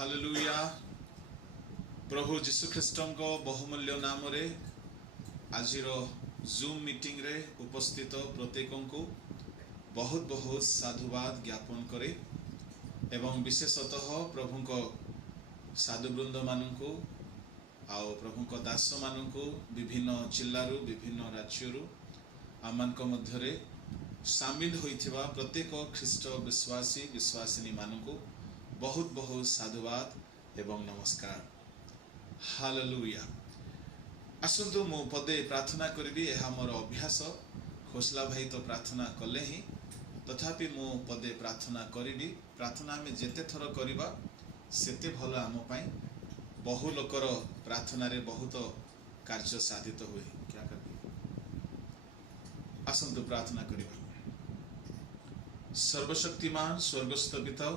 Hallelujah. प्रभु जीशु ख्रीष्टन को बहुमूल्य नाम रे आजिर जूम मीटिंग रे उपस्थित प्रत्येक को बहुत बहुत साधुवाद ज्ञापन करे एवं विशेषतः प्रभु को साधुवृंद मानू आउ प्रभु को दास मानू विभिन्न जिल्लारू विभिन्न राज्यरू आमान मध्य सामिल होइथिबा प्रत्येक ख्रीष्ट विश्वासी विश्वासिनी मानू बहुत बहुत साधुवाद एवं नमस्कार। हालेलुया। आसतु मु पदे प्रार्थना करी। यह मोर अभ्यास। खोसला भाई तो प्रार्थना कले ही तथापि मु पदे प्रार्थना करी। प्रार्थना में जेते थर करिबा सेते भल आम पाई। बहु लोकर प्रार्थना रे बहुत कार्य साधित हुए। क्या करबे? आसतु प्रार्थना करिबा। सर्वशक्तिमान स्वर्गस्थ पिता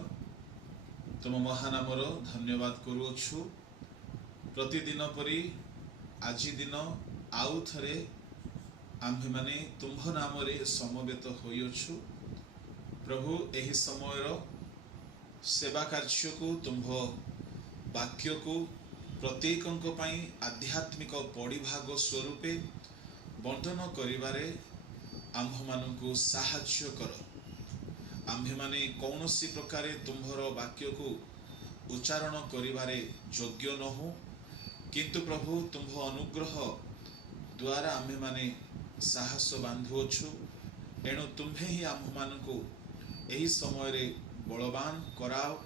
तुम महानामर धन्यवाद करुछु। प्रतिदिन परी आज दिन आउ थरे आम्भे माने तुम्भ नाम रे समवेत होइछु। प्रभु एही समयर सेवा कार्य को तुम्भ वाक्य को प्रत्येकंक पई आध्यात्मिक पड़िभाग स्वरूपे बंटन करिबारे आम्भ मानकु साहाय्य कर। आम्भे माने कौनसी प्रकारे तुम्भर वाक्य को उच्चारण करिबारे योग्य न हो, किंतु प्रभु तुम्भ अनुग्रह द्वारा आम्भे माने साहस बांधुछु। एणु तुम्भे ही आम्भ मानकु एही समय रे बलवान कराओ,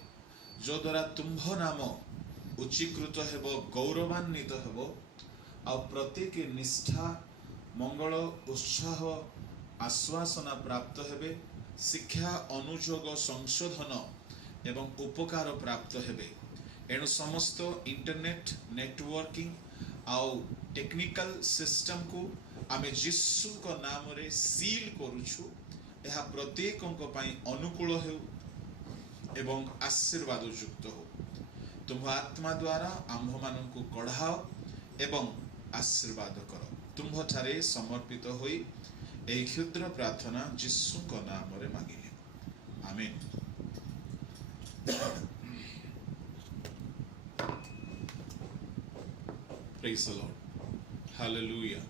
जो द्वारा तुम्भ नाम उच्चीकृत हेबो, गौरवान्वित हेबो। आ प्रत्येक निष्ठा मंगल उत्साह आश्वासना प्राप्त हेबे। शिक्षा अनुयोग संशोधन एवं उपकार प्राप्त हेबे। एणु समस्त इंटरनेट नेटवर्किंग आउ टेक्निकल सिस्टम को आमे यीशु को नाम रे सील करूछु। यह प्रत्येकंक पई अनुकूल हो एवं आशीर्वाद युक्त हो। तुम आत्मा द्वारा आम्भ मानकु कढ़ाओ एवं आशीर्वाद कर। तुम्भ ठारे समर्पित होई एक क्षुद्र प्रार्थना यीशु को नाम रे मांगिले। आमीन। Praise the Lord. हालेलुया।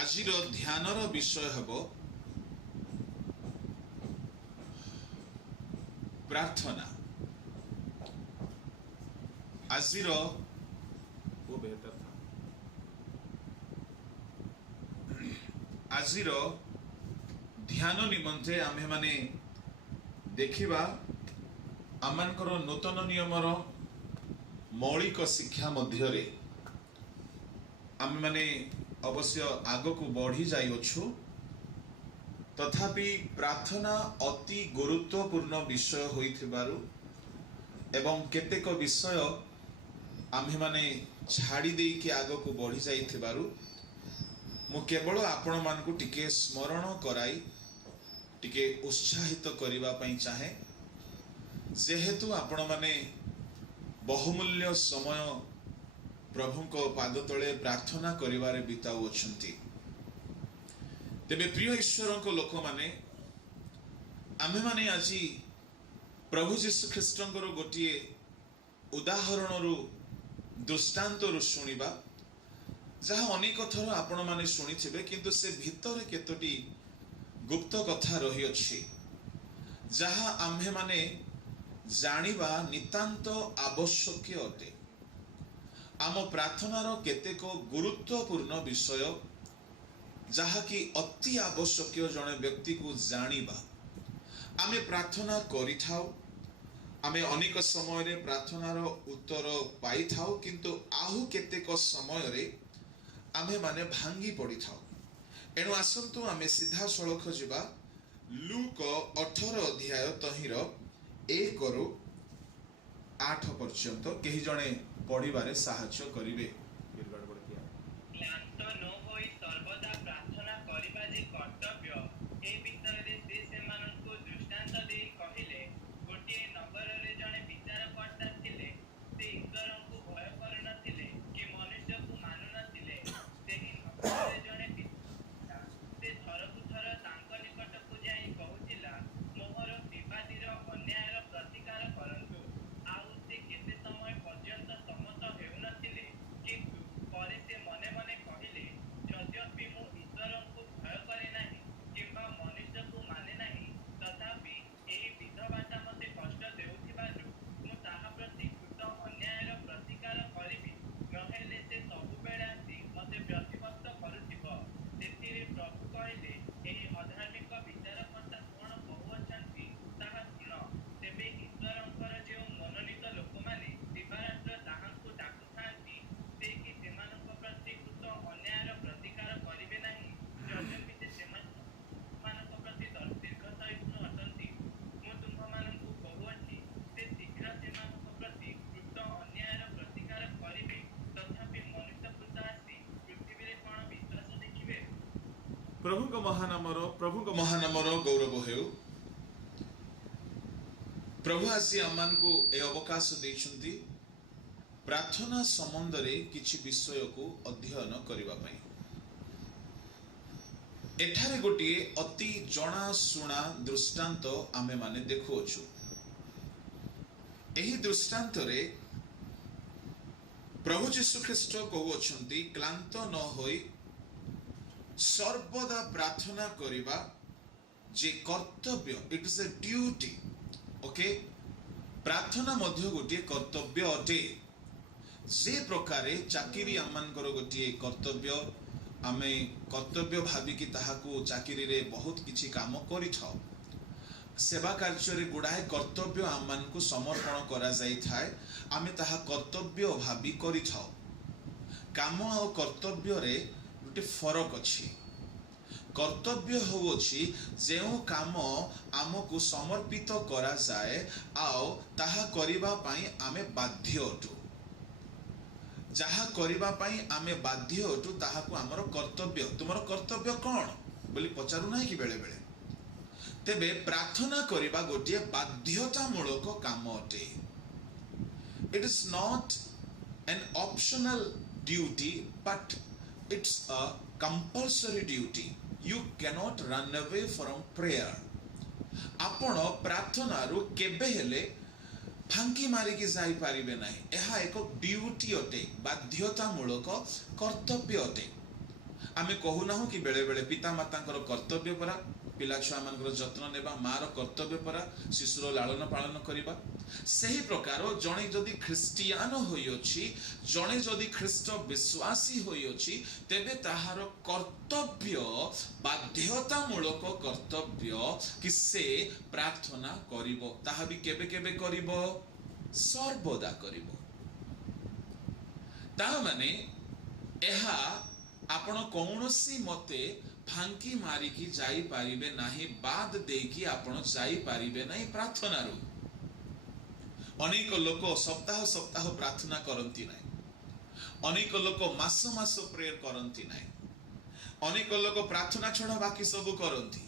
आजिर ध्यानर विषय हबो प्रार्थना। आजिर वो बेहतर था। आजिर ध्यान निमंते आम्हे माने देखिबा आमानकर नूतन नियमर मौलिक शिक्षा मध्यरे आमे माने अवश्य आग को बढ़ी जाइछु। तथापि प्रार्थना अति गुरुत्वपूर्ण विषय होइथिबारु एवं केतेक विषय आम्हे माने छाड़ी दे कि आग को बढ़ी जाइथिबारु मु केवल आपण मान को टिके स्मरण कराई टिके उत्साहित करिबा पई चाहे। जेहेतु आपण माने बहुमूल्य समय प्रभु को पाद तले प्रार्थना करिवारे बिताउ अछंती, तेबे प्रिय ईश्वर को लोक माने आमे माने आज प्रभु जीशु ख्रीष्टंकर गोटिए उदाहरण रु दृष्टांत रु शुणिबा, जहाँ अनेक थर आपण माने शुणिथिबे, किंतु से भितर केतोटी गुप्त कथा रही अछि जहाँ आम्भे माने जानिबा नितांत आवश्यक अटे। आम प्रार्थनार केतेक गुरुत्वपूर्ण विषय जहाँ कि अति आवश्यक जने व्यक्ति को जानिबा। आमे प्रार्थना करि थाउ, आमे अनेक समय रे प्रार्थनार उत्तर पाई थाउ, किंतु आहु केतेक समय रे आमे माने भांगी पड़ी थाउ। एणु आसंतु आमे सीधा सड़क जिबा लूक 18 अध्याय तहिर 1 रु 8 पर्यंत केही जणे पढ़िबारे साहाय्य करिवे। क्लांत न होई सर्वदा प्रार्थना करिबा जे कर्तव्य, ए विषय से सेमानंको दृष्टांत दे कहिले। गोटे नगर रे जणे विचारकर्ता थिले। से ईश्वरंको भय करनथिले कि मनुष्य को मानुनथिले। सेही नगर रे जणे से थरकु थर तांको निकट प्रभु महानामर गौरव हेउ। प्रभु आसी आमान को ए अवकाश देइछंती प्रार्थना संबंध रे किछि विषय को अध्ययन करिवा पई। एठारे गोटिए अति जଣା सुना दृष्टांत आमे माने देखुअछु। एही दृष्टांत रे प्रभु जीशु ख्रीष्ट कहउछंती क्लांत न होई सर्वदा प्रार्थना करिबा जे कर्तव्य, it is a duty. Okay, प्रार्थना मध्य गोटिए कर्तव्य अटे। जे प्रकारे चाकिरी आमनकर गोटिए कर्तव्य, आमे कर्तव्य भाबी कि ताहाकू चाकिरी रे बहुत किछि काम करिथाउ। सेवा कार्य रे गुडाए कर्तव्य आमान को समर्पण करा जाई थाए, आमे ताहा कर्तव्य भाबी करिथाउ। काम और कर्तव्य रे गोटे फरक अछि। कर्तव्य होउछि जेउ काम आमको समर्पित करा जाए आओ ताहा करिबा पई आमे बाध्य अटु। जहा करिबा पई आमे बाध्य अटु ताहा को हमर कर्तव्य। तुमर कर्तव्य कोन बोली पचारु नाही कि बेले बेले। तेबे प्रार्थना करिबा गोटिए बाध्यतामूलक काम अटे। It is not an optional duty but it's a compulsory duty. You cannot run away from prayer. आपण प्रार्थना रु केबे हेले फांकी मारी की जाई पारिबे नाही। एहा एक ड्यूटी अटे, बाध्यतामूलक कर्तव्य अटे। आमे कहू नाहु कि बेले बेले पिता मातांकर कर्तव्य परा पिला छुआ मानकर जत्न नेबा, मार कर्तव्य परा शिशुर लालन पालन करिबा। सही प्रकार जणे जदि ख्रिस्टियान होई अछि, जणे जदि ख्रिस्ट विश्वासी होई अछि, तेबे ताहार कर्तव्य बाध्यतामूलक कर्तव्य कि से प्रार्थना करिवो। ताहा भी केबे केबे करिवो? सर्वदा करिवो। ता माने एहा आपण कौनसी मते फांकी मारी की जाई पारिबे नाही, बाद देकी आपण जाई पारिबे नाही प्रार्थना रु। अनेक लोक सप्ताह सप्ताह प्रार्थना करंती नाही, अनेक लोक मास मास प्रेयर करंती नाही, अनेक लोक प्रार्थना छड़ा बाकी सब करंती।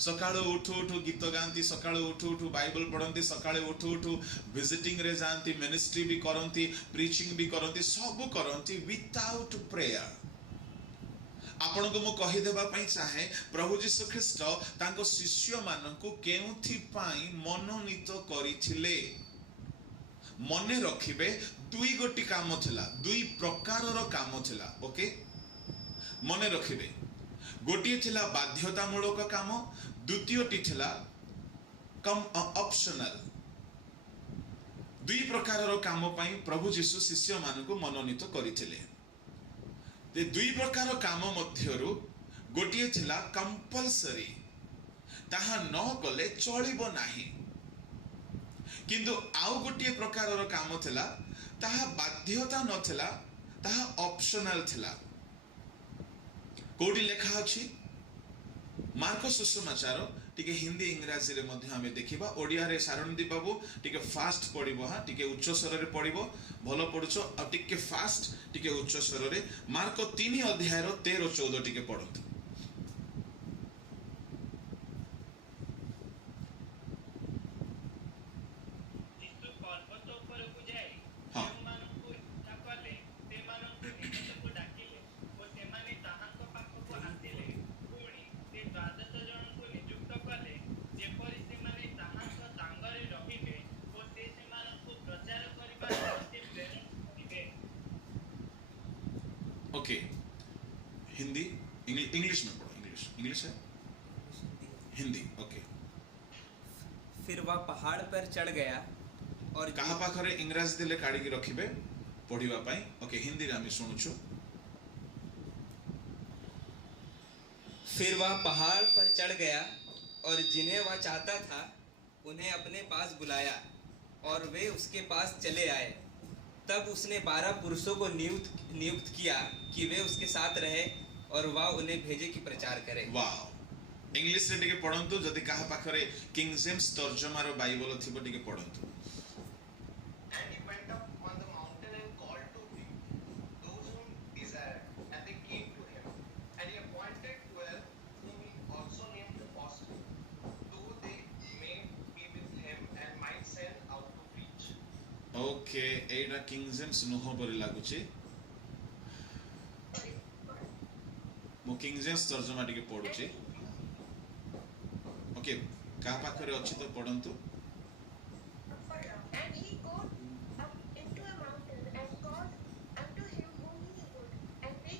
सकाळो उठू उठू गीत गांती, सकाळो उठू उठू बाइबल पढ़ंती, सकाळे उठू उठू विजिटिंग रे जानती, मिनिस्ट्री भी करंती, प्रीचिंग भी करंती, सब करंती विदाउट प्रेयर। आपण को मु कहि देबा पई चाहे प्रभु जीशु ख्रीष्ट तांको शिष्य माननकु केउथि पई मनोनीत करिथिले। मने रखिबे दुई गोटी काम थिला, दुई प्रकारर काम थिला। ओके, मने रखिबे गोटी थिला बाध्यतामूलक काम, द्वितीयटी थिला कम ऑप्शनल। दुई प्रकारर काम पई प्रभु जीशु शिष्य माननकु मनोनीत करिथिले। ते दुई प्रकार काम मध्यरु गोटी थिला कंपल्सरी, ताहा न कले चलिबो नाही। किंतु आउ गोटी प्रकारर काम थिला ताहा बाध्यता नथिला, ताहा ऑप्शनल थिला। कोडी लेखा अछि मार्को सुसमाचार टिके हिंदी इंग्रजी रे मध्य हमें देखिबा। ओडिया रे सारणदीप बाबू टिके फास्ट पढिबो, हा टिके उच्च स्वर रे पढिबो, भलो पढुछो। आ टिके फास्ट टिके उच्च स्वर रे मार्को 3 अध्याय रो 13-14 टिके पढंतु। यीशु पर्वत ऊपर को जाई हाँ। सेमानकु इच्छा कले सेमानकु निकटକୁ डाकिले ओ सेमाने ताहांको पाखକୁ आसिले। पुणी से 12 जनଙ୍କୁ नियुक्त कले, जेपरि सेमाने ताहांको संगरे रहिबे ओ से सेमानकु प्रचार करिबा निमित्ते प्रेरण करिबे। ओके, हिंदी इंग्लिश में पढ़ो। इंग्लिश है, हिंदी। ओके, फिर वह पहाड़ पर चढ़ गया और कहा पाखरे इंग्रजी देले काढी की रखिबे पढिबा पई। ओके, हिंदी रे हम सुनुछु। फिर वह पहाड़ पर चढ़ गया और जिन्हें वह चाहता था उन्हें अपने पास बुलाया और वे उसके पास चले आए। तब उसने 12 पुरुषों को नियुक्त किया कि वे उसके साथ रहे और वह उन्हें भेजे कि प्रचार करे। वाओ, इंग्लिश रे टिके पढंतु। जदि कहा पाखरे किंग जेम्स तर्जमा रो बाइबल थिबो टिके पढंतु। And he went up on the mountain and called to him those whom desired, and they came to him. And he appointed 12 Etah king James नुह पर लागुचे मु किंग जेम्स तर्जमा टिके पढुचे ओके का पाखरे अछि तो पढंतु And he got up into a mountain and called unto him whom he would, and they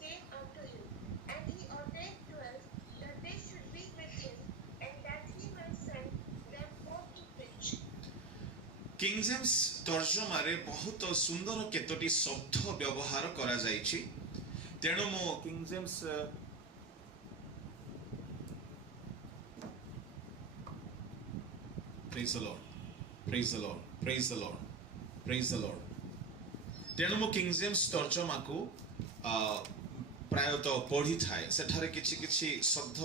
came unto him. And he ordained 12 that they should be with him, and that he might send them forth to preach. King James तर्जमा रे बहुत सुंदर केतोटी शब्द व्यवहार करा जायछि तेणु मु king James praise the Lord praise the Lord praise the Lord praise the Lord तेणु मु किंग जेम्स तर्जमा को प्रायतः पढ़ी थाए सेठारे किछि किछि शब्द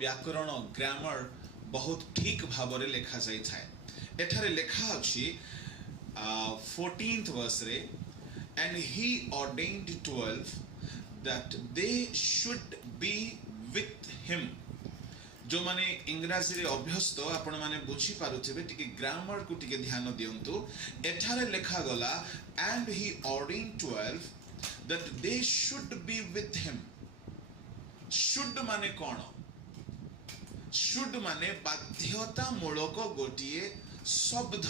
व्याकरण ग्रामर बहुत ठीक भाव रे लेखा जाय थाए एठारे लेखा अछि 14th verse रे and he ordained 12 that they should be with him जो माने इंग्रजी रे अभ्यस्त आपण माने बुझी पारुथिबे टिके ग्रामर को टिके ध्यान दियंतु एठारे लेखा गला and he ordained 12 that they should be with him should माने कोन should माने बाध्यता मूलक गोटिए शब्द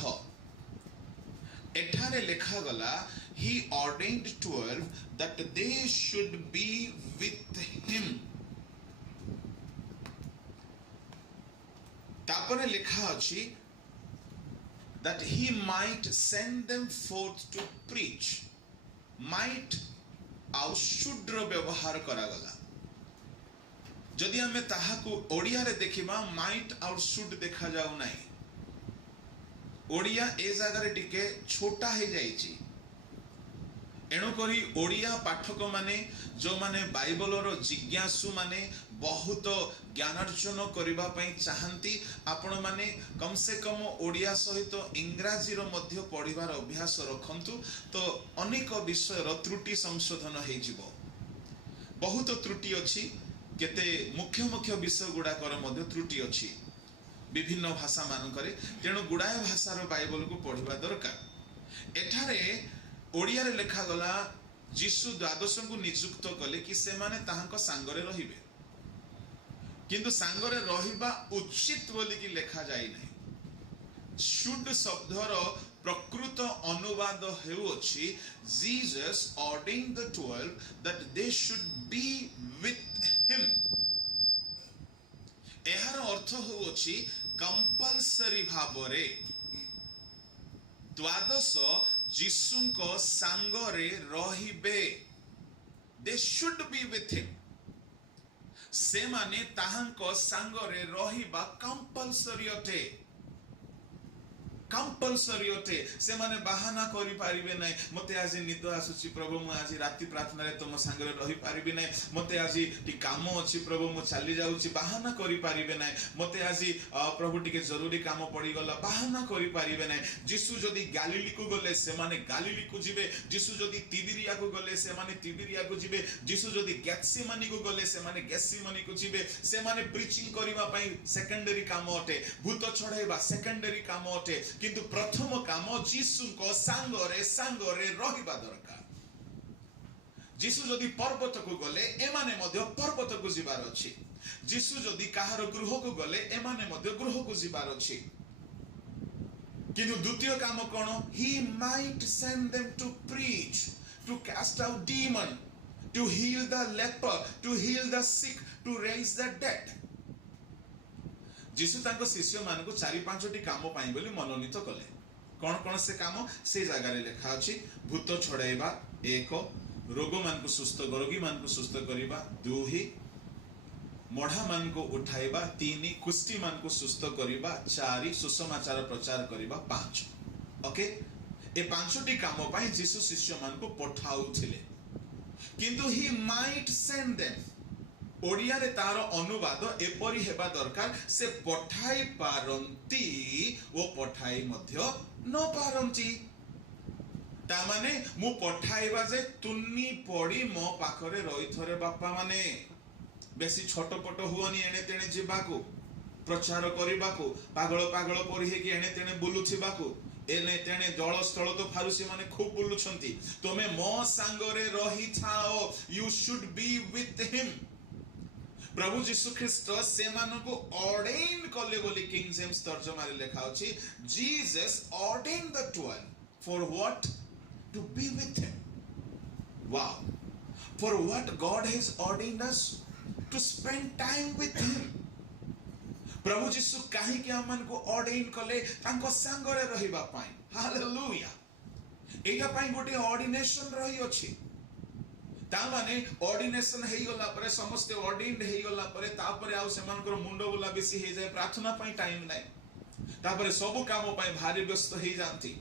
एठारे लेखा गला he ordained 12 that they should be with him तापरे लिखा अछि that he might send them forth to preach might आउ should रो व्यवहार करा गला जदि हमें ताहा को ओडिया रे देखिबा might आउ should देखा जाउ नाही ओडिया ए जगह रे टिके छोटा हे जाईची एणु करी ओडिया पाठक माने जो माने बाइबल रो जिज्ञासु माने बहुत ज्ञानार्जन करबा पई चाहंती आपण माने कम से कम ओडिया सहित इंग्रजी रो मध्य पढिबार अभ्यास रखंतु तो अनेक विषय रो त्रुटि संशोधन हे जिवो बहुत त्रुटि अछि केते मुख्य मुख्य विषय गुडा कर मध्य त्रुटि अछि विभिन्न भाषा मान करे तेणु गुडाय भाषा रो बाइबल को पढिबा दरकार एठारे ओडिया रे लेखा गला जीशु द्वादश को नियुक्त कले कि से माने ताहांको सांगरे रहिबे किंतु सांगरे रहिबा उचित बोली कि लेखा जाय नै शुड शब्दर प्रकृत अनुवाद हेउछि Jesus ordained the 12 that they should be with him एहार अर्थ हेउछि कंपल्सरी भाबरे द्वादश जीशुंको सांगरे रहिबे they should be with him से माने ताहांको सांगरे रहिबा कंपल्सरी अटे कंपल्सरी अटे से माने बहाना करि पारिबे नै मते आज निद आसुची प्रभु मु आज राति प्रार्थना रे तुम सांगरे रहि पारिबे नै मते आज टी काम अछि प्रभु मु चली जाउची बहाना करि पारिबे नै मते आज प्रभु टिके जरूरी काम पड़ी गला बहाना करि पारिबे नै जीशु जदी गलीली को गले से माने गलीली को जिवे जीशु जदी तिबिरिया को गले से माने तिबिरिया को जिवे जीशु जदी गेत्सेमानी को गले से माने गेत्सेमानी को जिवे से माने प्रीचिंग करिवा पई सेकेंडरी काम अटे भूत छड़ाइबा सेकेंडरी काम अटे किंतु प्रथम काम जीशु को सांगरे सांगरे रहिबा दरकार जीशु जदी पर्वत को गले एमाने मध्य पर्वत को जिबार अछि जीशु जदी काहार गृह को गले एमाने मध्य गृह को जिबार अछि किंतु द्वितीय काम कोन he might send them to preach to cast out demon to heal the leper to heal the sick to raise the dead Jishu तांको शिष्य मान को 4-5टी काम पाई बोली मनोनीत कले कौन कौन से काम से जगह रे लिखा अछि भूत छड़ाइबा 1 रोग मान को सुस्थ रोगी मान को सुस्थ करिबा 2 मढ़ा मान को उठाइबा 3 कुष्ठी मान को सुस्थ करिबा 4 सुसमाचार प्रचार करिबा 5 ओके ए 5टी काम पाई जीशु शिष्य मान को पठाउथिले किंतु ही माइट सेंड देम ओडिया रे तार अनुवाद एपरि हेबा दरकार से पठाई पारंती ओ पठाई मध्य न पारंती ता माने मु पठाइबा जे तुन्नी पड़ी मो पाखरे रहिथरे बापा माने बेसी छोटपट हुअनी एने तेने जिबाकू प्रचार करिबाकू पागल पागल परि हे कि एने तेने बुलुथिबाकू एने तेने जल स्थल तो फारुसी माने खूब बुलुछंती तमे मो सांगरे रही थाओ you should be with him प्रभु जीशु ख्रीष्ट से मानको ऑर्डेन कले बोली किंग जेम्स तर्जमा रे लिखा अछि Jesus ordain the 12 for what to be with him wow for what God has ordained us to spend time with him प्रभु जीशु कहीं के हमन को ऑर्डेन कले तांको संगरे रहिबा पाई हालेलुया एटा पाई गोटे ऑर्डिनेशन रही अछि ता माने ऑर्डिनेशन हेई गला परे समस्त ऑर्डिन्ड हेई गला परे ता परे आउ सेमानकर मुंडो बुला बेसी हे जाय प्रार्थना पाई टाइम नै ता परे सब काम पाई भारी व्यस्त हे जानती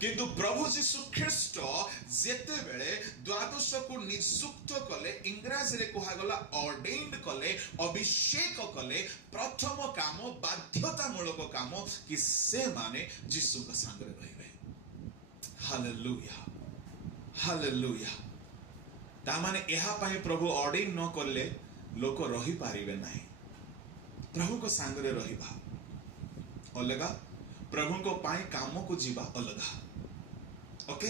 किंतु प्रभु जीशु ख्रीष्ट जेते बेले द्वादश को नियुक्त कले इंग्रजी रे कहा गला ऑर्डेन्ड कले अभिषेक कले प्रथम काम बाध्यतामूलक काम कि से माने जीशु का संग रहिबे हालेलुया हालेलुया ता माने एहा पई प्रभु ऑर्डेन न करले लोक रही पारिबे नाही प्रभु को संग रे रहिबा अलगा प्रभु को पाई काम को जीवा अलगा ओके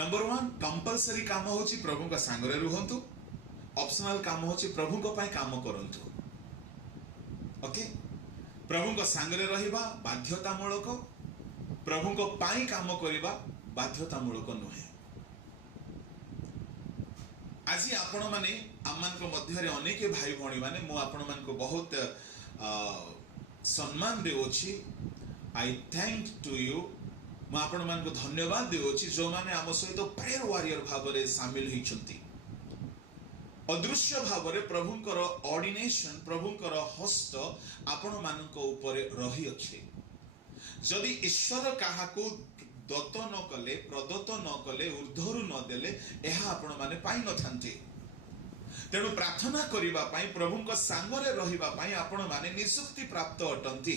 नंबर 1 कंपलसरी काम होची प्रभु का सांगरे रुहंतु ऑप्शनल काम होची प्रभु को पाई काम करंतु ओके प्रभु को सांगरे रहिबा बाध्यतामूलक प्रभु को पाई काम करिबा बाध्यतामूलक नहे आज आपण माने आमान को मध्य रे अनेक भाई भणी माने मु आपण मान को बहुत सम्मान देउछि आई थैंक टू यू मैं आपण मान को धन्यवाद देउछि जो माने आम सहित प्रेयर वॉरियर भाव रे शामिल हिचंती अदृश्य भाव रे प्रभुंकर ऑर्डिनेशन प्रभुंकर हस्त आपण मान को ऊपर रही अछि जदि ईश्वर काहा को दत्त न कले प्रदत्त न कले ऊर्ध्वरु न देले एहा आपण माने पाई न थांते तेणु प्रार्थना करिबा पाई प्रभुंक सांगरे रहिबा पाई आपण माने नियुक्ति प्राप्त अटंती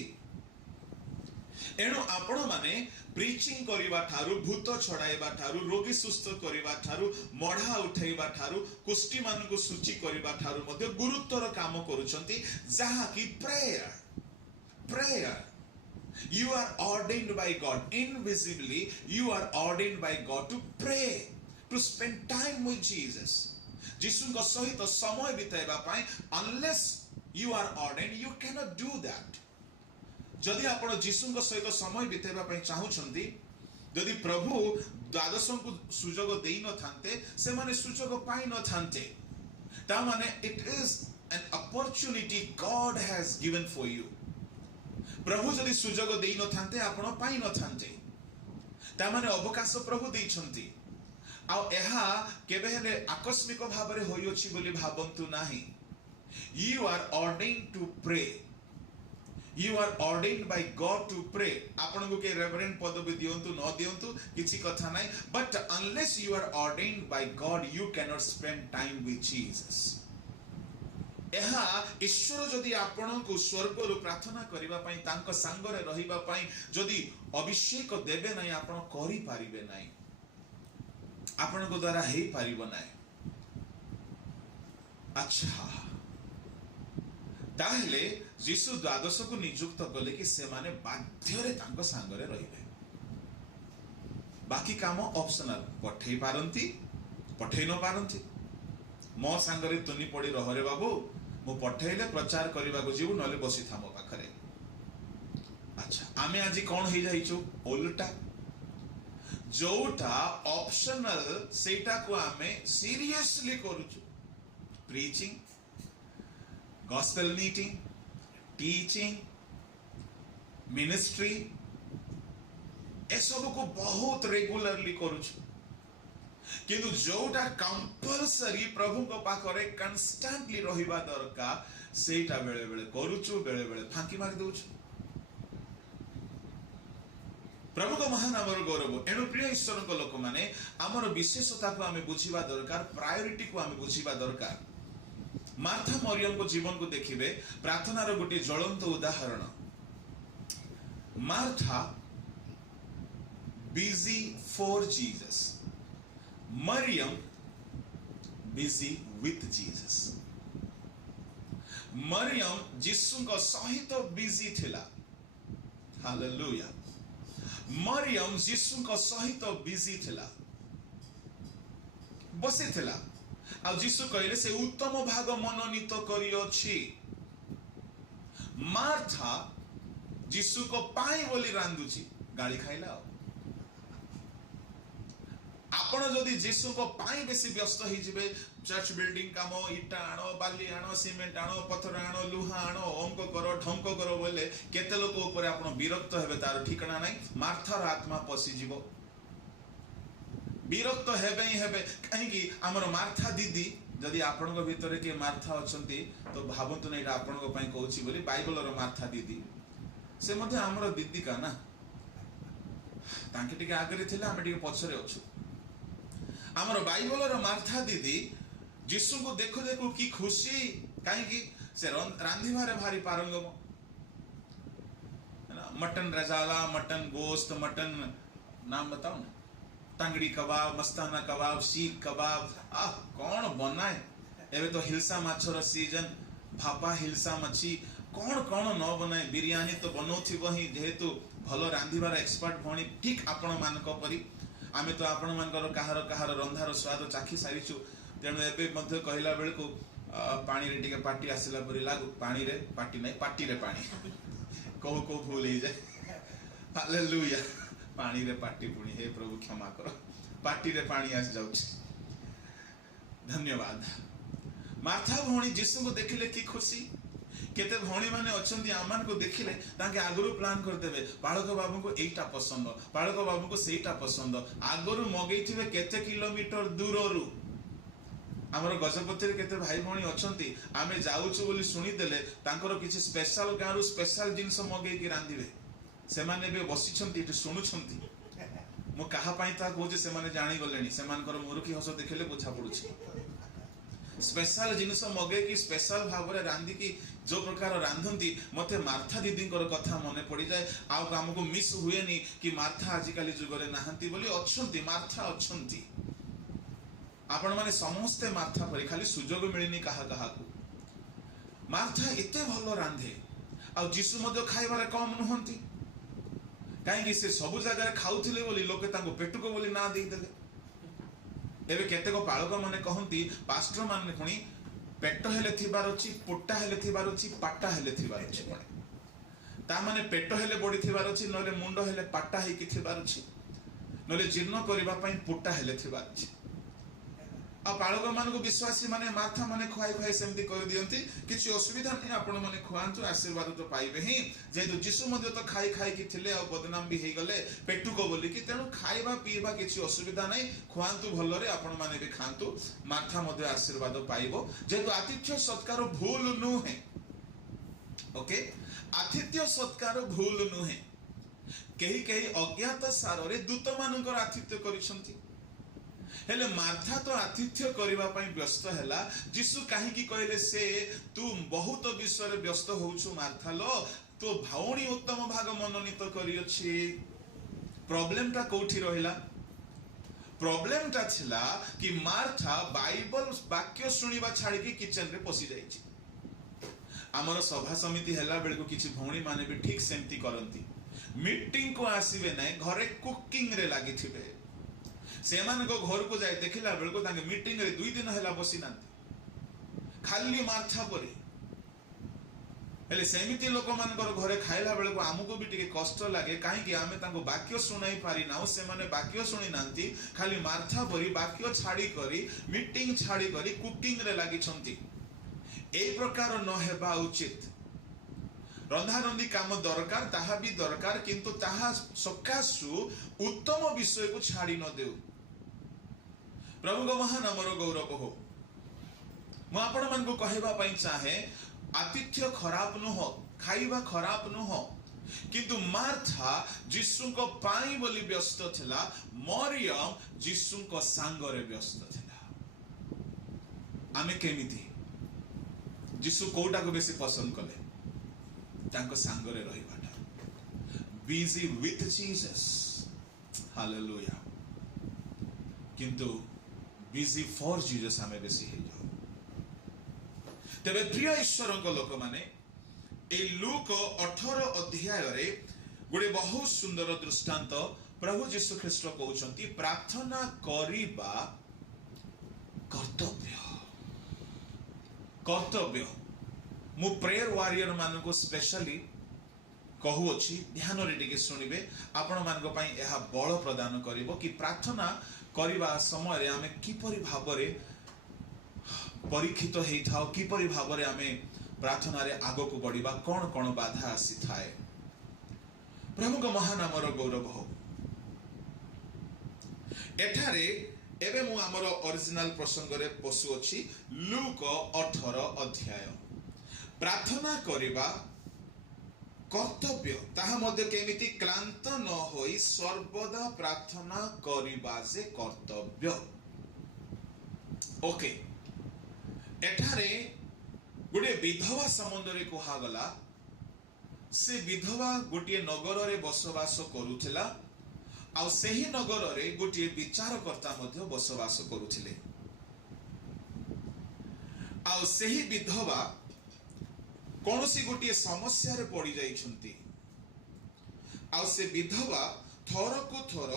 एणु आपण माने प्रीचिंग करिबा ठारू भूत छडाइबा ठारू रोगी सुस्थ करिबा ठारू मढ़ा उठाइबा ठारू कुष्टी मान को सूची करिबा ठारू मध्ये गुरुत्वर काम करूछंती जहा कि prayer you are ordained by God invisibly you are ordained by God to pray to spend time with Jesus जीसु को सहित समय बिताइबा पाई unless you are ordained you cannot do that जदि आपण जीसु को सहित समय बिताइबा पाई चाहुछंती यदि प्रभु द्वादश को सुजोग देई न थांते से माने सुजोग पाई न थांते ता माने it is an opportunity God has given for you प्रभु जदि सुजोग देई न थांते आपण पाई न थांते ता माने अवकाश प्रभु देइछंती आ एहा केबे हेले आकस्मिक भाव रे होई अछि बोली भाबंतु नाही you are ordained to pray you are ordained by God to pray आपण को के रेवरेंड पदवी दियंतु न दियंतु किछि कथा नाही but unless you are ordained by God you cannot spend time with Jesus एहा ईश्वर जदि आपण को स्वर्ग रु प्रार्थना करिबा पई तांको संगरे रहिबा पई जदि अभिषेक देबे नाही आपण करि पारिबे नाही आपण को द्वारा हेई पारिबो नाही अच्छा ताहले यीशु द्वादश को नियुक्त कले कि से माने बाध्य रे तांको संगरे रहिबे बाकी काम ऑप्शनल पठेई पारंती पठेई न पारंती मो संगरे तुनी पड़ी रहरे बाबू मु पठेइले प्रचार करबा को जीव नले बसी था मो पाखरे अच्छा आमे आज कोन हे जाइछु उल्टा जोटा ऑप्शनल सेटा को आमे सीरियसली करूछु preaching gospel meeting teaching ministry ए सब को बहुत रेगुलरली करूछु किंतु जोटा कंपलसरी प्रभु को पाखरे कांस्टेंटली रहिबा दरकार सेटा बेले बेले करूछु बेले बेले फांकी मारि दोछु प्रभु को महानामर गौरव एणु प्रिय ईश्वर को लोक माने हमर विशेषता को हमें बुझिबा दरकार प्रायोरिटी को हमें बुझिबा दरकार मार्था मरियम को जीवन को देखिबे प्रार्थनार गोटे ज्वलंत उदाहरण Martha busy for Jesus Mariam busy with Jesus Mariam Yishu को सहित बिजी थिला हालेलुया मरियम जीसु को सहित बिजी थिला बसी थिला आ जीसु कहले से उत्तम भाग मनोनीत करी अछि। मार्था जीसु को पाई बोली रांधुची गाली खाइला। आपण जदि जीसु को पाई बेसी व्यस्त हो जिवे चर्च बिल्डिंग काम इटा आनो बाली आनो सीमेंट आनो पत्थर आनो लुहा आनो अंक करो ढंक करो बोले केते लोक ऊपर आपण विरक्त हेबे तार ठिकाना नहीं। मार्थार आत्मा पसी जीवो विरक्त हेबे ही हेबे कहीं आमर मार्था दीदी जदि आपण भितर के मार्था अछंती तो भावंतु नहीं आपण कहूँ बोली बाइबल मार्था दीदी से मध्य आमर दीदी का ना तांके टिके आगरे थिला आमे टिके पछरे अछु। आमर बाइबल मार्था दीदी जीसु को देखो देखो की खुशी कहीं से रांधिबारे भारी पारंगम मटन रजाला मटन गोश्त मटन नाम बताओ ना टांगड़ी कबाब मस्ताना कबाब सीख कबाब कौन बनाए एवं तो हिलसा माछर सीजन भापा हिलसा मछी कौन कौन न बनाए बिरियानी तो बनाउथिबो ही जेहेतु भलो रांधिबार एक्सपर्ट भणी ठीक आपण मानक परी आमे तो आपण मानकर कहार रंधार स्वाद चाखी सारिछु तेणु एबे मध्य कहला बेलको पानी रे टिके पाटी आसिला परी लागु पानी रे पाटी नहीं पाटी रे पानी को भूल ही जाए हालेलुया पानी रे पाटी पुणी हे प्रभु क्षमा करो पाटी रे पानी आस जाउछ। धन्यवाद। मार्था भौणी जीसु को देखिले की खुशी केते भौणी माने अछंती आमान को देखिले ताके आगरु प्लान कर देबे बाळक बाबू को एटा पसंद बाळक बाबू को सेटा पसंद आगरु मगैथिबे केते किलोमीटर दूररु। हमर गजपति रे केते भाई भौणी अछंती आमे जाउछु बोली सुनी देले तांकर किछि स्पेशल गारु स्पेशल जिंस मगै की रांधिबे से माने बे बसिछंती एठी सुनुछंती मो कहा पाई ता कोजे से माने जानि गलेनी से मानकर मुरुखी हस देखिले बुझा पडुछि स्पेशल जिनिस मगे की स्पेशल भाव रे रांधी की जो प्रकार रांधंती मते मार्था दीदी कथा मने पड़ी जाए आउ हमको मिस हुए नी कि मार्था आजिकाली जुग रे नाहंती बोली अछंती मार्था अछंती आपण माने समस्ते मार्था परी खाली सुजोग मिलिनी कहा कहा को मार्था एते भलो रांधे आ जीसु मध्य खाइबारे कम नहंती कहीं से सब जगह खाउथिले बोली लोके तांको पेटुको बोली ना देई देले। एबे केतेको पाळक माने कहंती पास्टर माने पुणी पेट हेले थिबार अछि पोटा हेले थिबार अछि पाटा हेले थिबार अछि ता माने पेट हेले बडी थिबार अछि नले मुंड हेले पाटा हे कि थिबार अछि नले जीर्ण करिबा पई पोटा हेले थिबार अछि। आ पाळक मान को विश्वासी माने माथा माने खुआई खुआई सेमती कर दियंती किछि असुविधा नहीं आपण माने खुआंतु आशीर्वाद तो पाइबे ही जेतु जीसु मध्य तो खाई खाई कि थिले आ बदनाम भी हे गले पेटुको बोली कि तेनु खाइबा पीबा किछि असुविधा नहीं खुआंतु भलरे आपण माने भी खांतु माथा मध्य आशीर्वाद पाइबो जेतु आतिथ्य सत्कार भूल नुहे। ओके आतिथ्य सत्कार भूल नुहे केही केही अज्ञात सारे दूत मानकर आतिथ्य करिसंती हेले मार्था तो आतिथ्य करिबा पई व्यस्त हैला जीसु काहे की कहले से तू बहुत विषय रे व्यस्त होउछु मार्था लो तो भाउणी उत्तम भाग मनोनीत करी अछि। प्रॉब्लम ता कोठी रहिला प्रॉब्लम ता छिला कि मार्था बाइबल वाक्य सुनिबा छाडी की किचन रे पसी जाईछि। हमर सभा समिति हैला बेल को किछि भौणी माने भी ठीक सेमती करंती मीटिंग को आसीबे नै घरे कुकिंग रे लागि थिबे से मान को घर को जाए देखिला बेल को तांगे मीटिंग रे 2 दिन हैला बसी नांती खाली मार्था परी हेले सेमिति लोक मानकर घरे खाइला बेल को हमको भी टिके कष्ट लागे काहे कि आमे तांको वाक्य सुनाई पारि नाउ से माने वाक्य सुनी नांती खाली मार्था परी वाक्य छाडी करी मीटिंग छाडी करी कुकिंग रे लागि छंती। ए प्रकार न हेबा उचित रंधा रंधी काम दरकार ताहा भी दरकार किंतु ताहा सकाशु उत्तम विषय को छाड़ी न देउ। प्रभु को महानामर गौरव हो मु आपण मन को कहबा पई चाहे आतिथ्य खराब नुह खाइबा खराब नुह किंतु मार्था जीसु को पाई बोली व्यस्त थिला मरियम जीसु को सांगरे व्यस्त थिला। आमे केमिति जीसु कोटा को बेसी पसंद कले तांको सांगरे रहिबाटा बिजी विथ जीसस हालेलुया किंतु बिजी फॉर जीसस हमें बेसी हे जाओ। तेबे प्रिय ईश्वर को लोक माने ए लूक 18 अध्याय रे गोटे बहुत सुंदर दृष्टांत प्रभु जीशु ख्रीष्ट कहउछंती प्रार्थना करिबा कर्तव्य कर्तव्य मु प्रेयर वॉरियर मान को स्पेशली कहूअछि ध्यान रे टिके सुनिबे आपण मान को पई एहा बल प्रदान करिवो कि प्रार्थना करिबा समय रे आमे किपरि भाबरे परीक्षित हेइ थाओ किपरि भाबरे आमे प्रार्थना रे आगो को बढ़िबा कोन कोन बाधा आसी थाए प्रभु को महानामर गौरव हो एठारे एबे मु हमर ओरिजिनल प्रसंग रे पसु अछि लूक 18 अध्याय प्रार्थना करिबा कर्तव्य ताहा मध्य केमिति क्लांत न होई सर्वदा प्रार्थना करिबा जे कर्तव्य ओके एठारे गोटे विधवा संबंध रे कहा गला से विधवा गोटे नगर रे बसवास करूथिला आ सेही नगर रे गोटे विचारकर्ता मध्य बसवास करूथिले आ सेही विधवा कौनसी गोटे समस्या रे पड़ी जाइछंती आ से विधवा थर को थर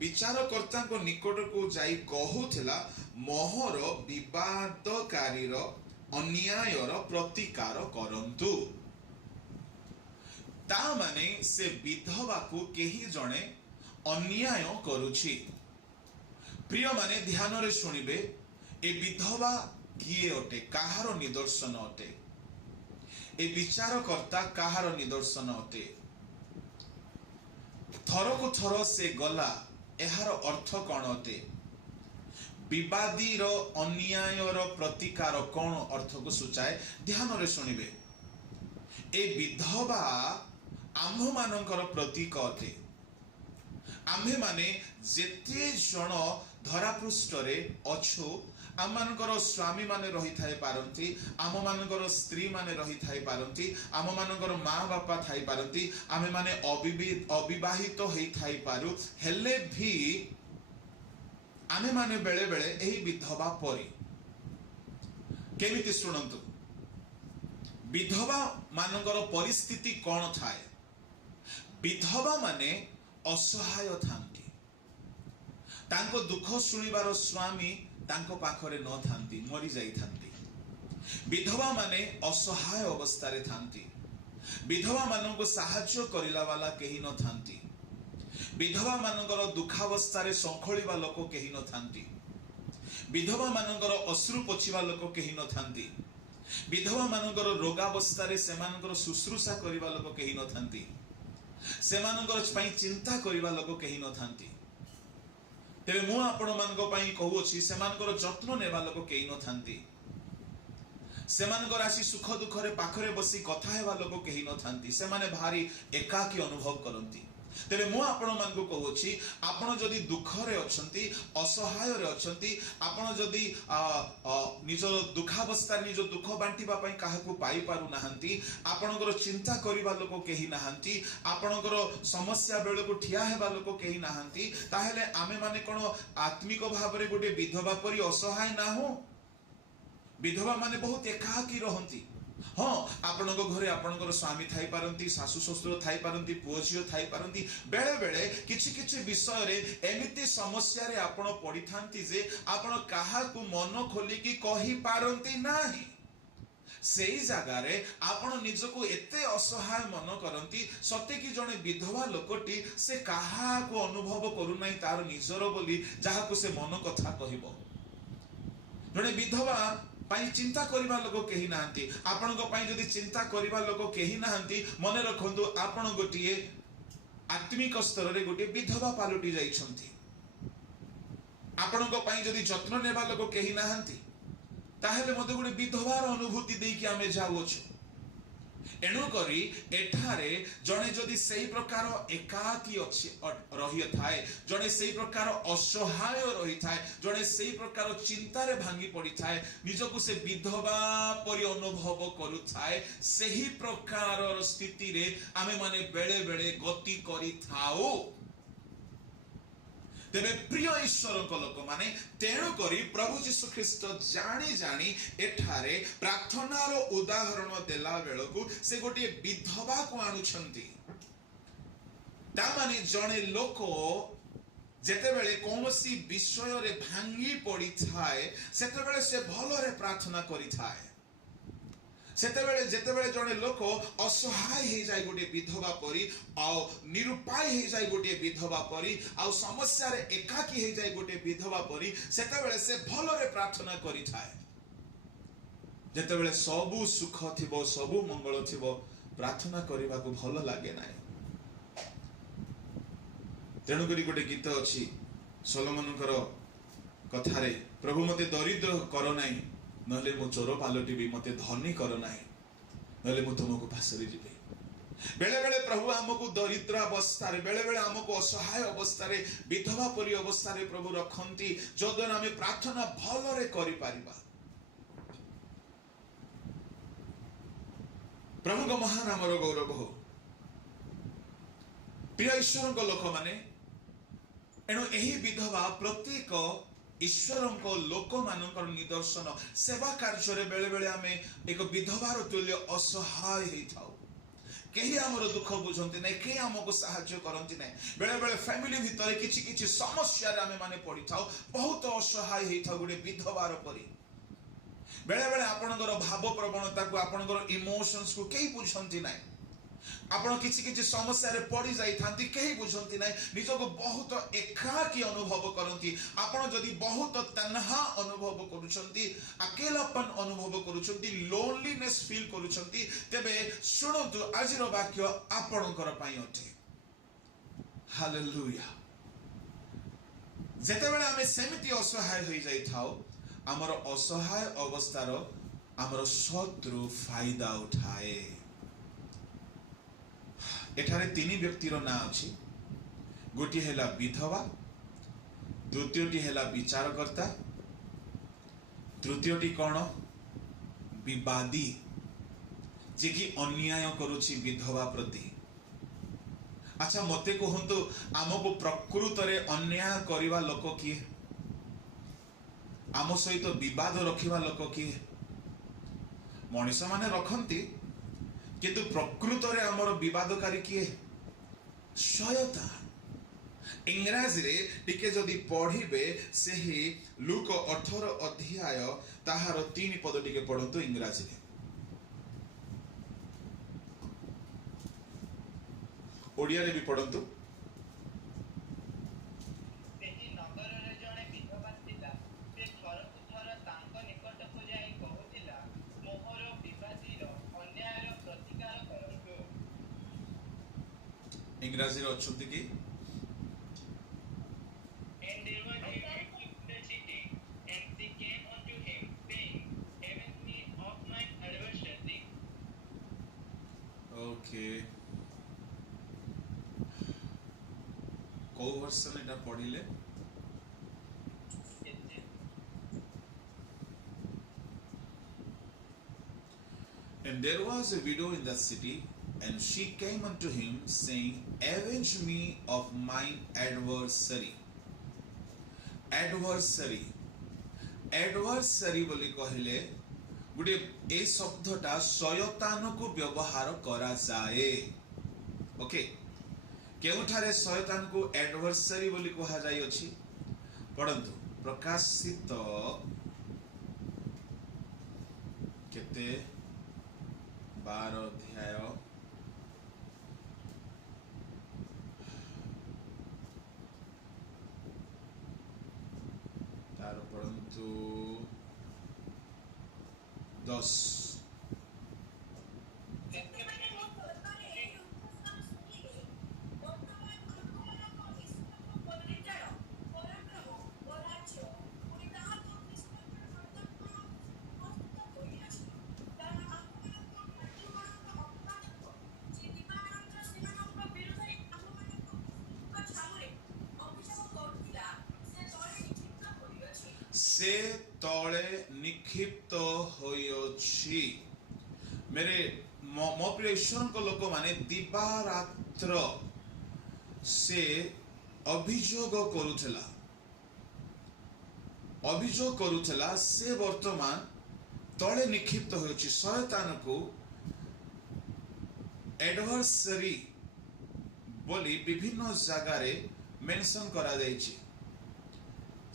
विचारकर्ता को निकट को जाई कहूथिला मोहर विवादकारी रो अन्याय रो प्रतिकार करंतु ता माने से विधवा को केही जणे अन्याय करुछि प्रिय माने ध्यान रे सुनिबे ए विधवा किए अटे काहार निदर्शन अटे ए विचारकर्ता काहार निदर्शन अटे थर को थर से गला एहार अर्थ कौन अटे विवादी रो अन्याय रो प्रतिकार कौन अर्थ को सूचाए ध्यान रे सुनिबे ए विधवा आम्भ मानकर प्रतीक अटे आम्भे माने जेते जण धरा पृष्ठ रे अछु आम मानकर स्वामी माने रही थाई पारंती आम मानकर स्त्री माने रही थाई पारंती आम मानकर माँ बापा थाई पारंती आमे माने अविवाहित हेई थाई पारु हेले भी आमे माने बेले बेले एही विधवा परी केमिति सुनंतु विधवा मानकर परिस्थिति कौन थाए विधवा माने असहाय थांती तांको दुख सुनिबार स्वामी तांको पाखरे न थांती मरी जाई थांती विधवा माने असहाय अवस्था रे थांती विधवा मानन को सहाय्य करिला वाला केही न थांती विधवा मानकर दुखावस्था रे संखळिबा लोक केही न थांती विधवा मानकर अश्रु पोछिबा लोक केही न थांती विधवा मानकर रोगावस्था रे सेमानकर शुश्रूषा करिबा लोक केही न थांती सेमानकर पई चिंता करिबा लोक केही न थांती तेरे मु आपण मानको पई कहूछि सेमानकर जत्न नेबा लोक केही न थांती सेमानकर आसी सुख दुख रे पाखरे बसी कथा हेबा लोक केही न थांती सेमाने भारी एकाकी अनुभव करंती तेरे मु आपण मानको कहूछि आपण जदी दुख रे अछंती असहाय रे अछंती आपण जदी निज दुखावस्था निज दुख बांटीबा पई काहाकू पाई पारु नाहंती आपणकर चिंता करिबा लोक केही नाहंती आपणकर समस्या बेले को ठिया हेबा लोक केही नाहंती ताहेले आमे माने कोन आत्मिक भाव रे गोटे विधवा परी असहाय ना हो विधवा माने बहुत एकाकी रहंती हाँ आपण घरे आपणकर स्वामी थाई पारंती सासु ससुर थाई पारंती पुओ झियो थाई पारंती बेले बेले किछि किछि विषय रे एमिति समस्या रे आपण पड़ी थांती जे आपण काहा को मन खोली की कहि पारंती नाही सेई जगह रे आपण निजको एते असहाय मन करंती सत्य कि जने विधवा लोकटी से काहा को अनुभव करू नाही तार निजर बोली जहा को से मन कथा कहिबो जने विधवा पाई चिंता करिबा लोक केही नाहंती आपण को पाई जदी चिंता करिबा लोक केही नाहंती मने रखंतु आपण गोटिए आत्मिक स्तर रे गोटे विधवा पालुटी जाइछंती आपण को पाई जदी जत्न नेबा लोक केही नाहंती ताहेले मते गोटे विधवार अनुभूति देई कि आमे जाउछु एणु करी एठारे जने जदी सेही प्रकार एकाकी अछि रही थाए जने सेही प्रकार असहाय रही थाए जने सेही प्रकार चिंता रे भांगी पड़ी थाए निजको से विधवा परि अनुभव करू थाए सेही प्रकार स्थिति रे आमे माने बेले बेले गति करी थाओ तेरे प्रिय ईश्वर लोक माने तेणु करी प्रभु जीशु ख्रीष्ट जानी जानी एठारे प्रार्थनार उदाहरण देला बेलकु से गोटे विधवा को आणुछंती तामाने जणे लोक जेतेबेले कौनसी विषय रे भांगी पड़ी थाए सेतेबेले से भलरे प्रार्थना करी थाए सेतेबेले जेतेबेले जणे लोक असहाय हे जाय गोटे विधवा परी आ निरुपाय हे जाय गोटे विधवा परी आ समस्या रे एकाकी हे जाय गोटे विधवा परी सेतेबेले से भलरे प्रार्थना करी थाए जेतेबेले सबु सुख थिबो सबु मंगल थिबो प्रार्थना करबा को भल लागे नाही तेणु करी गोटे गीत अच्छी सोलोमनकर कथारे प्रभु मते दरिद्र कर नाही नले मो चोर पालटिबी मते धनी कर नाही नले मो तुमको पासरे जिबे बेले बेले प्रभु हमको दरिद्र अवस्था रे बेले बेले हमको असहाय अवस्था रे विधवा परी अवस्था रे प्रभु रखंती जो द्वारा हमें प्रार्थना भलरे करि पारिबा प्रभु को महान हमर गौरव हो प्रिय ईश्वर को लोक माने एणु एही विधवा प्रत्येक ईश्वर को लोक मानकर निदर्शन सेवा कार्य रे बेले बेले आमे एक विधवार तुल्य असहाय हे थाउ केही हमर दुख बुझंती नै केही हमको सहाय्य करंती नै बेले बेले फैमिली भितर किछि किछि समस्या रे आमे माने पड़ी थाउ बहुत असहाय हे थाउ गुडे विधवार परी बेले बेले आपनकर भाव प्रवणता को आपनकर इमोशंस को केही बुझंती नै आपण किछि किछि समस्या रे पड़ी जाई थांती केही बुझंती नै निजको बहुत एकाकी अनुभव करंती आपण जदी बहुत तन्हा अनुभव करूछंती अकेलापन अनुभव करूछंती लोनलीनेस फील करूछंती तेबे सुनतु आजिर वाक्य आपणकर पई अटे हालेलुया जेतेबेले आमे सेमिति असहाय होई जाई थाओ हमर असहाय अवस्थार हमर शत्रु फायदा उठाए एठारे तीन व्यक्तिर ना अछि गोटी हेला विधवा द्वितीयटी हेला विचारकर्ता तृतीयटी कोन विवादी जे कि अन्याय करूछि विधवा प्रति अच्छा मते कहंतु हमको प्रकृत रे अन्याय करिवा लोक किए आम सहित विवाद रखिवा लोक किए मनीष माने रखंती किंतु प्रकृत रे हमर विवादकारी किए शयता इंग्राजी रे टिके जदि पढ़िबे सेही लूक 18 अध्याय ताहार 3 पद टिके पढंतु इंग्राजी रे ओडिया रे भी पढंतु इंग्राजी रे अछंती की And they were taken to the city, and they came unto him, saying, Avenge me of mine adversary. Okay को वर्षन एटा पढिले And there was a widow in the city, and she came unto him, saying, Avenge me of mine adversary. Adversary. Adversary बोली कहले गुटे ए शब्दटा शयतान को व्यवहार करा जाए okay केउठारे शयतान को adversary बोली कहा जाय अछि पढंतु प्रकाशित केते 12 अध्याय तार पढंतु 10 से तले निक्षिप्त होइछि मेरे मो प्रिय ईश्वर को लोक माने दिबा रात्र से अभियोग करुथला से वर्तमान तले निक्षिप्त होइछि शयतान को एडवर्सरी बोली विभिन्न जगार मेंशन करा जाइछि।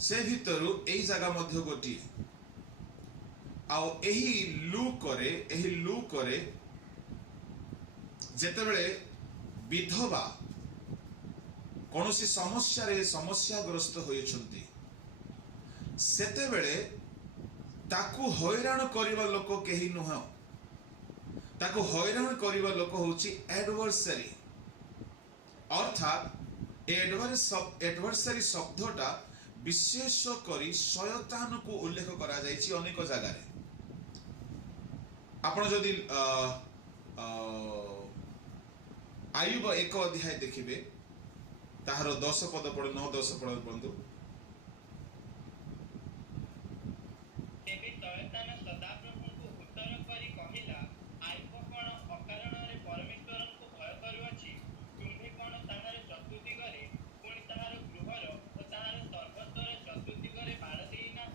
से भितरु एही जगह मध्य गोटी आउ एही लूकरे जेतेबेले विधवा कौनसी समस्याग्रस्त होइछन्ति सेतेबेले ताकू हैरान करिबा लोक केही नुह, ताकू हैरान करिबा लोक होछि एडवर्सरी। अर्थात एडवर्सरी शब्दटा विशेष करी शयतान को उल्लेख करा जाइछि अनेक जगह। आपण जदि आयुब 1 अध्याय देखिबे ताहार 10 पद पढ़ 9-10 पद पढ़ंतु। तेबे शयतान सदाप्रभुଙ୍କୁ उत्तर କରି କହିଲା, ଆଇବ କଣ ଅକାରଣରେ ପରମେଶ୍ୱରଙ୍କୁ ଭୟ କରୁଅଛି? ତୁମ୍ଭେ କଣ ତାହାର ଚତୁର୍ଦିଗରେ ପୁଣି ତାହାର ଗୃହର ଓ ତାହାର ସର୍ବସ୍ୱର ଚତୁର୍ଦିଗରେ ବାଡ଼ ଦେଇନାହ?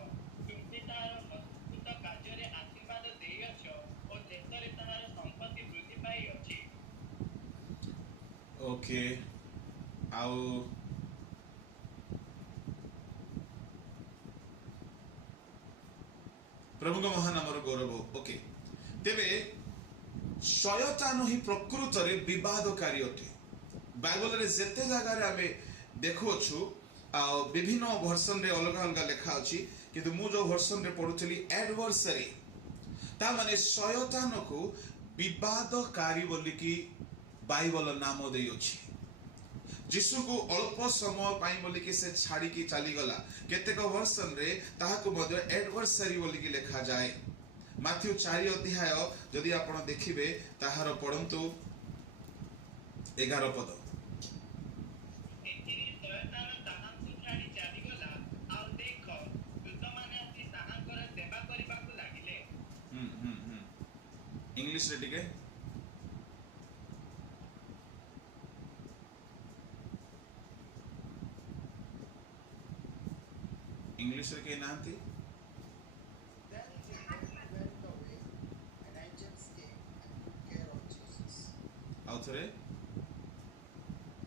ତୁମ୍ଭେ ତାହାର ମଜବୁତ କାର୍ଯ୍ୟରେ ଆଶୀର୍ବାଦ ଦେଇଅଛ ଓ ଦେଶରେ ତାହାର ସମ୍ପତ୍ତି ବୃଦ୍ଧି ପାଇଅଛି। ओके आउ प्रभु का महानामर गौरव। ओके तेबे शयतान ही प्रकृत रे विवादकारी अटे। बाइबल रे जेते जगह रे आमे देखुछु विभिन्न वर्षन रे अलग अलग लिखा अछि, किंतु मु जो वर्षन रे पढुथली एडवर्सरी ता माने शयतान को विवादकारी बोली की बाइबल नाम दे अछि। जीशु को अल्प समय पाई बोली कि से छाड़ी की चली गला। केतेक वर्षन रे ताहाको मध्य एडवर्सरी बोली की लिखा जाए। माथ्यू 4 अध्याय जदि आपण देखिबे ताहार पढंतु 11 पद। ଏଥିରେ ଶୟତାନ ତାହାଙ୍କୁ ଛାଡ଼ି ଚାଲିଗଲା, ଆଉ ଦେଖ ଦୂତମାନେ ଆସି ତାହାଙ୍କର ସେବା କରିବାକୁ ଲାଗିଲେ। इंग्लिश रे टिके इंग्लिश रे के नांती Then the devil went away, and angels came and took care of Jesus. आउथरे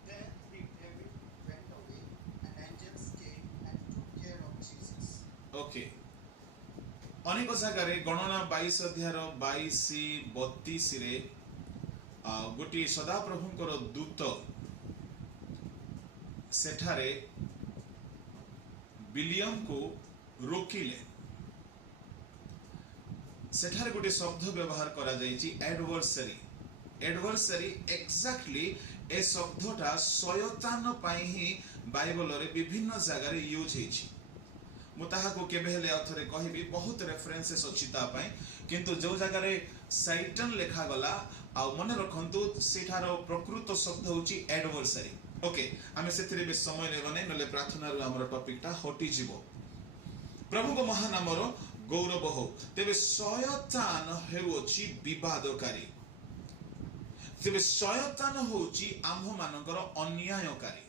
Then the devil went away, and angels came and took care of Jesus. Okay अनेक जगह रे गणना 22 अध्याय 22-32 रे गोटी सदा प्रभुंकर दूत सेठारे विलियम को रोकिले। सेठारे गोटे शब्द व्यवहार करा जाइछि एडवर्सरी। एडवर्सरी एक्जाक्टली ए शब्दटा शयतान पाई ही बाइबल रे विभिन्न जगह रे यूज हेछि। मु ताहाको केबे हेले अथरे कहिबी, बहुत रेफरेंसेस अछि ता पई, किंतु जो जगह रे सैटन लिखा गला आ मने रखंतु सेठारो प्रकृत शब्द होछि एडवर्सरी। ओके आमे सेथिरे बे समय लेबने नले प्रार्थना रो हमर टॉपिकटा हटि जिवो। प्रभु को महानामर गौरव हो। तेबे शयतान हेउछि विवादकारी। तेबे शयतान होछि आम्भ मानकर अन्यायकारी।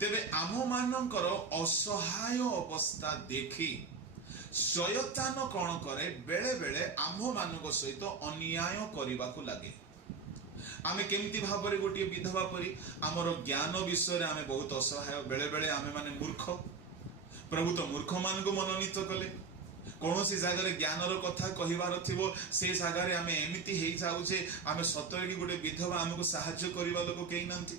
तेबे आम्भ मानकर असहाय अवस्था देखि शयतान कोन करे, बेले बेले आम्भ मानक सहित अन्याय करिबाकू लागे। आमे केमती भाबरे गोटे विधवा परी आमर ज्ञान विषय रे आमे बहुत असहाय, बेले बेले आमे माने मूर्ख। प्रभु तो मूर्ख मान को मनोनीत कले। कौन सी जगह ज्ञान कथा कहबार थिबो से जगह रे आमे एमिति हेइ जाउछे, आमे सतरे कि गोटे विधवा आमको सहाय्य करिबा लोक केही नांती।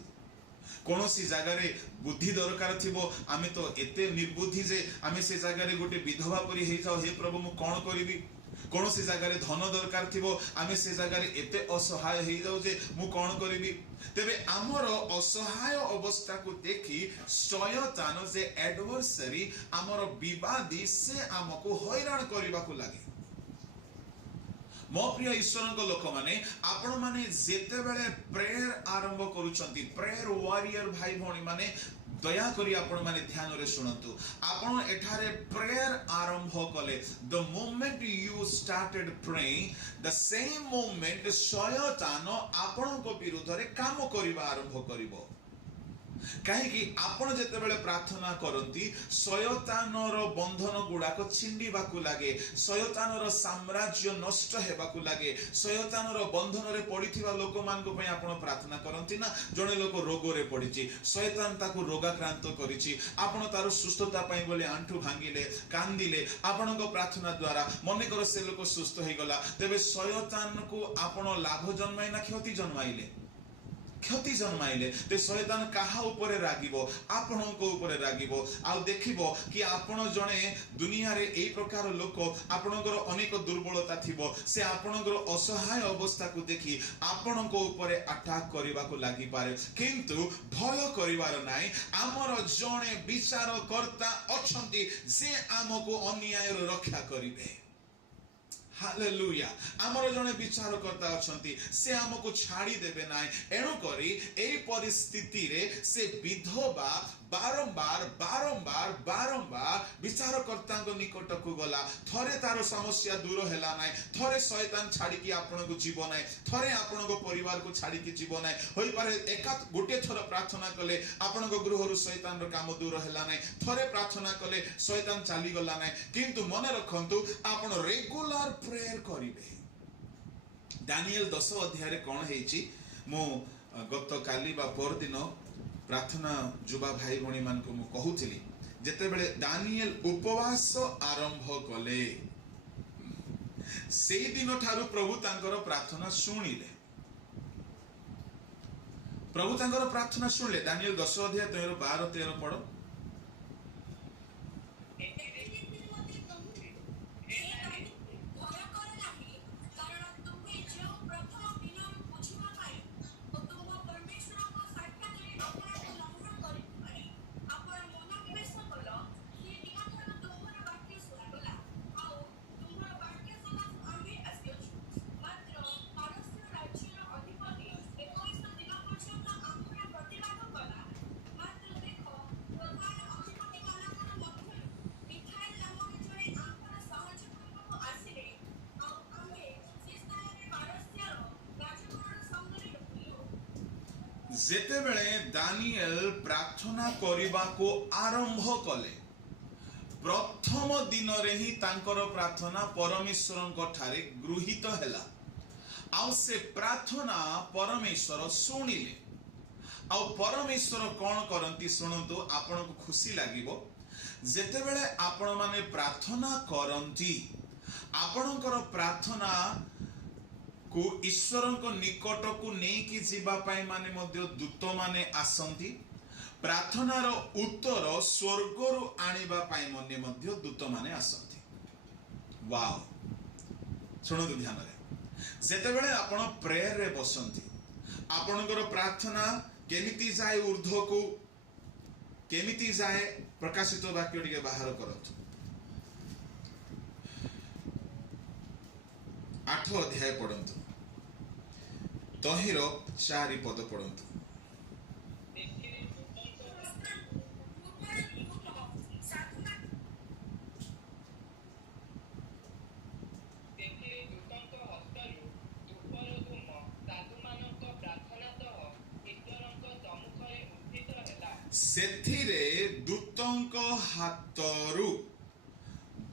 कौन सी जगह रे बुद्धि दरकार थिबो, आमे तो एते निर्बुद्धि जे आमे से जगह रे गोटे विधवा परी हेइ जाउ, हे प्रभु मु कोन करिबी। कौन सी जगह रे धन दरकार थिबो, आमे से जगह रे एते असहाय हेइ जाउ जे मु कोन करिबी। तेबे आमर असहाय अवस्था को देखि शयतान जे एडवर्सरी आमर विवादी से आमको हैरान करिबा को लागे। मो प्रिय ईश्वर लोक माने आपण माने जेते बेले प्रेयर आरंभ करूछंती, प्रेयर वॉरियर भाई भौणी माने दया करी आपण माने ध्यान रे सुनंतु। आपण एठारे प्रेयर आरंभ कले, the moment you started praying, the same moment शयतान आपण को विरुद्ध रे काम करिबा आरंभ करिवो। कहीं आपण जेतेबेले प्रार्थना करती शयतानर बंधन गुड़ाक छिंडीबाकू लगे, शयतानर साम्राज्य नष्ट हेबाकू लगे, शयतानर बंधन रे पड़िथिबा लोक मानक पई आपण प्रार्थना करंती ना। जणे लोक रोग रे पड़िछि, शयतान ताकू रोगाक्रांत करिछि, आपण तार सुस्थता पई बोले आंठू भांगिले कांदिले, आपणक प्रार्थना द्वारा मनेकर से लोक सुस्थ हे गला, तेबे शयतान को आपण लाभ जन्माई ना क्षति जन्माइले, क्षति जन्माइले। ते शयतान काहा उपरे रागिबो, आपणको उपरे रागिबो। आ देखिबो कि आपण जणे दुनिया रे एई प्रकार लोक आपणकर अनेक दुर्बलता थिबो, से आपणकर असहाय अवस्था को देखि आपणको उपरे अटैक करिबा को लागि पारे, किंतु भय करिवार नाही। हमर जणे विचारकर्ता अछंती जे हमको अन्याय रो रक्षा करिवे। हालेलुया। आमर जने विचारकर्ता अछंती, से हमको छाड़ी देबे नाय। एणु करी एई परिस्थिति रे से विधवा बारंबार बारंबार बारंबार विचारकर्ता निकट को गला। थरे तार समस्या दूर हैला नाय, थरे शैतान छाड़ी की आपण को जीव नाय, थरे आपण को परिवार को छाड़ी की जीव नाय। होई पारे एका गोटे थर प्रार्थना कले आपण को गृह रु शैतान रो काम दूर हैला नाय, थरे प्रार्थना कले शैतान चाली गला नाय। किंतु मन रखंतु आपण रेगुलर प्रेयर करिवे। दानिएल 10 अध्याय रे कोन हेछि, मो गत काली बा पर दिन प्रार्थना जुबा भाई भणी मान को मु कहूथिली, जेते बेले दानिएल उपवास आरंभ कले से दिन ठारू प्रभु तांकर प्रार्थना सुनिले, प्रभु तांकर प्रार्थना सुनिले। दानिएल 10 अध्याय 12-13 पढ़ो। जेते बेले दानिएल प्रार्थना करिबा को आरंभ कले, प्रथम दिन रे ही तांकर प्रार्थना परमेश्वरन ठारे गृहीत हैला। आउ से प्रार्थना परमेश्वर सुनिले। आउ परमेश्वर कौन करंती सुनंतु, आपण को खुशी लागिबो। जेते बेले आपण माने प्रार्थना करंती, आपणकर प्रार्थना को ईश्वर को निकट को नहीं कि जीवा पाई माने मध्य दूत माने आसंती, प्रार्थनार उत्तर स्वर्ग रु आनिबा पाई मने मध्य दूत माने आसंती। वाओ, सुनंतु ध्यान रे। जेते बेले आपण प्रेयर रे बसंती, आपणकर प्रार्थना केमिति जाए ऊर्ध्व को, केमिति जाए प्रकाशित वाक्य टिके बाहर करत। 8 अध्याय पढ़ंतु, तहिर 4 पद पढ़ंतु। सेथिरे दूतंक हातरु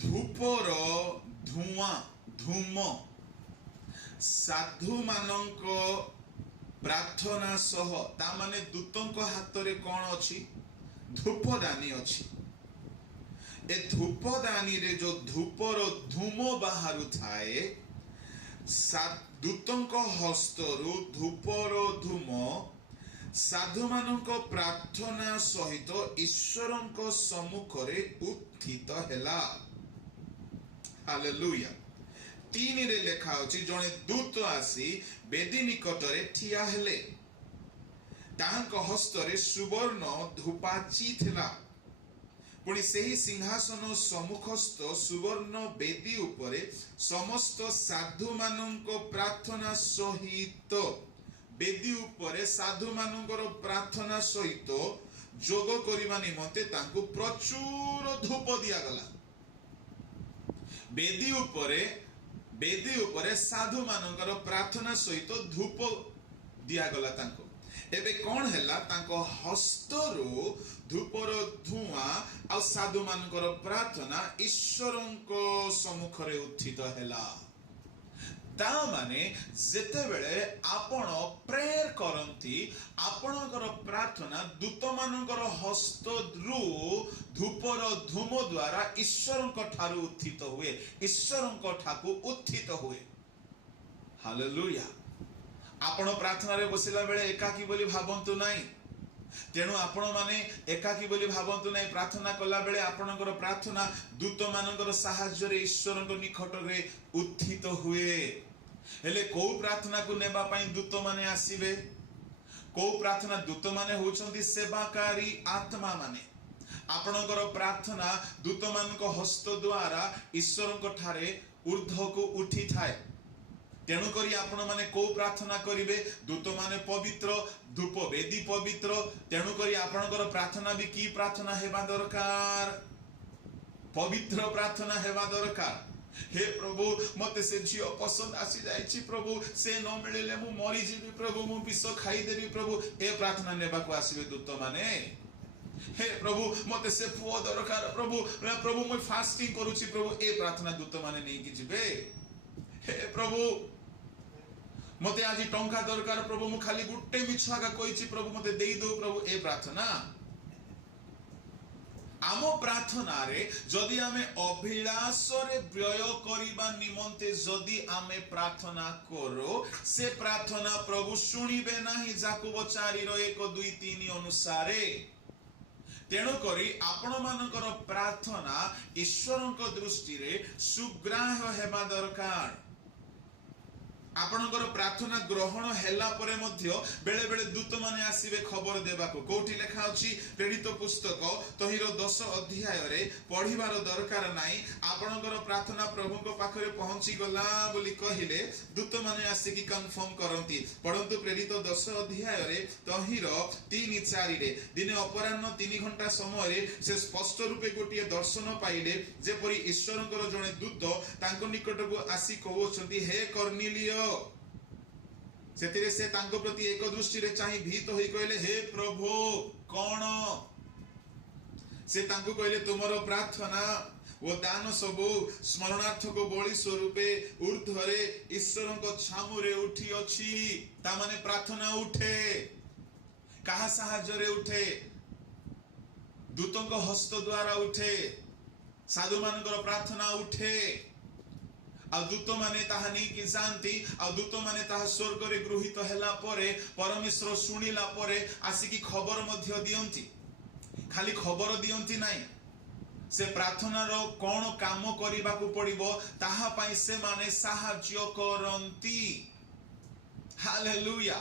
धूपर धुआं धूम साधु मानक प्रार्थना सह, ता माने दूतंक हाथ रे कौन अछि, धूपदानी अछि। ए धूपदानी रे जो धूपर धूम बाहरु थाए, दूतंक हस्तरु धूपर धूम साधु मानक प्रार्थना सहित ईश्वरंक सम्मुख रे उत्थित हेला। हालेलुया। 3 रे लेखा अछि, जने दूत आसी बेदी निकट रे ठिया हेले, तांक हस्त रे सुवर्ण धूपाची थिला। पुणी सेही सिंहासन सम्मुखस्थ सुवर्ण बेदी उपरे समस्त साधु मानक प्रार्थना सहित, बेदी उपरे साधु मानकर प्रार्थना सहित जोग करिबा निमंते तांको प्रचुर धूप दिया गला। बेदी उपरे साधु मानकर प्रार्थना सहित धूप दिया गला तांको। एबे कौन हैला तांको हस्तरू धूपर धुआं आ साधु मानकर प्रार्थना ईश्वरंको सम्मुखरे उत्थित हैला। ता माने जेते बेले आपण प्रेयर करंती आपणकर प्रार्थना दूत मानकर हस्तरू धूपर धूम द्वारा ईश्वरंको ठारू उत्थित हुए, ईश्वरंको ठाकू उत्थित हुए। हालेलुया। आपण प्रार्थना रे बसिला बेले एकाकी बोली भाबंतु नाही, तेणु आपण माने एकाकी बोली भाबंतु नाही। प्रार्थना कला बेले आपणकर प्रार्थना दूत मानकर सहाय्य रे ईश्वरंको निकट रे उत्थित हुए। हेले को प्रार्थना को नेबा पई दूत माने आसीबे, को प्रार्थना दूत माने होचंती सेवाकारी आत्मा माने। आपणकर प्रार्थना दूत मानक हस्त द्वारा ईश्वरंको ठारे ऊर्ध्व को उठी थाए। तेणु करी आपण माने को प्रार्थना करिवे, दूत माने पवित्र, धूप वेदी पवित्र। तेणु करी आपणकर प्रार्थना भी की प्रार्थना हेबा दरकार, पवित्र प्रार्थना हेबा दरकार। हे प्रभु मते से झियो पसंद आसी जाइछि प्रभु, से न मिलिले मु मरि जिबि प्रभु, मु विष खाई देबि प्रभु, ए प्रार्थना नेबा को आसीबे दूत माने। हे प्रभु मते से पुओ दरकार प्रभु, प्रभु मु फास्टिंग करूछि प्रभु, ए प्रार्थना दूत माने नै कि जिबे। हे प्रभु मते आज टंका दरकार प्रभु, मु खाली गुट्टे मिछागा कहिछि प्रभु मते देई दो प्रभु, ए प्रार्थना। आमो प्रार्थना रे जदि आमे अभिलाष रे व्यय करिबा निमंते जदि आमे प्रार्थना करो, से प्रार्थना प्रभु सुनिबे नाही। याकूब 4:1-2-3 अनुसारे। तेणु करी आपण मानकर प्रार्थना ईश्वरंक दृष्टि रे सुग्राह्य हेबा दरकार। आपणकर प्रार्थना ग्रहण हैला परे मध्य बेले बेले दूत माने आसीबे खबर देबाको। कोठी लेखा अछि प्रेरित पुस्तक तहिर 10 अध्याय रे पढिबार दरकार नाही। आपणकर प्रार्थना प्रभुको पाखरे पहुंची गला बोली कहिले दूत माने आसी की कंफर्म करंती। परंतु प्रेरित 10 अध्याय रे तहिर 3-4 रे दिने अपराह्न 3 घंटा समय रे से स्पष्ट रूपे गोटिए दर्शन पाइले, जेपरि ईश्वरंकर जणे दूत तांको निकटको आसी कहउछंती, हे कर्नेलियो। सेतिरे से तांको प्रति एक दृष्टि रे चाहि भीत होई कहले, हे प्रभु कोन? से तांको कहले, तुमरो प्रार्थना वो दान सबु स्मरणार्थ को बलि स्वरूपे ऊर्ध्वरे ईश्वरंको छामुरे उठी अछि। ता माने प्रार्थना उठे, काहा सहाय्य रे उठे? दूतंको हस्त द्वारा उठे, साधु मानकर प्रार्थना उठे। आ दूत माने ताहा नहीं कि जानती, आ दूत माने ताहा स्वर्ग रे गृहीत हैला परे परमेश्वर सुनिला परे आसिकी खबर मध्य दियंती। खाली खबर दियंती नाही, से प्रार्थना रो कोन काम करिबा को पड़िबो ताहा पई से माने सहाय्य करंती। हालेलुया।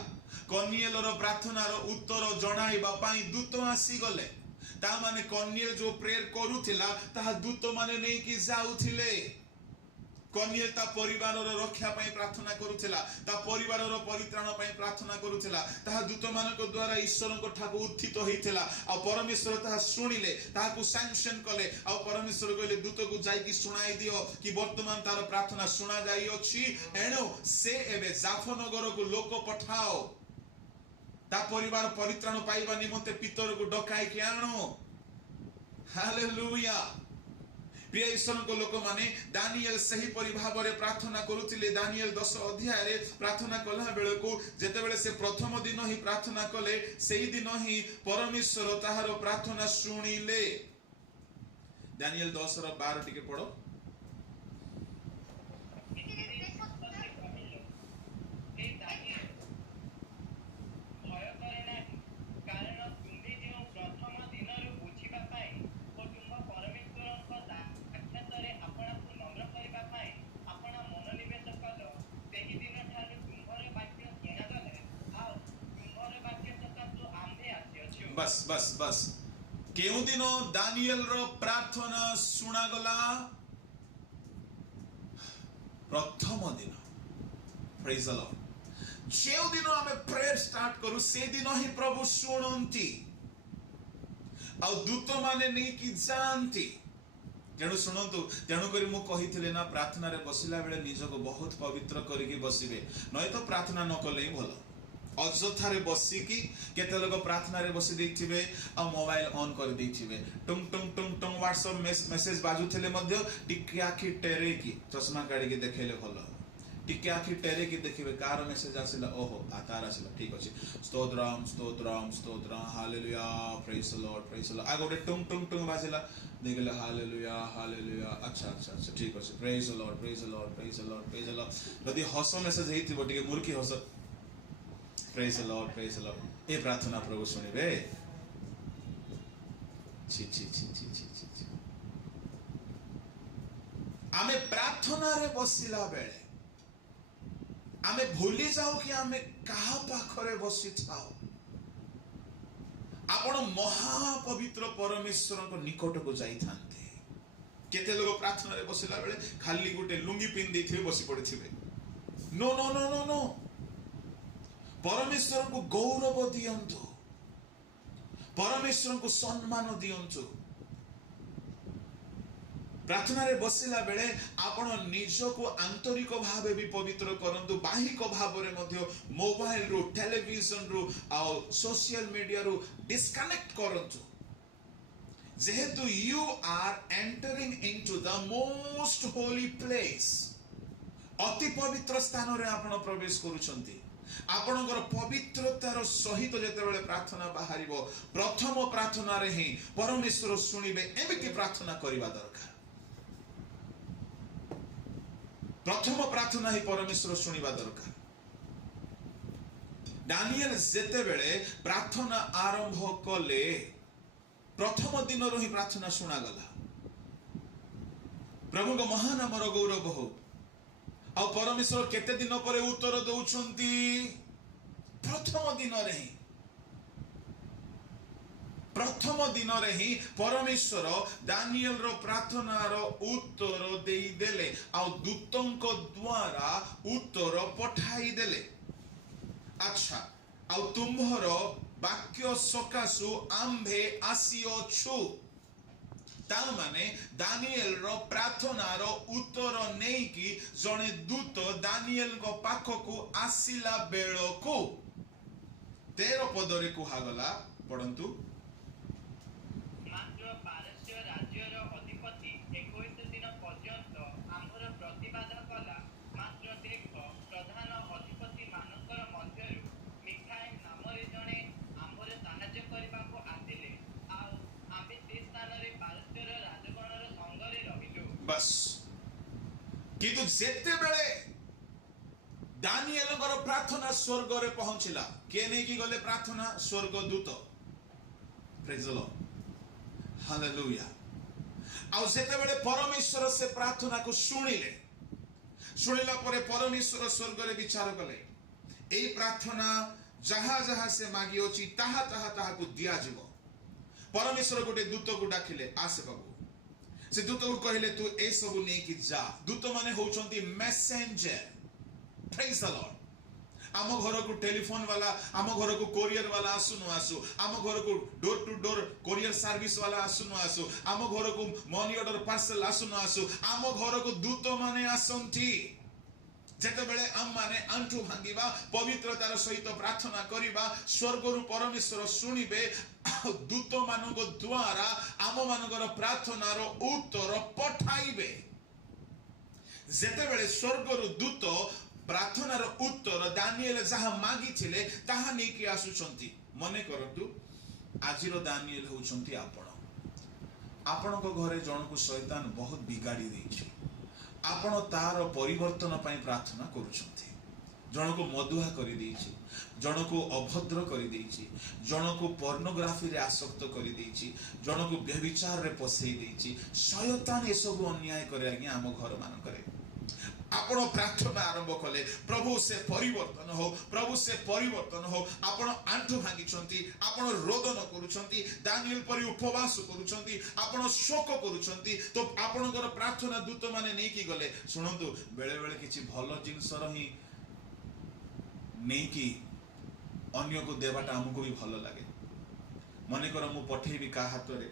कर्नेल रो प्रार्थना रो उत्तर जणाइबा पई दूत आसी गले। ता माने कर्नेल जो प्रेयर करूथिला ताहा दूत माने नहीं कि जाउथिले। कर्नेल ता परिवार रक्षा पाई प्रार्थना करूथिला, ता परिवार परित्राण पाई प्रार्थना करूथिला। ताहा दूत मानक द्वारा ईश्वरंको ठाकु उत्थित होइथिला। आ परमेश्वर ताहा सुनिले, ताहाकु सैंक्शन कले। आ परमेश्वर कहले दूत को जाई कि सुनाई दियो कि वर्तमान तार प्रार्थना सुना जाई अछि, एणो से एबे जाफनगर को लोक पठाओ, ता परिवार परित्राण पाइबा निमंते पितर को डकाई कि आनो। हालेलुया। प्रिय ईश्वर को लोक माने दानिएल सही परिभाव रे प्रार्थना करूथिले। दानिएल 10 अध्याय रे प्रार्थना कला बेले को जेते बेले से प्रथम दिन ही प्रार्थना कले, सेही दिन ही परमेश्वर ताहार प्रार्थना सुनिले। दानिएल 10:12 टिके पढो। बस बस बस केउ दिन दानिएल रो प्रार्थना सुना गला? प्रथम दिन। Praise the Lord. जेउ दिन आमे प्रेयर स्टार्ट करू से दिन ही प्रभु सुनंती, आ दूत माने नहीं कि जानती। तेणु शुणु, तेणुक मु कही ना प्रार्थना रे बसिला बेले निजको बहुत पवित्र करके बसिबे, नय तो प्रार्थना न कले ही भल। अजथारे बसिकी केते लोग प्रार्थना रे बसी देथिबे आ मोबाइल ऑन कर देथिबे टुंग टुंग टुंग टुंग व्हाट्सएप मेसेज बाजुथिले मध्य टिके आखि टेरे की चश्मा काढी के देखेले भलो टिके आखि टेरे की देखिबे कार मेसेज आसिला ओहो आतार आसिला ठीक अछि स्तोत्रम स्तोत्रम स्तोत्रम हालेलुया प्रेज द लॉर्ड आ गोटे टुंग टुंग टुंग बाजिला देखले हालेलुया हालेलुया अच्छा अच्छा अच्छा ठीक अछि praise the Lord praise the Lord praise the Lord praise the Lord यदि हस मेसेज हेतिबो टिके मूर्खी हस प्रेज द लॉर्ड ए प्रार्थना प्रभु सुनिबे छी छी छी छी छी छी आमे प्रार्थना रे बसिला बेले आमे भूली जाओ कि आमे कहा पाखरे बसी थाओ आपण महापवित्र परमेश्वर को निकट को जाई थांते केते लोग प्रार्थना रे बसिला बेले खाली गुटे लुंगी पिन देथिबे बसी पड़िथिबे no no no no no परमेश्वर को गौरव दियंतु परमेश्वर को सम्मान दियंतु प्रार्थना रे बसिला बेले आपण निज को आंतरिक भावे भी पवित्र करंतु बाहिक भाव रे मध्य मोबाइल रो टेलीविजन रो आ सोशल मीडिया रो डिस्कनेक्ट करंतु जेहेतु you are entering into the most holy place अति पवित्र स्थान रे आपण प्रवेश करूछंती आपणकर पवित्रतार सहित जेतेबेले प्रार्थना बाहरिबो प्रथम प्रार्थना रे ही परमेश्वर सुनिबे एमिति प्रार्थना करिबा दरकार प्रथम प्रार्थना ही परमेश्वर सुनिबा दरकार दानिएल जेतेबेले प्रार्थना आरंभ कले प्रथम दिन रो ही प्रार्थना सुना गला प्रभु को महानामर गौरव हो आ परमेश्वर केते दिन परे उत्तर दउछंती प्रथम दिन रे ही परमेश्वर दानिएल रो प्रार्थना रो उत्तर देई देले आ दूतंक द्वारा उत्तर पठाई देले अच्छा आ तुम्हर वाक्य सकाशु आंभे आसीओ छु ता माने दानिएल रो प्रार्थना रो उत्तर नेई की जने दूत दानिएल को पाखो को आसिला बेलो को 13 पद रे कुहा गला पढंतु मात्र पारस्य राज्यर अधिपति 21 दिन पर्यंत आमर प्रतिवाद कला मात्र देख प्रधान अधिपति मानकर मध्यरु मिखाएल नामरे जणे आमर साहाय्य करबा को आतिले आ आमे से स्थान रे पारस्यर राजगणर संगरे रहिलु बस किंतु जेते बेले दानिएल गर प्रार्थना स्वर्ग रे पहुंचिला के नै की गले प्रार्थना स्वर्ग दूत प्रेज द लॉर्ड हालेलुया आ जेते बेले परमेश्वर से प्रार्थना को सुनिला परे परमेश्वर स्वर्ग रे विचार कले एई प्रार्थना जहां जहां से मागी अछि ताहा ताहा ताहा को दिया जिवो परमेश्वर गोटे दूत को डाकिले आसे बाबू से दूत को कहले तू ए सब नै कि जा दूत माने होचंती मेसेंजर प्रेज द लॉर्ड आम घर को टेलीफोन वाला आम घर को कोरियर वाला आसु न आसु आम घर को door to door courier service वाला आसु न आसु आम घर को मनी ऑर्डर पार्सल आसु न आसु आम घर को दूत माने आसंती जेते बेले आम माने आंठु भांगिबा पवित्रतार सहित प्रार्थना करिबा स्वर्ग रु परमेश्वर सुनिबे दूत मानको द्वारा आम मानकर प्रार्थनार उत्तर पठाइबे जेते बेले स्वर्ग रु दूत प्रार्थनार उत्तर दानिएल जहां मागी थिले ताहा नै कि आसुचंती मने करंतु आजिरो दानिएल होउचंती आपण को घरे जण को शैतान बहुत बिगाड़ी देछि आपण तार परिवर्तन पई प्रार्थना करूछंती जण को मधुहा करि देछि जण को अभद्र करि देछि जण को पोर्नोग्राफी रे आसक्त करि देछि जण को व्यभिचार रे पसई देछि शैतान ए सब अन्याय करे आगे हम घर मान करे आपण प्रार्थना आरंभ कले प्रभु से परिवर्तन हो आपण आंठु भांगिछंती आपण रोदन करूछंती दानिएल परि उपवास करूछंती आपण शोक करूछंती तो आपणकर प्रार्थना दूत माने नै कि गले सुनंतु बेले बेले किछि भलो जिंस रही नै कि अन्य को देवाटा हमको भी भलो लागे मने कर मु पठेबी का हाथ रे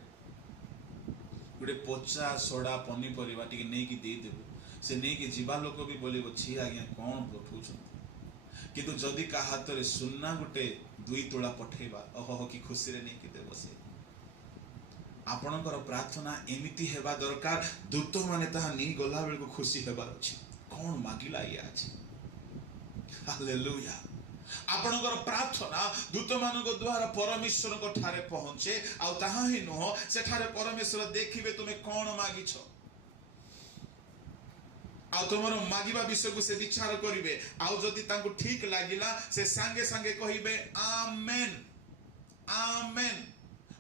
गुडे पोचा सोडा पनी परिबा टिके नै कि दे देबो से नहीं कि जीवा लोक भी बोले छी आज्ञा कौन पठौछन किंतु जदि का हाथ रे सुन्ना गोटे 2 तोला पठेबा ओहो कि खुशी रे नहीं कि देबो से आपणकर प्रार्थना एमिति हेबा दरकार दूत माने ताहा नहीं गला बेल को खुशी हेबार अछि कोन मागिला या अछि हालेलुया आपणकर प्रार्थना दूत मानक द्वारा परमेश्वर को ठारे पहुंचे आ ताहा ही नो से ठारे परमेश्वर देखिबे तुमे कोन मागिछो आ तुमर मागिबा विषय को से विचार करिवे आ जदि तांको ठीक लागिला से संगे संगे कहिबे आमेन आमेन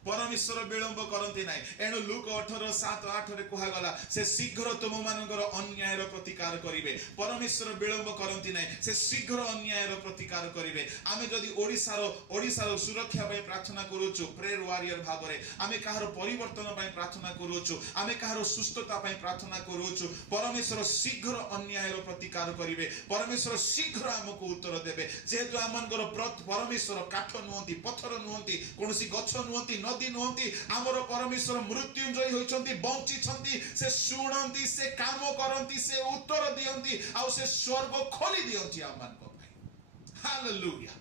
परमेश्वर विलंब करती ना एणु लूक 18:7-8 रे कहा गला से शीघ्र तुम मानकर अन्यायर प्रतिकार करिवे परमेश्वर विलंब करती ना से शीघ्र अन्यायर प्रतिकार करिवे आमे जदि ओडिसार सुरक्षा पय प्रार्थना करूछु प्रेयर वॉरियर भाबरे आमे काहर परिवर्तन पय प्रार्थना करूछु आमे काहर सुस्थता पय प्रार्थना करूछु परमेश्वर शीघ्र अन्यायर प्रतिकार करिवे परमेश्वर शीघ्र हमको उत्तर देबे जेहेतु आमनकर परमेश्वर काठ नुहंती पत्थर नुहंती कोनसी गछ नुहंती नदी नुहंती आमर परमेश्वर मृत्युंजयी होइछंती बंची छंती से सुनंती से काम करंती से उत्तर दियंती आ से स्वर्ग खोली दियंती आमन को भाई हालेलुया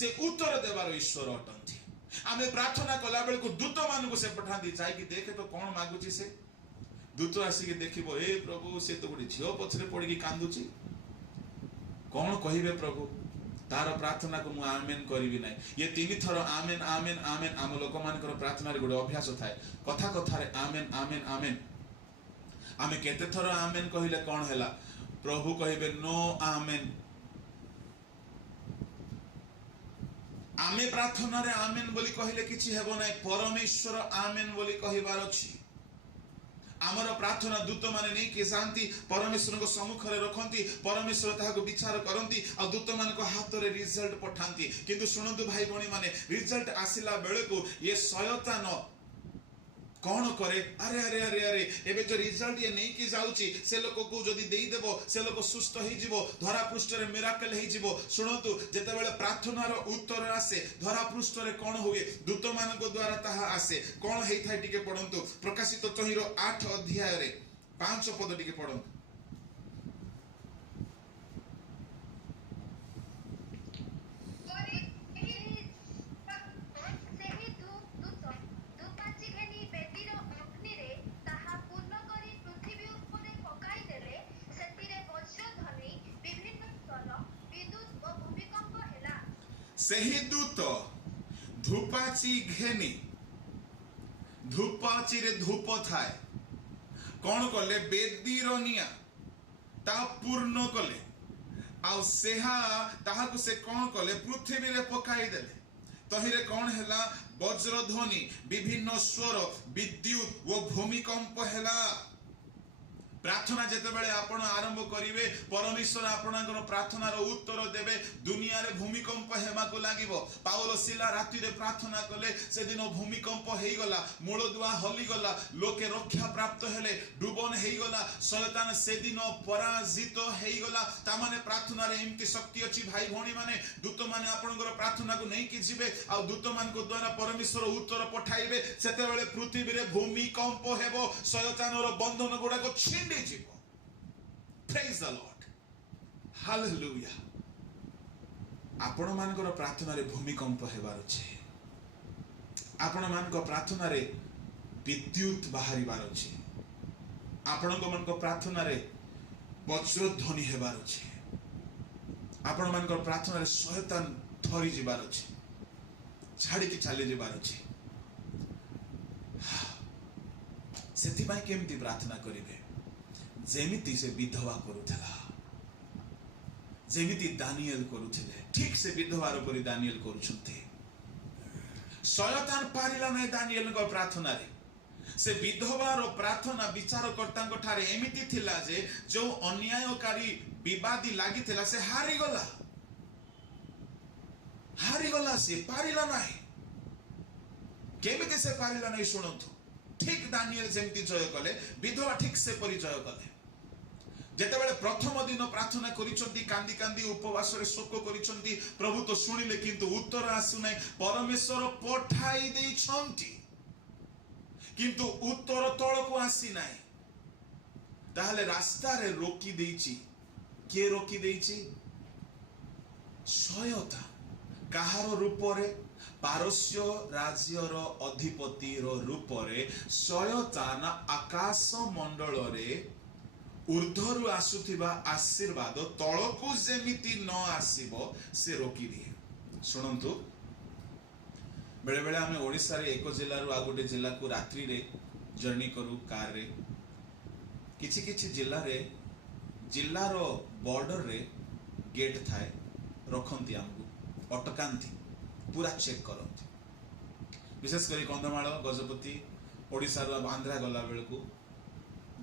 से उत्तर देवार ईश्वर अटंती आमे प्रार्थना कला बेल को दूत मान को से पठांती जाय कि देखे तो कोन मागुची से दूत आसी के देखिबो ए प्रभु से तो गुडी झियो पछरे पड़ी की कांदुची कोन कहिबे प्रभु तार प्रार्थना को मु आमेन करिवि नै ये 3 थर आमेन आमेन आमेन आम लोक मानकर प्रार्थना रे गुडे अभ्यास थाए कथा कथा रे आमेन आमेन आमेन आमे केते थर आमेन कहिले कोन हैला प्रभु कहिबे नो आमेन आमे प्रार्थना रे आमेन बोली कहिले किछि हेबो नै परमेश्वर आमेन बोली कहिबार अछि आमर प्रार्थना दूत माने नहीं कि शांति परमेश्वर को सम्मुख रे रखंती परमेश्वर ताहा को विचार करंती आ दूत मान को हाथ रे रिजल्ट पठांती किंतु सुनंतु भाई भणी माने रिजल्ट आसिला बेले को ये शयतान कौन करे अरे अरे अरे अरे एबे जो रिजल्ट ये नहीं कि जाउची से लोक को जदी देई देबो से लोक सुस्त होई जिवो धरा पृष्ठ रे मिराकल होई जिवो सुनंतु जेते बेले प्रार्थना रो उत्तर आसे धरा पृष्ठ रे कोन हुए दूत मान को द्वारा ताहा आसे कोन हेई थाई टिके पढंतु प्रकाशित चहिरो 8 अध्याय रे 5 पद टिके पढंतु सही दूत धूपाची घेनी धूपाची रे धूप थाए कौन कले बेदीर निया ता पूर्ण कले आ सेहा ताहा को से कौन कले पृथ्वी रे पकाई देले तहिरे कौन हैला वज्रध्वनि विभिन्न स्वर विद्युत वो भूमिकंप हैला प्रार्थना जेते बेले आपण आरंभ करिवे परमेश्वर आपणकर प्रार्थनार उत्तर देबे दुनिया रे भूमिकंप हेमा को लागिवो पाउलो सिला राति रे प्रार्थना कले से दिन भूमिकंप हेई गला मूल दुआ हली गला लोके रक्षा प्राप्त हेले डुबन हेई गला शैतान से दिन पराजित हेई गला ता माने प्रार्थना रे एमती शक्ति अछि भाई भणी माने दूत माने आपणकर प्रार्थना को नहीं कि जिवे आ दूत मान को द्वारा परमेश्वर उत्तर पठाइबे सेते बेले पृथ्वी रे भूमिकंप हेबो शैतान रो बंधन गुडा को छिन Praise the Lord. Hallelujah. आपण मानकर प्रार्थना रे भूमिकंप हेबार अछि आपण मानकर प्रार्थना रे विद्युत बाहरी बार अछि आपण मानकर प्रार्थना रे वज्रध्वनि हेबार अछि आपण मानकर प्रार्थना रे शैतान थरी जिबार अछि छाड़ी के चली जिबार अछि सेति भाई केमती प्रार्थना करिवे जेमिति से विधवा करूथला जेमिति दानिएल करूथले ठीक से विधवार पर दानिएल करूछंते शयतान पारिला नै दानिएल को प्रार्थना रे से विधवार प्रार्थना विचारकर्ता को ठारे एमिति थिला जे जो अन्यायकारी विवादी लागि थिला से हारी गला से पारिला नै केमिति से पारिला नै सुनंतु ठीक दानिएल जेमिति जय कले विधवा ठीक से परिचय कले जेतेबेले प्रथम दिन प्रार्थना करिसंती कांदी कांदी उपवास रे शोक करिसंती प्रभु तो सुनिले किंतु उत्तर आसु नै परमेश्वर पठाई देइछंती किंतु उत्तर तळ को आसी नै ताहले रास्ता रे रोकी देइछि के रोकी देइछि ସୟତା କାହାର ରୂପରେ? ପାରସ୍ୟ ରାଜ୍ୟର ଅଧିପତିର ରୂପରେ ସୟତାନ ଆକାଶ ମଣ୍ଡଳରେ ଊର୍ଦ୍ଧ୍ୱରୁ ଆସୁଥିବା ଆଶୀର୍ବାଦ ତଳକୁ ଯେମିତି ନ ଆସିବ ସେ ରୋକିଦିଏ। ଶୁଣନ୍ତୁ, ବେଳେ ବେଳେ ଆମେ ଓଡ଼ିଶାରେ ଏକ ଜିଲ୍ଲାରୁ ଆଉ ଗୋଟେ ଜିଲ୍ଲାକୁ ରାତ୍ରିରେ ଜର୍ଣ୍ଣି କରୁ କାରରେ। କିଛି କିଛି ଜିଲ୍ଲାରେ ଜିଲ୍ଲାର ବର୍ଡରରେ ଗେଟ୍ ଥାଏ, ରଖନ୍ତି, ଆମକୁ ଅଟକାନ୍ତି, ପୁରା ଚେକ୍ କରନ୍ତି। ବିଶେଷ କରି କନ୍ଧମାଳ, ଗଜପତି, ଓଡ଼ିଶାରୁ ଆନ୍ଧ୍ରା ଗଲା ବେଳକୁ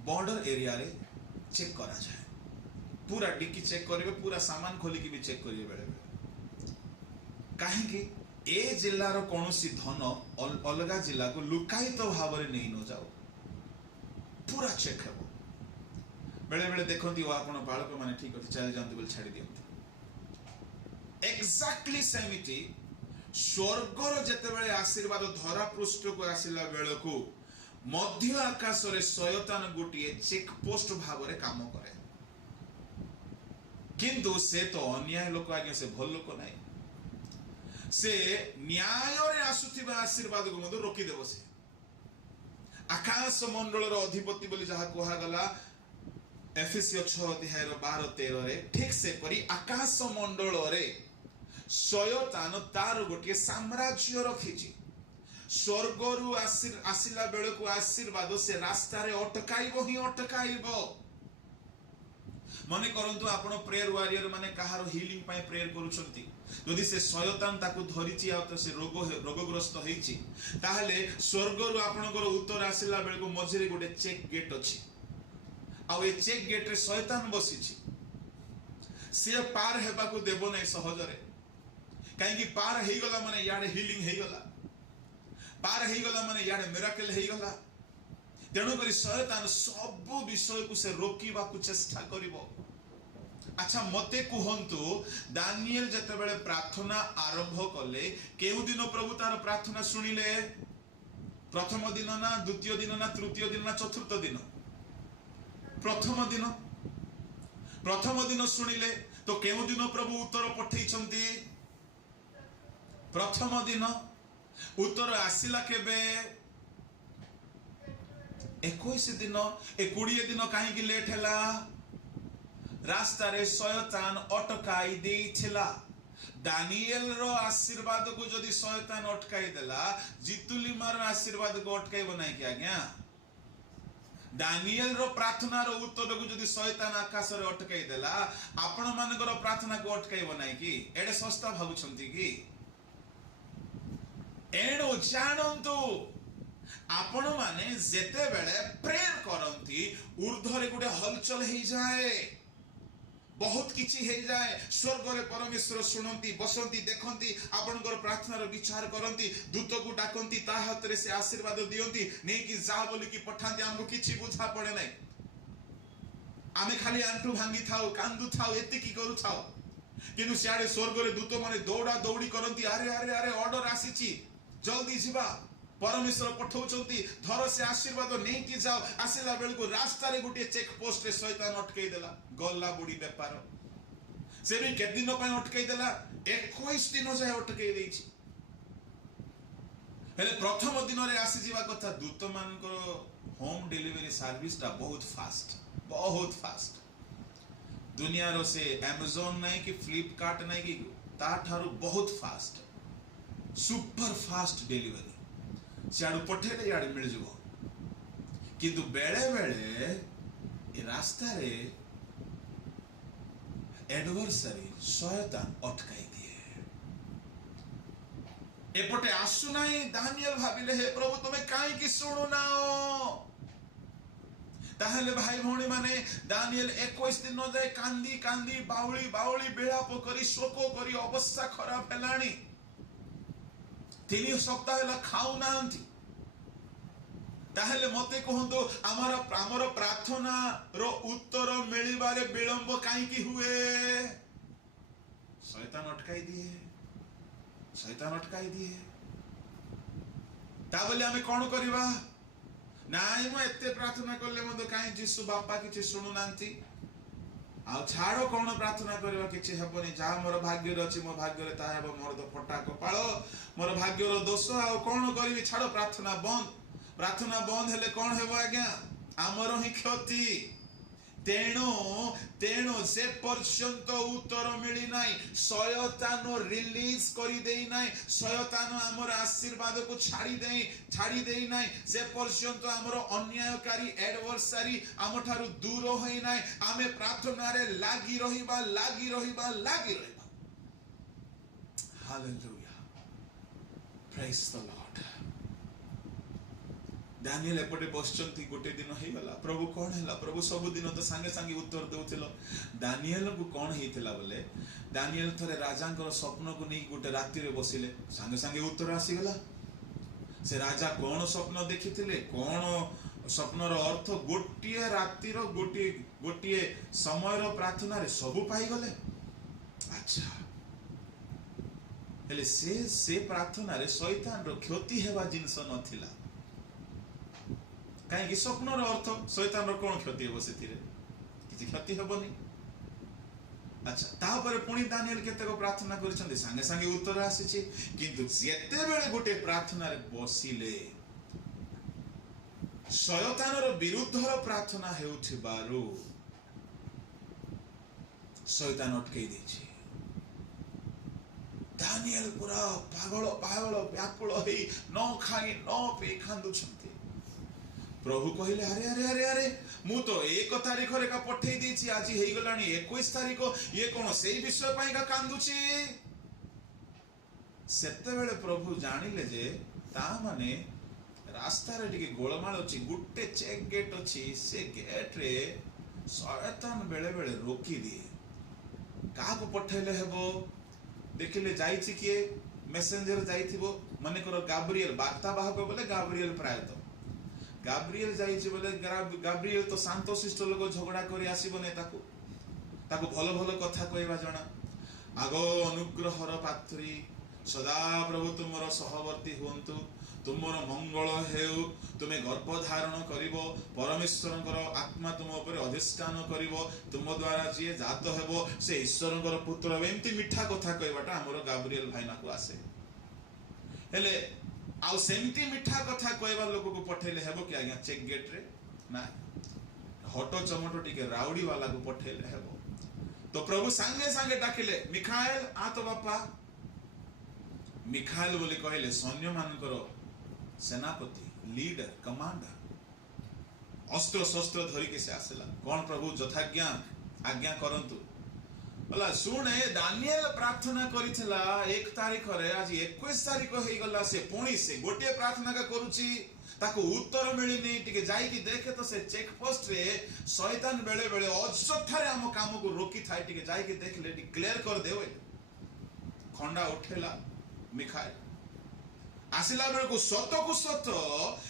ବର୍ଡର ଏରିଆରେ ଚେକ୍ କରାଯାଏ। ପୁରା डिक्की चेक करेंगे, पूरा सामान खोलिकी भी चेक करेंगे बेले बेले। कहीं ए जिल्लार कौन सी धन अलग जिला को लुकायित भाव में नहीं न जाओ, पूरा चेक है। बेले बेले देखती वो आपण बालक मैंने ठीक अच्छे चली जाती बोले छाड़ी दिखती। एक्जाक्टली सेमिति स्वर्गर जेतेबेले आशीर्वाद धरा पृष्ठ को आसिला बेलू मध्य आकाश रे शयतान गोटे चेक पोस्ट भाव में काम करे, किंतु से तो अन्याय लोक आज्ञा, से भल लोक नहीं, से न्याय रे आसुथिबा आशीर्वाद को मधु रोकी देबो। से आकाश मंडल रो अधिपति बोली जहा कहा गला एफेसियो 6 अध्याय 12-13 रे, ठीक से परी आकाश मंडल रे शयतान तार गोटे साम्राज्य रखिछि। स्वर्गरु आसिला बेले को आशीर्वाद से रास्ता रे अटकाइबो ही अटकाइबो। मने करंतु आपण प्रेयर वॉरियर माने कहारो हीलिंग पाए प्रेयर करूछंती, यदि से शयतान ताकू धरिछि आ तो से रोगग्रस्त होईछि, ताहले स्वर्गरु आपणकर उत्तर आसिला बेले को मझिरे गोटे चेक गेट अछि, आ ए चेक गेट रे शयतान बसिछि। से पार हेबा को देबो नै सहजरे, काहे कि पार हेई गला माने याडे हीलिंग हेई गला, पार हेई गला माने याडे मिराकल हेई गला। तेणु करी शयतान सब विषय को से रोकिबा को चेष्टा करिवो। अच्छा मते कहंतु, दानिएल जेतेबेले प्रार्थना आरंभ कले केउ दिन प्रभु तार प्रार्थना सुनिले? प्रथम दिन ना, द्वितीय दिन ना, तृतीय दिन ना, चतुर्थ दिन? प्रथम दिन सुनिले तो केउ दिन प्रभु उत्तर पठेइछंती? प्रथम दिन। उत्तर आसिला केबे? 21 दिन। 20 दिन कहीं लेट हैला? रास्ता रे शयतान अटकाई देइथिला। दानिएल रो आशीर्वाद को जदि शयतान अटकाई देला, जितुली मार आशीर्वाद को अटकाइबो नै कि आज्ञा? दानिएल रो प्रार्थना रो उत्तर को जदि शयतान आकाश रे अटकाई देला, आपण मानकर प्रार्थना को अटकाइबो नै कि? एडे सस्ता भाबुछंती कि? एणु जानंतु, आपण माने जेते बेले प्रेयर करंती ऊर्ध्व रे गुटे हलचल हेई जाए, बहुत किछि हेई जाए। स्वर्ग रे परमेश्वर सुनंती, बसंती, देखंती, आपनकर प्रार्थना रो विचार करंती, दूत को डाकंती, ता हाथ रे से आशीर्वाद दियंती, नै कि जा बोली कि पठांती। हमको किछि बुझा पड़े नै, आमे खाली आंटू भांगी थाओ, कांदू थाओ, एति की करू थाओ, किनु सियाडे स्वर्ग रे दूत माने दौड़ा दौड़ी करंती। अरे अरे अरे ऑर्डर आसीची, जल्दी जिबा, परमेश्वर पठाउछंती, धर से आशीर्वाद नहीं कि जाओ। आसिला बेल को रास्ता रे गुटे चेक पोस्ट रे शयतान अटकाई देला। गल्ला बुड़ी व्यापार से भी के दिन पय अटकाई देला? 21 दिन जाय अटकाई देछि। हेले प्रथम दिन रे आसी जीवा कथा। दूत मान को होम डिलीवरी सर्विस ता बहुत फास्ट, बहुत फास्ट। दुनिया रो से Amazon नहीं कि फ्लिपकार्ट नहीं कि, ता थारु बहुत फास्ट, सुपर फास्ट डिलीवरी। सियाड़ू पठेले याड़े मिल जाओ, किंतु बेले बेले ए रास्ता रे एडवर्सरी शयतान अटकाई दिए। एपटे आसु नाही। दानिएल भाबिले, हे प्रभु तुम्हें काहे कि सुनु नाओ? ताहले भाई भौणी माने दानिएल 21 दिन न जाए कांदी कांदी बाउली बाउली बेलाप करी शोक करी अवस्था खराब हेलाणी। 3 सप्ताह हेला खाऊ नांती। ताहले मते कहंतो, आमर प्रार्थना रो उत्तर मिलिबारे विलंब काहे कि हुए? शयतान अटकाई दिए, शयतान अटकाई दिए। ता बोले आमे कोन करबा? नाइ म एते प्रार्थना करले मते काहे जिसु बापा किछि सुनु नांती? आ छाड़ कौन प्रार्थना करवा किछि हेबनी जहाँ मोर भाग्य अच्छी मो भाग्य ता हेब मोर तो फटा कपाळ मोर भाग्यर दोष आ कौन करी छाड़ प्रार्थना बंद हेले कौन हेब आज्ञा आमर ही क्षति तेणु तेणु से पर्यंत उत्तर मिली नाई शयतान रिलीज करी देई नाई शयतान हमर आशीर्वाद को छाड़ी देई नाई से पर्यंत हमर अन्यायकारी एडवर्सरी आम ठारू दूर होई नाई आमे प्रार्थना रे लागी रहिबा hallelujah praise the Lord Daniel एपटे बसचंती गोटे दिन हो गला प्रभु कौन है प्रभु सब दिन तो सांगे सांगे उत्तर देउथिलो दानिएल को कौन हेतिला बोले दानिएल थरे राजांकर स्वप्न को नहीं गोटे राति रे बसिले सांगे सांगे उत्तर आसी गला से राजा कौन स्वप्न देखिथिले कौन स्वप्नर अर्थ गोटिए राति रो गोटिए समय रो प्रार्थना रे सब पाई गले अच्छा हेले से प्रार्थना रे शैतान रो क्षति हेबा जिंस नथिला कहीं स्वप्नर अर्थ शैतान कौन क्षति हे किसी क्षति हेबनी अच्छा तापर पुणी दानिएल केतेक प्रार्थना करिसंती संगे संगे उत्तर आसीछि किंतु जेते बेले गोटे प्रार्थना रे बसिले शैतानर विरुद्धर प्रार्थना हेउथिबारु शैतान अटकई देछि दानिएल पूरा पागल व्याकुल होई न खाई न पी कांदुछंती प्रभु कहले अरे अरे अरे अरे मु तो 1 तारीख रे का पठेई देछि आज हेई गलानी 21 तारीख ये कोन सेई विषय पई का कांदुछि सेते बेले प्रभु जानिले जे ता माने रास्ता रे टिके गोलमाल अछि गुट्टे चेक गेट अछि से गेट रे शैतान बेले बेले रोकी दिए का को पठेले हेबो देखिले जाईछि के मेसेंजर जाईथिबो माने करो गाब्रिएल वार्ता बाहक बोले गाब्रिएल प्रायत गाब्रिएल जाईछि बोले गाब्रिएल तो शांत शिष्ट लोग झगड़ा करी आसीबो ने ताको भलो भलो कथा कहवा जणा आगो अनुग्रहर पात्री सदा प्रभु तुमर सहवर्ती हुंतु तुमर मंगल हेउ तुमे गर्भ धारण करिवो परमेश्वरंकर आत्मा तुम ऊपर अधिष्ठान करिवो तुम द्वारा जे जात हेबो से ईश्वरंकर पुत्र एमती मिठा कथा कहवाटा हमर गाब्रिएल भाईना को आसे हेले आउ सेमती मिठा कथा कहवा लोक को पठेले हेबो कि आज्ञा चेक गेट रे ना हटो चमटो टिके राउडी वाला को पठेले हेबो तो प्रभु संगे संगे डाकिले मिखाएल आ तो बापा मिखाएल बोली कहले सैन्य मानकर सेनापति लीडर कमांडर अस्त्र शस्त्र धरी के से आसला कौन प्रभु यथाज्ञा आज्ञा करंतु बोला सुने दानिएल प्रार्थना करिथिला 1 तारीख रे आज 21 तारीख हेई गला से पुणी से गोटे प्रार्थना का करूची ताको उत्तर मिलिनी टिके जाई कि देखे तो से चेक पोस्ट रे शैतान बेले बेले अजथारे हम काम को रोकी थाई टिके जाई कि देख ले डिक्लेयर कर देवे खंडा उठेला मिखाएल आसिला बेले को सत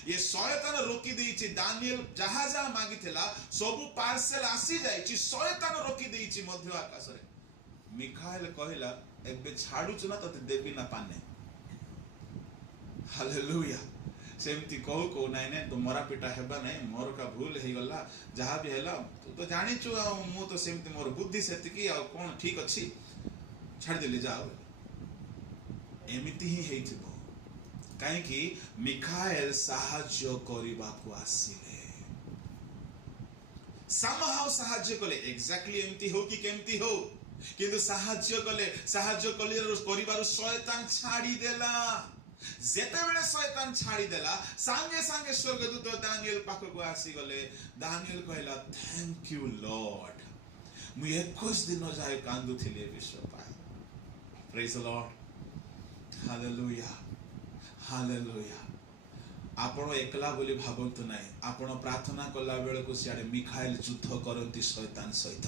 ये शैतान रोकी देइछि दानिएल जहा जहा मागिथिला सब पार्सल आसी जाइछि शैतान रोकी देइछि मध्य आकाश रे मिखाएल कहला एबे छाडुछ ना तते देबी ना पाने हालेलुया सेमती कहू नाई तो मरा पिटा हेबा नहीं मोर का भूल हे गला जहाँ भी हैला तू तो जानिचु मु तो सेमती मोर बुद्धि सेतिकी आ कोन ठीक अछि छाड़ देले जाओ एमिति ही हेइथिबो काहे कि मिखाएल साहाय्य करिबा को आसीले समहाउ साहाय्य कले एक्जेक्टली एमिति हो कि केमति हो किंतु साहाय्य कले करिबार शैतान छाड़ी देला जेते बेले शैतान छाड़ी देला संगे संगे स्वर्गदूत दानिएल पाख को आसी गले दानिएल कहला थैंक यू लॉर्ड मु 21 दिन जाय कांदु थिले विश्व पाए praise the Lord hallelujah hallelujah आपण एकला बोली भाबंतु नाही आपण प्रार्थना कला बेले को सियाडे मिखाएल युद्ध करंती शैतान सहित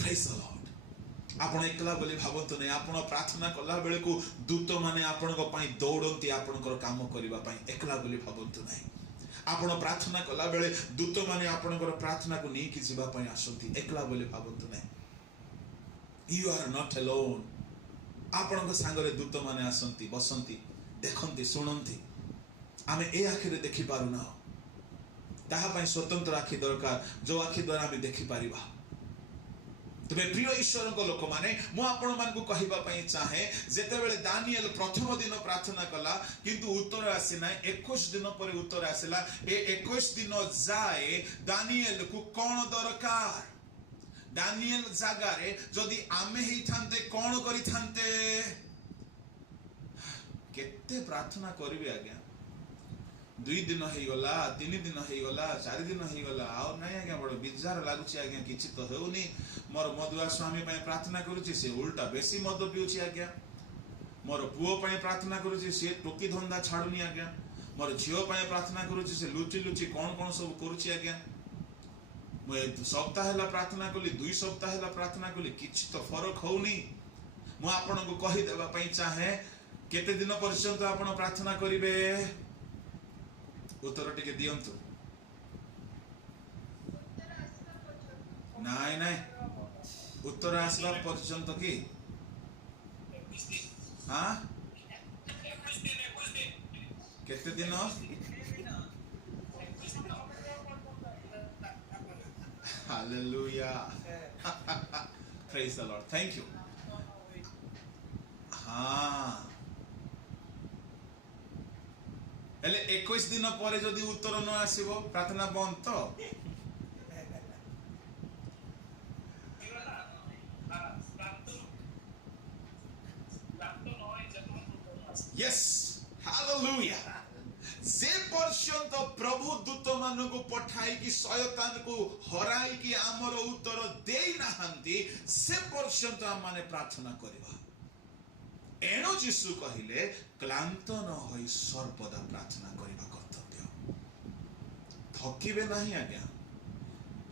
प्रेज द लॉर्ड आपण एकला बोली भाबंतु नहीं आपण प्रार्थना कला बेले को दूत माने आपण को पई दौड़ंती आपण को काम करबा पई एकला बोली भाबंतु नहीं आपण प्रार्थना कला बेले दूत माने आपण को प्रार्थना को नहीं कि जीवा पई आसंती एकला बोली भाबंतु नहीं यू आर नॉट अलोन आपण को संग रे दूत माने आसंती बसंती देखंती सुनंती आमे ए आखि रे देखि पारु ना ताहा पई स्वतंत्र आखि दरकार जो आखि द्वारा आमे देखि पारिबा तबे प्रिय ईश्वर को लोक माने मु आपण मान को कहिबा पई चाहे जेते बेले दानिएल प्रथम दिन प्रार्थना कला किंतु उत्तर आसी ना 21 दिन पर उत्तर आसिला ए 21 दिन जाए दानिएल को कोन दरकार दानिएल जागारे जदि आमे ही थांते कोन करि थांते केते प्रार्थना करबे आज्ञा 2 दिन हे गला 3 दिन हे गला 4 दिन हे गला आ नहीं आज्ञा बड़ बिजार लागुची आज्ञा किछि तो हेउनी मोर मधुआ स्वामी पय प्रार्थना करूची से उल्टा बेसी मद पिउची आज्ञा मोर पुओ पय प्रार्थना करूची से टोकी धंदा छाडुनी आज्ञा मोर झियो पय प्रार्थना करूची से लुची लुची कोन कोन सब करूची आज्ञा मैं सप्ताह हला प्रार्थना कली 2 सप्ताह हला प्रार्थना कली किछि तो फरक होउनी मु आपन को कहि देबा पय चाहे केते दिन पर्यंत आपण प्रार्थना करिवे उत्तर टिके दियंतु नाई नाई उत्तर आसवा पर्यंत की हाँ केते दिन hallelujah praise the Lord thank you हाँ हेले 21 दिन पर जदि उत्तर न आसीबो प्रार्थना बंद तो यस हालेलुया जे पर्यंत प्रभु दूत मान को पठाई कि शयतान को हराई कि आमर उत्तर देई नाहंती से पर्यंत हम माने प्रार्थना करबा एणु यीशु कहिले क्लांत न होई सर्वदा प्रार्थना करबा कर्तव्य थकिबे नहीं आज्ञा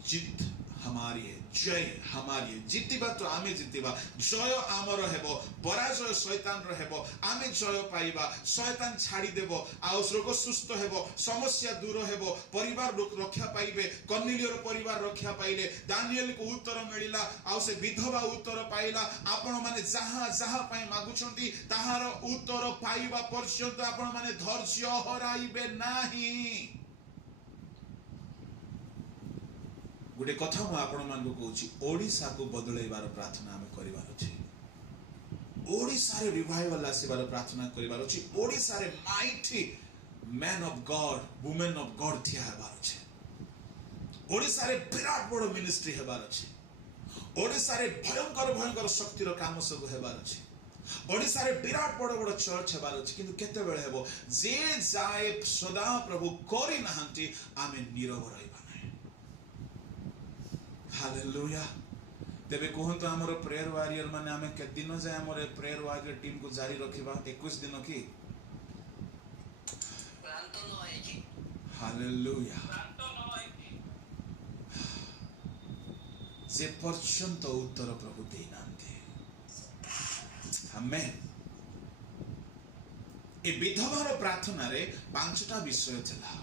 जित हमारी है जय हमारी है जितिबा तो आमे जितिबा जय आमर हेबो पराजय शैतान रो हेबो आमे जय पाइबा शैतान छाड़ी देबो आ रोग सुस्थ हेबो समस्या दूर हेबो परिवार रक्षा पाइबे कर्नेलियर परिवार रक्षा पाइले दानिएल को उत्तर मिलिला आ से विधवा उत्तर पाइला आपण माने जहां जहां पई मागुछंती ताहार उत्तर पाइबा पर्यंत आपण माने धैर्य हराइबे नाही गोटे कथा मु आपण मान को कहूची ओडिसा को बदलैबार प्रार्थना हमें करिवार अछि ओडिसा रे रिवाइवल आसीबार प्रार्थना करिवार अछि ओडिसा रे mighty man of God women of God थिया हेबार अछि ओडिसा रे विराट बड़ मिनिस्ट्री हेबार अछि ओडिसा रे भयंकर भयंकर शक्ति रो काम सब हेबार अछि ओडिसा रे विराट बड़ बड़ चर्च हेबार अछि किंतु केते बेले हेबो जे जाय सदा प्रभु करि नाहंती आमे नीरव रहिबा हालेलुया तेबे कहंतु हमर प्रेयर वॉरियर माने हमें के दिन जाय हमर प्रेयर वॉरियर टीम को जारी रखिबा 21 दिन की क्लांत न होय कि हालेलुया क्लांत न होय कि जे पर्यंत उत्तर प्रभु दे नांते आमेन ए विधवार प्रार्थना रे 5टा विषय थिला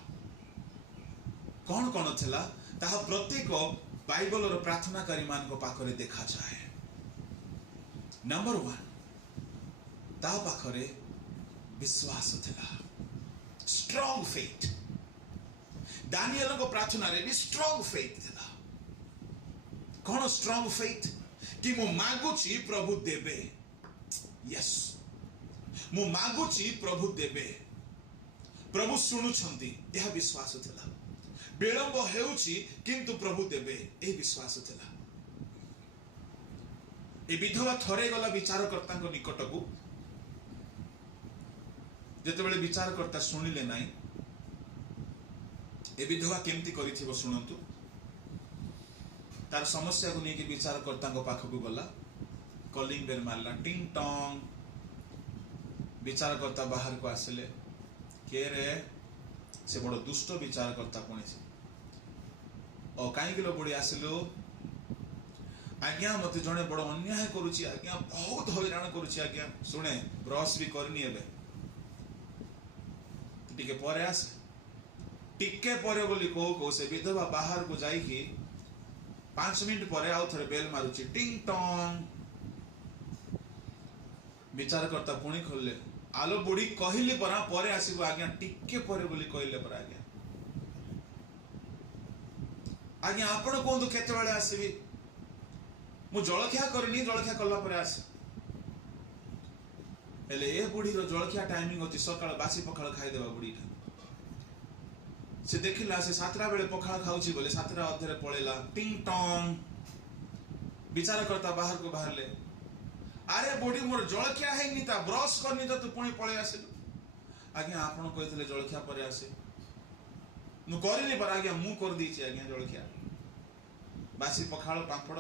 कोन कोन थिला ताहा प्रत्येक बाइबल और प्रार्थनाकारी मान को पाखरे देखा जाए नंबर 1 ता पाखरे विश्वास थिला स्ट्रांग फेथ दानिएल को प्रार्थना रे भी स्ट्रांग फेथ थिला कोन स्ट्रांग फेथ कि मु मागुची प्रभु देबे यस मु मागुची प्रभु देबे प्रभु सुनुछंती यह विश्वास थिला विलंब हेउची किंतु प्रभु देबे ए विश्वास थिला ए विधवा थरे गला विचारकर्ता को निकट को जते बेले विचारकर्ता सुनिले नाही ए विधवा केमती करिथिबो सुनंतु तार समस्या को नेकी विचारकर्ता को पाख को गला कॉलिंग बेल मारला टिंग टोंग विचारकर्ता बाहर को आसले के रे से बड़ दुष्ट विचारकर्ता कोने से और कहीं किलो बुढ़ी आसिलु आज्ञा मत जने बड़ अन्याय करूची आज्ञा बहुत हैरान करूची आज्ञा सुने ब्रश भी करनी एबे टिके परे आस टिके परे बोली को से विधवा बाहर को जाई कि 5 मिनट परे आउ थरे बेल मारुची टिंग टोंग विचारकर्ता पुणी खोलले आलो बुढ़ी कहली परा परे आसीबो आज्ञा टिके परे बोली कहले परा आज्ञा आज्ञा आपण कोंदु केते बेले आसीबी मु जलखिया करनी जलखिया कला पर आसे हेले ए बुढ़ी रो जलखिया टाइमिंग अछि सकाळ बासी पखाळ खाइ देबा बुढ़ी से देखिला से 7टा बेले पखाळ खाउची बोले 7टा अधरे पळेला टिंग टोंग विचार करता बाहर को बाहरले अरे बुढ़ी मोर जलखिया हैनी ता ब्रश करनी तो तू पुणी पळे आसे आज्ञा आपण कहितले जलखिया पर आसे मु करिनी पर आज्ञा मु कर दीची आज्ञा जलखिया बासी पखाळ पापड़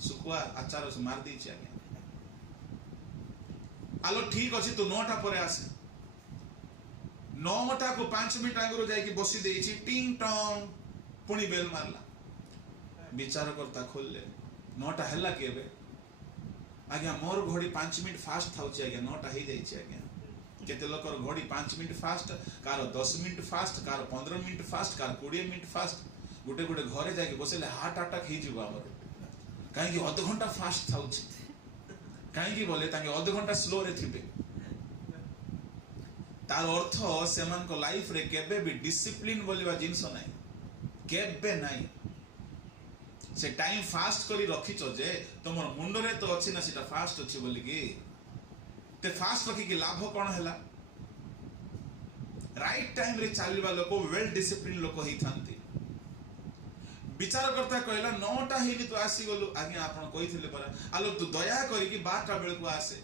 सुकुआ आचार से मार दीची आज्ञा आलो ठीक अछि तू 9टा पर आसे 9टा को 5 मिनिट आगरो जाई कि बसी देइची टिंग टोंग पुणी बेल मारला विचार करता खोलले 9टा हल्ला केबे आज्ञा मोर घड़ी 5 मिनिट फास्ट थाउची आज्ञा 9टा ही जाइची आज्ञा केते लोकर घड़ी 5 minute fast car 10 minute fast car 15 minute fast car 20 minute fast गुटे गुटे घरे जाके बसेले हार्ट अटैक ही जीव हमर काहे कि आधा घंटा फास्ट थाउची काहे कि बोले ताके आधा घंटा स्लो रे थिबे तार अर्थ सेमान को लाइफ रे केबे भी डिसिप्लिन बोलिबा जिंस नाही केबे नाही से टाइम फास्ट करी रखिछ जे तमर मुंड रे तो अछि ना सेटा फास्ट अछि बोली कि ते फास्ट रखी कि लाभ कोन हैला राइट टाइम रे चालिबा लोक वेल डिसिप्लिन लोक ही थांती विचार करता कहला 9टा हेनी तो आसी गलु आज्ञा आपण कहिथिले पर आलो तू दया करी कि 12टा बेल को आसे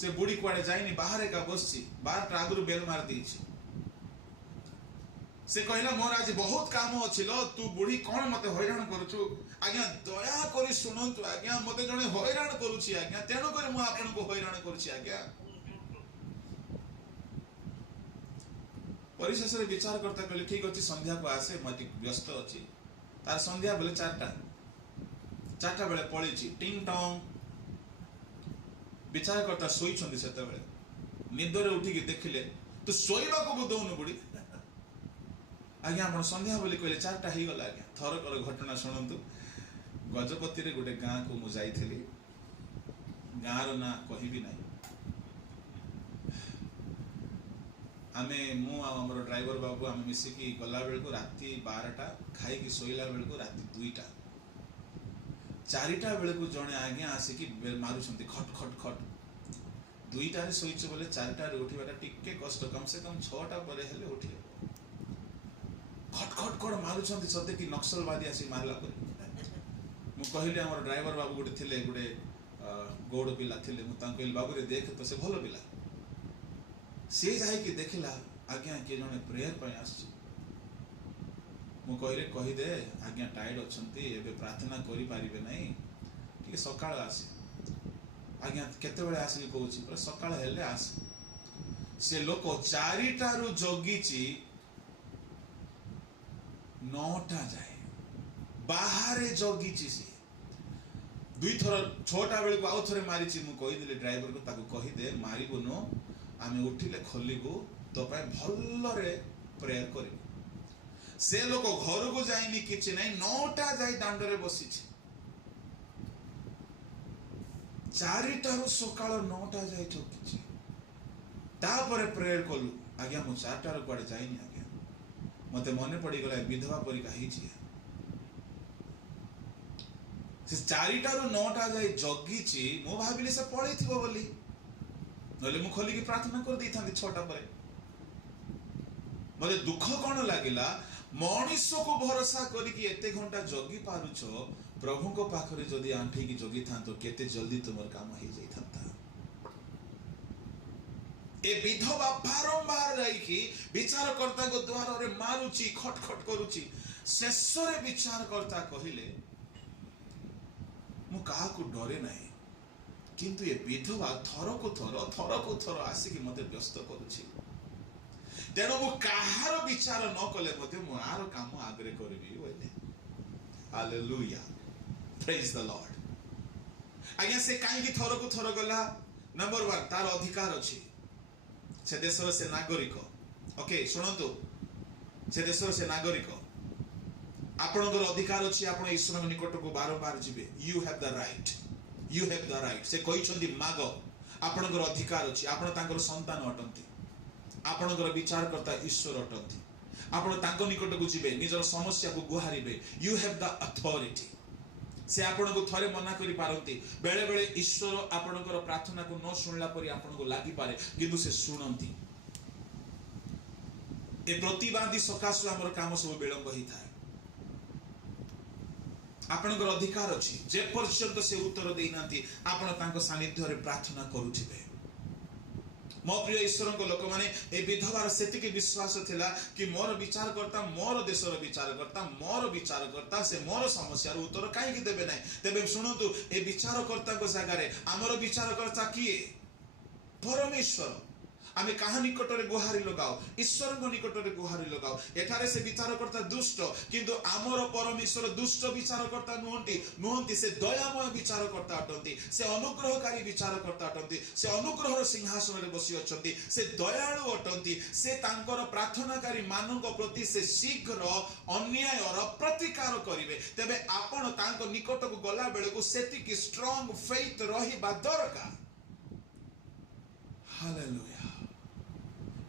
से बुढ़ी कुआडे जाइनी बाहर का बसची 12टा आगुरु बेल मार दीची से कहला मोर आज बहुत काम अछि लो तू बुढ़ी कोन मते हैरान करूछु आज्ञा दया करी सुनंतु आज्ञा मते जने हैरान करूछि आज्ञा तेनो करी मु आपन को हैरान करूछि आज्ञा परिशेष रे विचार करता कहले ठीक अछि संध्या को आसे मते व्यस्त अछि तार संध्या बेले 4टा बेले पळीची टिंग टोंग विचार करता सोई छंदी सेते बेले निदरे उठी के देखिले तू सोईबा को बुदौनु बुढ़ी आज्ञा आपण संध्या बोली कहले 4टा ही गला आज्ञा थरकर घटना सुनंतु गजपति रे गोटे गां को मु जाईथिली गां रो ना कहिबी नाही आमे मु हमर ड्राइवर बाबू आमे मिसी की गला बेल को राती 12टा खाई की सोइला बेल को राती 2टा 4टा बेल को जणे आज्ञा आसी की बेल मारू छंती खट खट खट 2टा रे सोइछ बोले 4टा रे उठिबाटा टिके कष्ट कम से कम 6टा परे हेले उठी खट खट खट मारू छंती सते की नक्सलवादी आसी मारला पर मु कहिले हमर ड्राइवर बाबू गुटे थिले गुटे गोड़ पिला थिले मु तां कहले बाबू रे देख तो से भलो पिला से जाई कि देखिला आज्ञा के जने प्रेयर पय आछि मु कहले कहि दे आज्ञा टायर्ड अछंती एबे प्रार्थना करि पारिबे नै ठीक सकाळ आसी आज्ञा केते बेले आसी कहूची पर सकाळ हेले आसी से लोक 4टा रु जगीची 9टा जाए बाहरे जगीची से 2 थर 6टा बेले को आउ थरे मारिची मु कहि दिले ड्राइवर को ताको कहि दे मारिबुनो आमे उठिले खोलिबु तो पाए भल्लो रे प्रेयर करिबु से लोक घर को जाइनी किछि नै 9टा जाई दांड रे बसिछि 4टा रु सकाळ 9टा जाई ठोकिछि तापरे प्रेयर कलु आज्ञा मु 4टा रो कोडे जाइनी आज्ञा मते मने पड़ी गला विधवा परिका हिछि से 4टा रु 9टा जाई जगीछि मु भाबिली से पळैथिबो बोली नले मु खोली की प्रार्थना कर दी थांती 6टा परे मते दुख कोन लागिला मनुष्य को भरोसा करी कि एते घंटा जगी पारुछो प्रभु को पाखरे जदी आंठी की जगी थांतो केते जल्दी तुमर काम हो जाई थांता ए विधवा बारंबार रही कि विचार करता को द्वार रे मारुची खट खट करूची शेष रे विचार करता कहिले मु काहा को डरे नाही किंतु ये विधवा थर को थर आसी कि मते व्यस्त करूची तेणु मु काहार विचार न कले मते मु आरो काम आग्रे करबी बोले हालेलुया प्रेज द लॉर्ड आज्ञा से काई की थर को थर गला नंबर 1 तार अधिकार अछि से देशर से नागरिक ओके सुनंतु से देशर से नागरिक आपनकर अधिकार अछि आपण ईश्वर निकट को बारंबार जिबे यू हैव द राइट से कहि छंदी माग आपनकर अधिकार अछि आपण तांकर संतान अटंती आपनकर विचार करता ईश्वर अटंती आपण तांको निकट को जिबे निजर समस्या को गुहारिबे यू हैव द अथॉरिटी से आपण को थरे मना करि पारंती बेले बेले ईश्वर आपणकर प्रार्थना को न सुनला परि आपण को लागि पारे किंतु से सुनंती ए प्रतिवादी सकाशु हमर काम सब विलंब ही थाए आपणकर अधिकार अछि जे पर्यंत से उत्तर देई नांती आपण तांको सानिध्य रे प्रार्थना करूथिबे मो प्रिय ईश्वर को लोक माने ए विधवार सेतिके विश्वास थिला कि मोर विचार करता मोर देशर विचार करता से मोर समस्या रो उत्तर काहे कि देबे नै तेबे सुनंतु ए विचार करता को जगह रे हमर विचार करता किए परमेश्वर आमे कहा निकटरे गुहारी लगाओ ईश्वर को निकटरे गुहारी लगाओ एठारे से विचार करता दुष्ट किंतु आमर परमेश्वर दुष्ट विचार करता नुहंती से दयामय विचार करता अटंती से अनुग्रहकारी विचार करता अटंती से अनुग्रहर सिंहासन रे बसी अछंती से दयालु अटंती से तांकर प्रार्थनाकारी मानक प्रति से शीघ्र अन्यायर प्रतिकार करिवे तबे आपण तांको निकट को गला बेले को सेति की स्ट्रांग फेथ रहिबा दरकार हालेलुया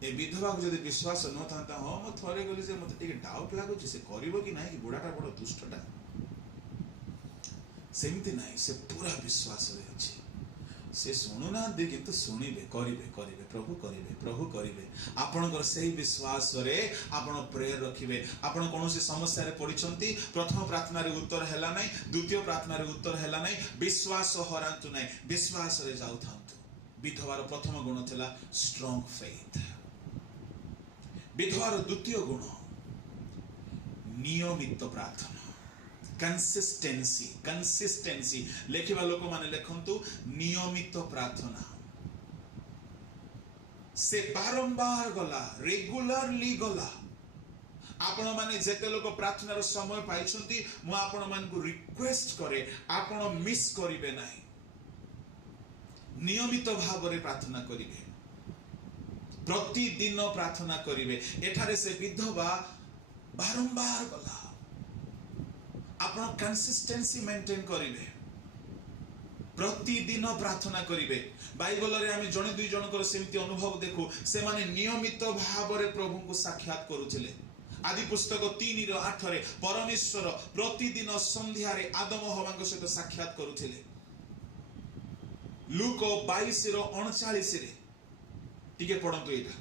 ए विधवा को जदि विश्वास न था हाँ मैं थरे गली से मत डाउट लगुच से करिवो कि नहीं कि बुढ़ाटा बड़ दुष्टटा सेमती नहीं से पूरा विश्वास रे अछि से सुनु ना दे किंतु सुनिबे करिवे प्रभु करिवे आपनकर सेही विश्वास रे आपण प्रेयर रखिबे आपण कोनोसी समस्या रे पडिचंती प्रथम प्रार्थना रे उत्तर हैला नै द्वितीय प्रार्थना रे उत्तर हैला नै विश्वास हरांतु नै विश्वास रे जाउ थांतु विधवार प्रथम गुण थिला स्ट्रांग फेथ विधवार द्वितीय गुण नियमित प्रार्थना कंसिस्टेंसी लेखिबा लोक माने लेखंतु नियमित प्रार्थना से बारंबार गला रेगुलरली गला आपण माने जेते लोक प्रार्थना रो समय पाइछंती मु आपण मान को रिक्वेस्ट करे आपण मिस करिवे नाही नियमित भाव रे प्रार्थना करिवे प्रतिदिन प्रार्थना करिवे एठारे से विधवा बारंबार गला आपण कंसिस्टेंसी मेंटेन करिवे प्रतिदिन प्रार्थना करिवे बाइबल रे आमे जने दुई जनकर सेमति अनुभव देखु से माने नियमित भाव रे प्रभु को साक्षात करूथिले आदि पुस्तक 3:8 रे परमेश्वर प्रतिदिन संध्या रे आदम हवांग सहित साक्षात करूथिले लूक 22:39 रे टिके पढंतु एटा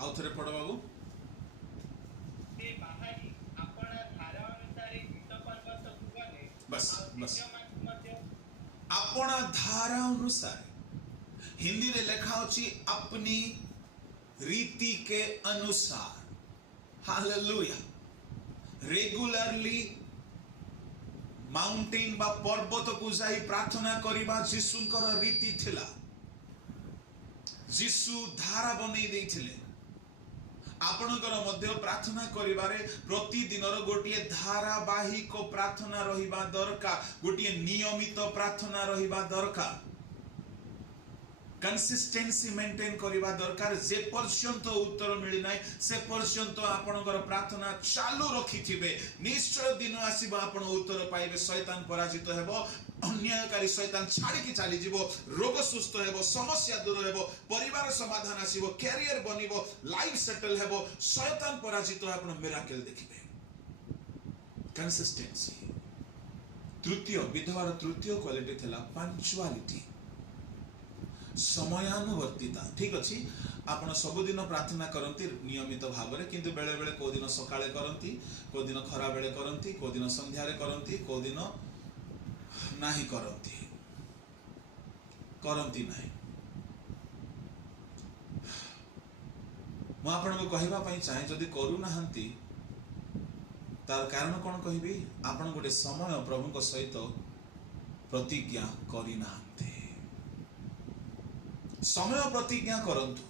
आउ थरे पढ बाबू बस अपना धारा अनुसार हिंदी रे लिखा अछि अपनी रीति के अनुसार हालेलुया रेगुलरली माउंटेन बा पर्वत को जाई प्रार्थना करिबा यीशुंकर रीति थिला यीशु धारा बनै दैथिले आपणकर मध्य प्रार्थना करिबारे प्रतिदिन गोटे धारावाहिक प्रार्थना रहिबा दरकार गोटे नियमित प्रार्थना रहिबा दरकार कंसिस्टेंसी मेंटेन करिबा दरकार जे पर्यंत उत्तर मिली नाही से पर्यंत आपणकर प्रार्थना चालू रखिथिबे निश्चय दिन आसीबा आपण उत्तर पाइबे शैतान पराजित हेबो अन्यायकारी शैतान छाड़ी की चली जीवो रोग सुस्थ हेबो समस्या दूर हेबो परिवार समाधान आसीबो कैरियर बनिबो लाइफ सेटल हेबो शैतान पराजित आपण मिराकल देखिबे कंसिस्टेंसी तृतीय विधवार तृतीय क्वालिटी थिला पंक्चुअलिटी समयानुवर्तिता ठीक अछि आपण सब दिन प्रार्थना करंती नियमित भाव रे किंतु बेले बेले को दिन सकाळे करंती को दिन खरा बेले करंती को दिन संध्या रे करंती को दिन नाही करंती नाही मु आपण को कहबा पई चाहे जदी करू नाहंती तार कारण कोन कहबी आपण गोटे समय प्रभु को सहित प्रतिज्ञा करी नाहंती समय प्रतिज्ञा करंतु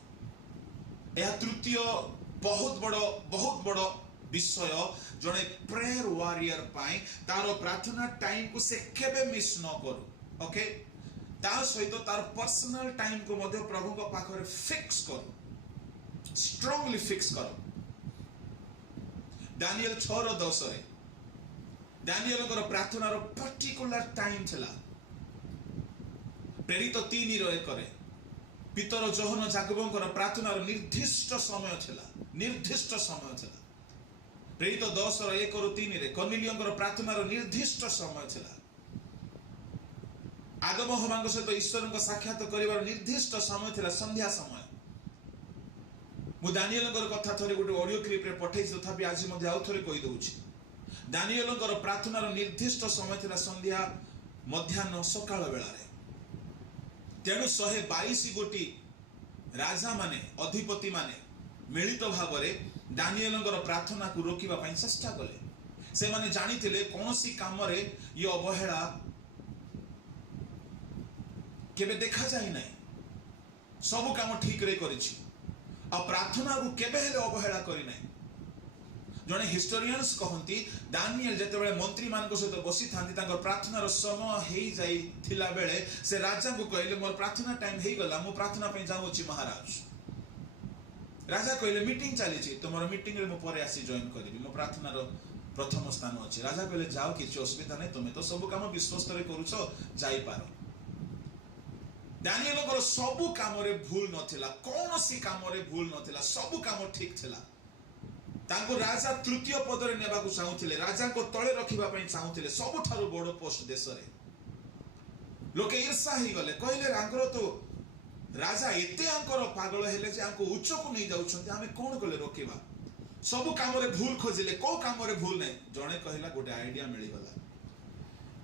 यह तृतीय बहुत बड़ विषय जड़े प्रेयर वॉरियर पाई तार प्रार्थना टाइम को से केबे मिस न करू ओके तार सहित तार पर्सनल टाइम को मध्य प्रभु को पाखरे फिक्स करू स्ट्रांगली फिक्स करू दानिएल 6:10 रे दानिएल को प्रार्थना रो पर्टिकुलर टाइम थिला प्रेरित 3:1 पितर जोहन जाकबंकर प्रार्थनार निर्दिष्ट समय थिला, निर्दिष्ट समय थिला। प्रेरित 10:1-3 रे कर्नेलियोंकर प्रार्थनार निर्दिष्ट समय थिला। आदम हवांग सहित ईश्वर साक्षात करिवार निर्दिष्ट समय थिला, संध्या समय। मु दानिएलंकर कथा थरे गोटे ऑडियो क्लिप रे पठेइ, तथापि आज मध्ये आउ थरे कहि दउछि। दानिएलंकर प्रार्थनार निर्दिष्ट समय थिला संध्या, मध्याह्न, सकाळ बेला रे। तेणु 122 गोटी राजा माने, अधिपति माने मिलित भाव में दानिएलंकर प्रार्थना को रोकिबा पई चेष्टा कले। से माने जानिथिले कोनोसी काम रे ये अवहेला केबे देखा जाय नै, सब काम ठीक रे करिछि, आ प्रार्थना को केबे हेले अवहेला करि नै। जने हिस्टोरियंस कहंती दानिएल जेतेबेले मंत्री मान को सहित बसी थांती, तांकर प्रार्थनार समय हेई जाई थिला बेले से राजा को कहले मोर प्रार्थना टाइम हेई गला, मो प्रार्थना पे जाउछि महाराज। राजा कहले मीटिंग चली छी, तुमर मीटिंग रे मो परे आसी जॉइन करिबी, मो प्रार्थनार प्रथम स्थान अछि। राजा कहले जाओ, किछि असुविधा नै, तुमे तो सब काम विश्वास रे करूछो, जाई पारो। दानिएलंकर सब काम रे भूल नथिला, कोनोसी काम रे भूल नथिला, सब काम ठीक थिला। तांको राजा तृतीय पद रे नेबा को चाहुथिले, राजा को तळे रखिबा पई चाहुथिले, सबठारु बड़ पोस्ट देश रे। लोके ईर्षा ही गले, कहले रांकर तो राजा एते आंकर पागल हेले जे आंको उच्च को नहीं जाउछन्ते, आमे कोन कले रोकिबा। सब काम रे भूल खोजिले, को काम रे भूल नै। जणे कहला गोटे आइडिया मिली गला,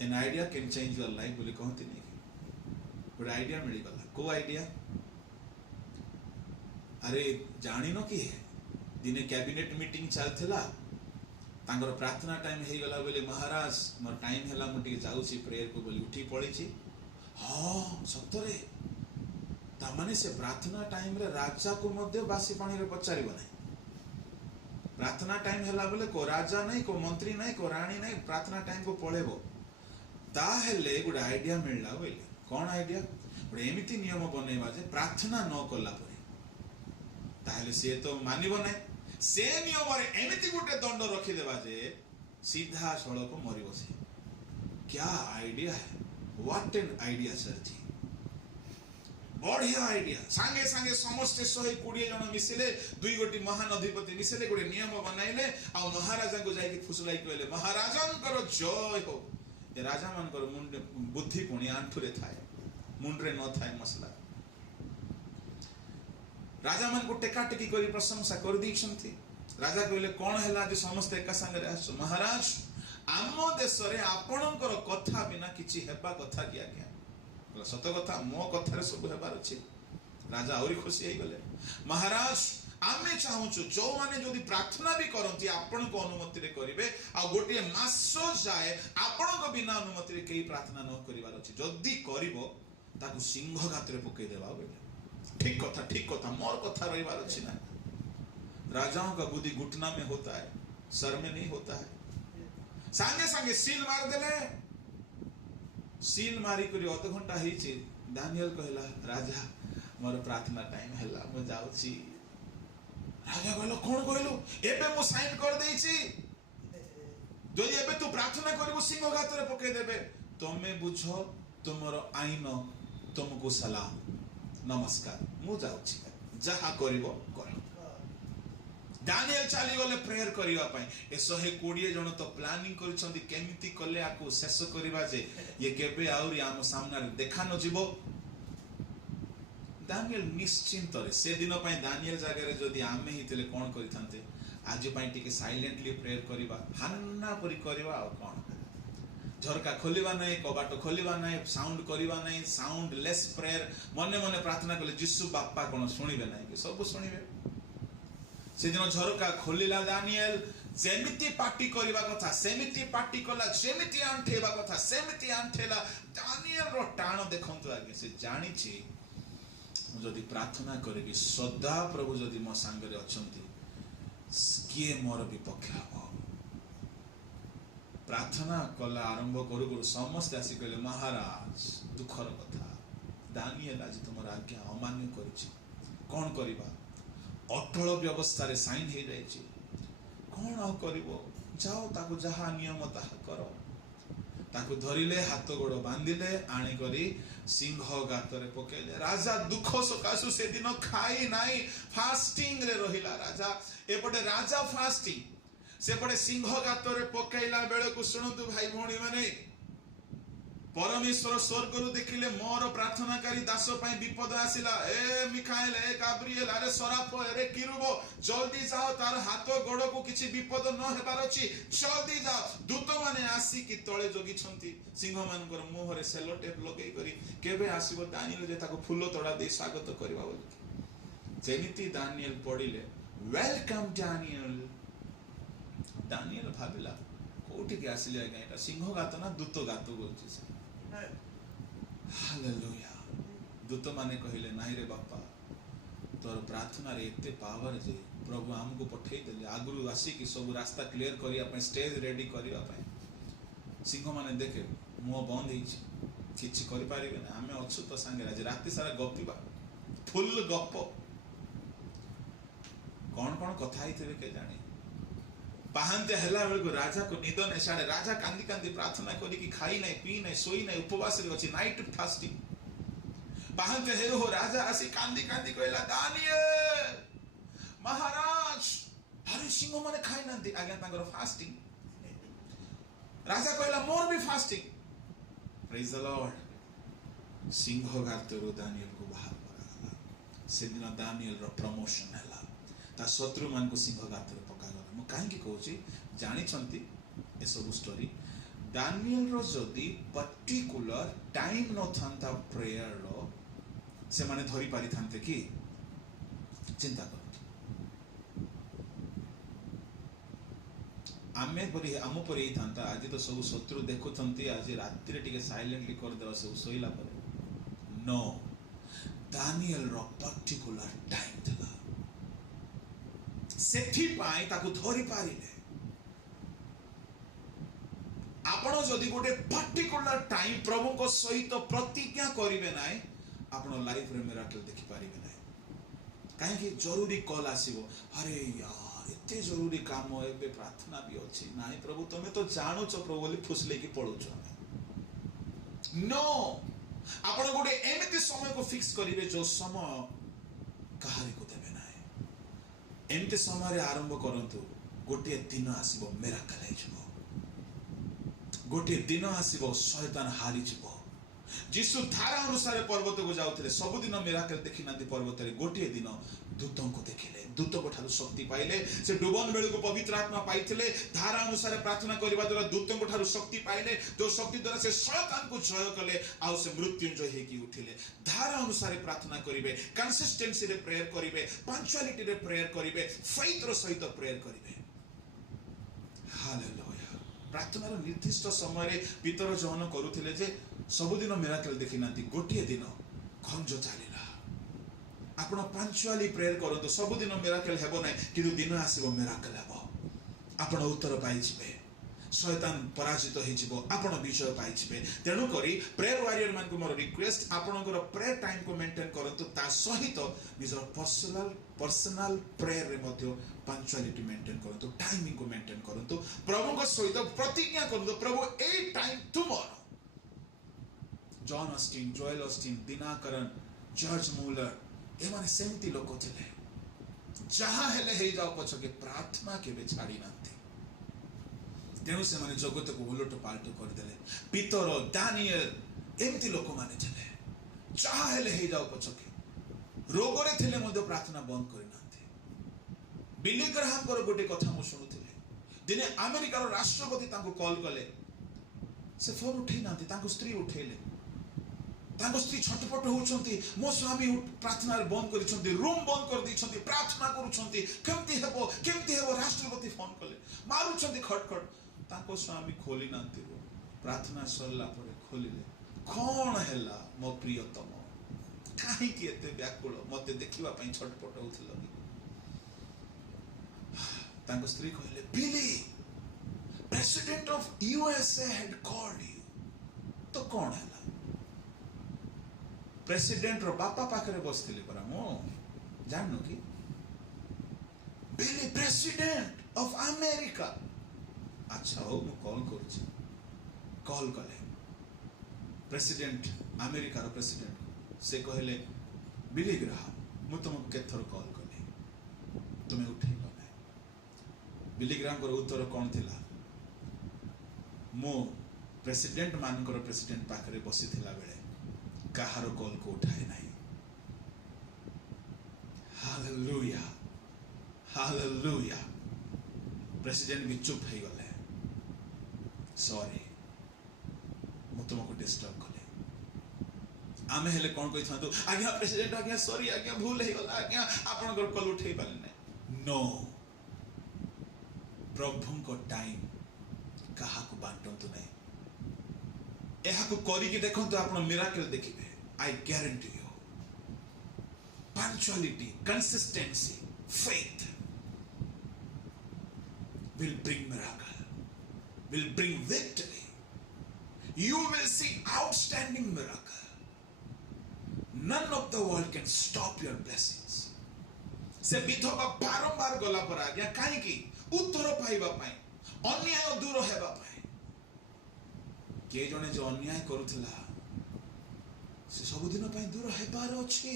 an idea can change your life बोली कहंती नै। गोटे आइडिया मिली गला, को आइडिया? अरे जानि न कि दिने कैबिनेट मीटिंग चलथिला, तांगर प्रार्थना टाइम हेई गला बोले महाराज मोर टाइम हैला, मु टिके जाउछि प्रेयर को बोली उठी पड़ीछि। हां सतरे ता माने से प्रार्थना टाइम रे राजा को मध्य बासी पानी रे पचारिबो नै। प्रार्थना टाइम हैला बोले को राजा नै, को मंत्री नै, को रानी नै, प्रार्थना टाइम को पळेबो। ता हेले गुड आइडिया मिलला बोले। कोन आइडिया? बडे एमिति नियम बनेबा जे प्रार्थना न कला परे ताहले से तो मानिबो नै। से नियम रे एमिति गुटे दंड रखि देबा जे सीधा सड़क मरिबो से। क्या आइडिया है, व्हाट एन आइडिया सर जी, बढ़िया आइडिया। सांगे सांगे समस्त 120 जन मिसिले, दुई गोटी महान अधिपति मिसिले, गोटे नियम बनाइले, आ महाराजा को जाई फुसलाई कहले महाराजंकर जय हो। ए राजा मानकर मुंड बुद्धि कोणी आंठुरे थाए, मुंडरे न थाए मसला। राजा मान को टेका टेकी करी प्रशंसा कर दैछंती। राजा कहले कोन हैला जे समस्त एका संगे आस। महाराज आम देश रे आपणकर कथा बिना किछि हेबा कथा कि आज्ञा? सत कथा, मो कथा रे सब हेबार अछि। राजा औरी खुशी हे गले। महाराज आमे चाहूछु जो माने जदि प्रार्थना भी करंती आपण को अनुमति रे करिवे, आ गोटे मासो जाए आपण को बिना अनुमति रे केही प्रार्थना न करिवार अछि। जदि करिवो ताकू सिंह घात रे पके देबा बोले। ठीक कथा, मोर कथा रहिबार अछि ना। राजाओं का बुद्धि घुटना में होता है, सर में नहीं होता है। सांगे सांगे सील मार देले। सील मारी करी अध घंटा हेछि। दानिएल कहला राजा मोर प्रार्थना टाइम हैला, मु जाउछि। राजा कहलो कोन कहलो? एबे मु साइन कर देछि, जदि एबे तू प्रार्थना करिवो सिंह घात रे पके देबे। तमे बुझो तुमरो आईन तुमको सलाम, नमस्कार, मु जाउछि, जहा करिवो कर। दानिएल चली गले प्रेयर करिवा पई। ए 120 जन तो प्लानिंग करिसंती केमिति कले आको शेष करिवा जे ये केबे आउरी आम सामना देखा न जीवो। दानिएल निश्चिंत रे से दिन पई दानिएल जागा रे जदी आमे हितले कोन करिथांते, आज पई टिके साइलेंटली प्रेयर करिवा, हान्ना परि करिवा। आ कोन झरका खोलिवा नहीं, कबाट खोलिवा नहीं, साउंड करिवा नहीं, साउंड लेस प्रेयर। मने मने प्रार्थना कले जिसु बापा कोन सुनिबे नहीं कि सब सुनिबे। से दिन झरका खोलिला दानिएल, जेमिति पार्टी करिवा कथा सेमिति पार्टी कला, जेमिति आंठेबा कथा सेमिति आंठेला। दानिएल रो टाण देखंतु आगे से जानि छी जदि प्रार्थना करिबी सदा प्रभु जदि मो संगे अछंती, किए मोर विपक्ष हबो। प्रार्थना कला आरंभ करू करू समस्त आसी कहले महाराज दुखर कथा, दानिएल आज तुमर आज्ञा अमान्य करिछि, कोन करिबा? अटल व्यवस्था रे साइन हे जाइछि, कोन आ करिवो? जाओ ताको जहा नियम ताहा करो। ताकू धरिले हाथ गोड़ बांधिले आनी करी सिंह गातरे पकेले। राजा दुख सकाशु से दिन खाई नाई फास्टिंग रे रहिला राजा। एपटे राजा फास्टिंग सेपटे सिंह गातरे पकेला बेले को शुणुतु भाई भौणी माने परमेश्वर स्वर्गरु देखिले मोर प्रार्थनाकारी दास पई विपद आसिला। ए मिखाएल ए गाब्रिएल अरे सराफ अरे किरुबो जल्दी जाओ तार हाथ गोड़ को किछि विपद न हेबार अछि जल्दी जाओ। दूत माने आसी कि तळे जोगी छंती सिंह मानकर मुह रे सेलो टेप लगेई करी केबे आसीबो दानिएल जे ताको फूल तोड़ा दे स्वागत करबा बोली। जेमिति दानिएल पडिले वेलकम दानिएल। दानिएल भाबिला कोठी के आसिले आगे एटा सिंह गात ना दूत गात बोलछि से। हालेलुया। दूत माने कहिले नाही रे बापा तोर प्रार्थना रे एते पावर जे प्रभु हमको पठेई देले आगुरु आसी कि सब रास्ता क्लियर करिया पय स्टेज रेडी करिया पय। सिंह माने देखे मुह बंद हिच किछि करि पारिबे ना हमें अछु तो संगे आज राति सारा गपिबा फुल गप कौन कौन कथा हिथिबे के जाने। पाहंते हला बेल को राजा को निद ने साडे राजा कांदी कांदी प्रार्थना करी कि खाई नहीं पी नहीं सोई नहीं उपवास रे अछि नाइट फास्टिंग। पाहंते हे हो राजा आसी कांदी कांदी कहला दानिएल महाराज हरि सिंह माने खाई नंती आगे तांगर फास्टिंग। राजा कहला मोर भी फास्टिंग। Praise the Lord. सिंह गातरो दानिएल को बाहर पराला। से दिन दानिएल रो प्रमोशन हला ता शत्रु मान को सिंह गातर पकागला। मु काहे की कहूची जानि छंती ए सब स्टोरी दानिएल रो जदी पर्टिकुलर टाइम न थांता प्रेयर रो से माने धरि पारि थांते की चिंता कर। आमे परि आम परि थांता आज तो सब शत्रु देखु छंती आज रात्रि रे टिके साइलेंटली कर देवा सब सोइला परे। नो दानिएल रो पर्टिकुलर टाइम थला सेठी पाई ताकू धरि पारिले। आपण जदि गोटे पर्टिकुलर टाइम प्रभु को सहित प्रतिज्ञा करिवे नाय आपण लाइफ रे मिराकल देखि पारिवे नाय। काहे कि जरूरी कॉल आसीबो अरे यार एते जरूरी काम एबे प्रार्थना भी अछि नाय प्रभु तमे तो जानो छ प्रभु बोली फुसले की पड़ो छ। नो आपण गोटे एमिति समय को फिक्स करिवे जो समय कहारी को देबे नाय। एमते समय आरंभ करंतु गोटे दिन आसीबो मिराकल हे जबो। गोटे दिन आसीबो शैतान हारी जबो। जिसु धारा अनुसार पर्वत को जाउतले सब दिन मिराकल देखि नांती पर्वत रे गोटे दिन दूतों को देखिले दूत को ठारू शक्ति पाइले। से डुबन बेल को पवित्र आत्मा पाइथिले धारा अनुसार प्रार्थना करबा द्वारा दूतों को ठारू शक्ति पाइले जो शक्ति द्वारा से शैतान को जय कले आ से मृत्युंजय हे की उठिले। धारा अनुसार प्रार्थना करिवे कंसिस्टेंसी रे प्रेयर करिवे पंक्चुअलिटी रे प्रेयर करिवे फेथ रो सहित प्रेयर करिवे। हालेलुया। प्रार्थना रो निर्दिष्ट समय रे पितर जहन करूथिले जे सब दिन मिराकल देखि नांती गोटे दिन खंजो चालिला। आपण पंक्चुअली प्रेयर करंतु सब दिन मिराकल हेबो नै किंतु दिन आसीबो मिराकल हेबो। आपण उत्तर पाइ जिवे शैतान पराजित हो जिवो आपण विजय पाइ जिवे। तेनु करी प्रेयर वॉरियर मान को मोर रिक्वेस्ट आपणकर प्रेयर टाइम को मेंटेन करंतु ता सहित निजर पर्सनल प्रेयर रे मध्ये पंक्चुअलिटी मेंटेन करंतु टाइमिंग को मेंटेन करंतु प्रभु को सहित प्रतिज्ञा करंतु प्रभु ए time tomorrow. John Osteen Joel Osteen Dhinakaran George Muller ए माने सेमती लोक थिले जहां हेले हे जाओ पछ के प्रार्थना केबे छाड़ी नांती। तेणु से माने जगत को उलट पाल्ट कर देले। पीतर दानिएल एमती लोक माने थिले जहां हेले हे जाओ पछ के रोग रे थिले मध्ये प्रार्थना बंद करि नांती। बिली ग्राहम कर गोटे कथा मु सुनुथिले दिने अमेरिका रो राष्ट्रपति तांको कॉल कले से फोन उठै नांती तांको स्त्री उठैले तांको स्त्री छटपट होउछंती मो स्वामी प्रार्थना रे बंद करिछंती रूम बंद कर दैछंती प्रार्थना करूछंती केमती हेबो राष्ट्रपति फोन कले मारुछंती खटखट तांको स्वामी खोली नांती प्रार्थना सरला परे खोलिले कोन हैला मो प्रियतम काहे कि एते व्याकुल मते देखिबा पई छटपट होउथिलो। तांको स्त्री कहले Billy president of USA had called you तो कोन हैला प्रेसिडेंट रो बापा पाखरे बसथिले परा मो जाननो कि बिली प्रेसिडेंट ऑफ अमेरिका अच्छा हो मु कॉल करछि कॉल कले प्रेसिडेंट अमेरिकार प्रेसिडेंट से कहले बिली ग्राहम मु तुमको केथर कॉल कली तुम्हें उठेल ना बिली ग्राहम उत्तर कौन थिला मु प्रेसिडेंट मानकर प्रेसिडेंट पाखरे बसी थिला बेले कहार कॉल को उठाए नहीं हालेलुया हालेलुया प्रेसिडेंट भी चुप हो गले सॉरी मु तुमको डिस्टर्ब कले आमे हेले कौन कोई था तो आज्ञा प्रेसिडेंट आज्ञा सॉरी आज्ञा भूल हो गला आज्ञा आपन घर कॉल उठेई पाले नहीं नो प्रभु को टाइम कहा को बांटंतु नहीं एहा को करी के देखंतु आपन मिराकल देखिबे I guarantee you punctuality consistency faith will bring miracle will bring victory you will see outstanding miracle none of the world can stop your blessings से विधवा बारंबार गला पर आ गया काहे की उत्तर पाइबा पाई अन्याय दूर हेबा पाई के जने जो अन्याय करूथला से सब दिन पाई दूर हेबार अछि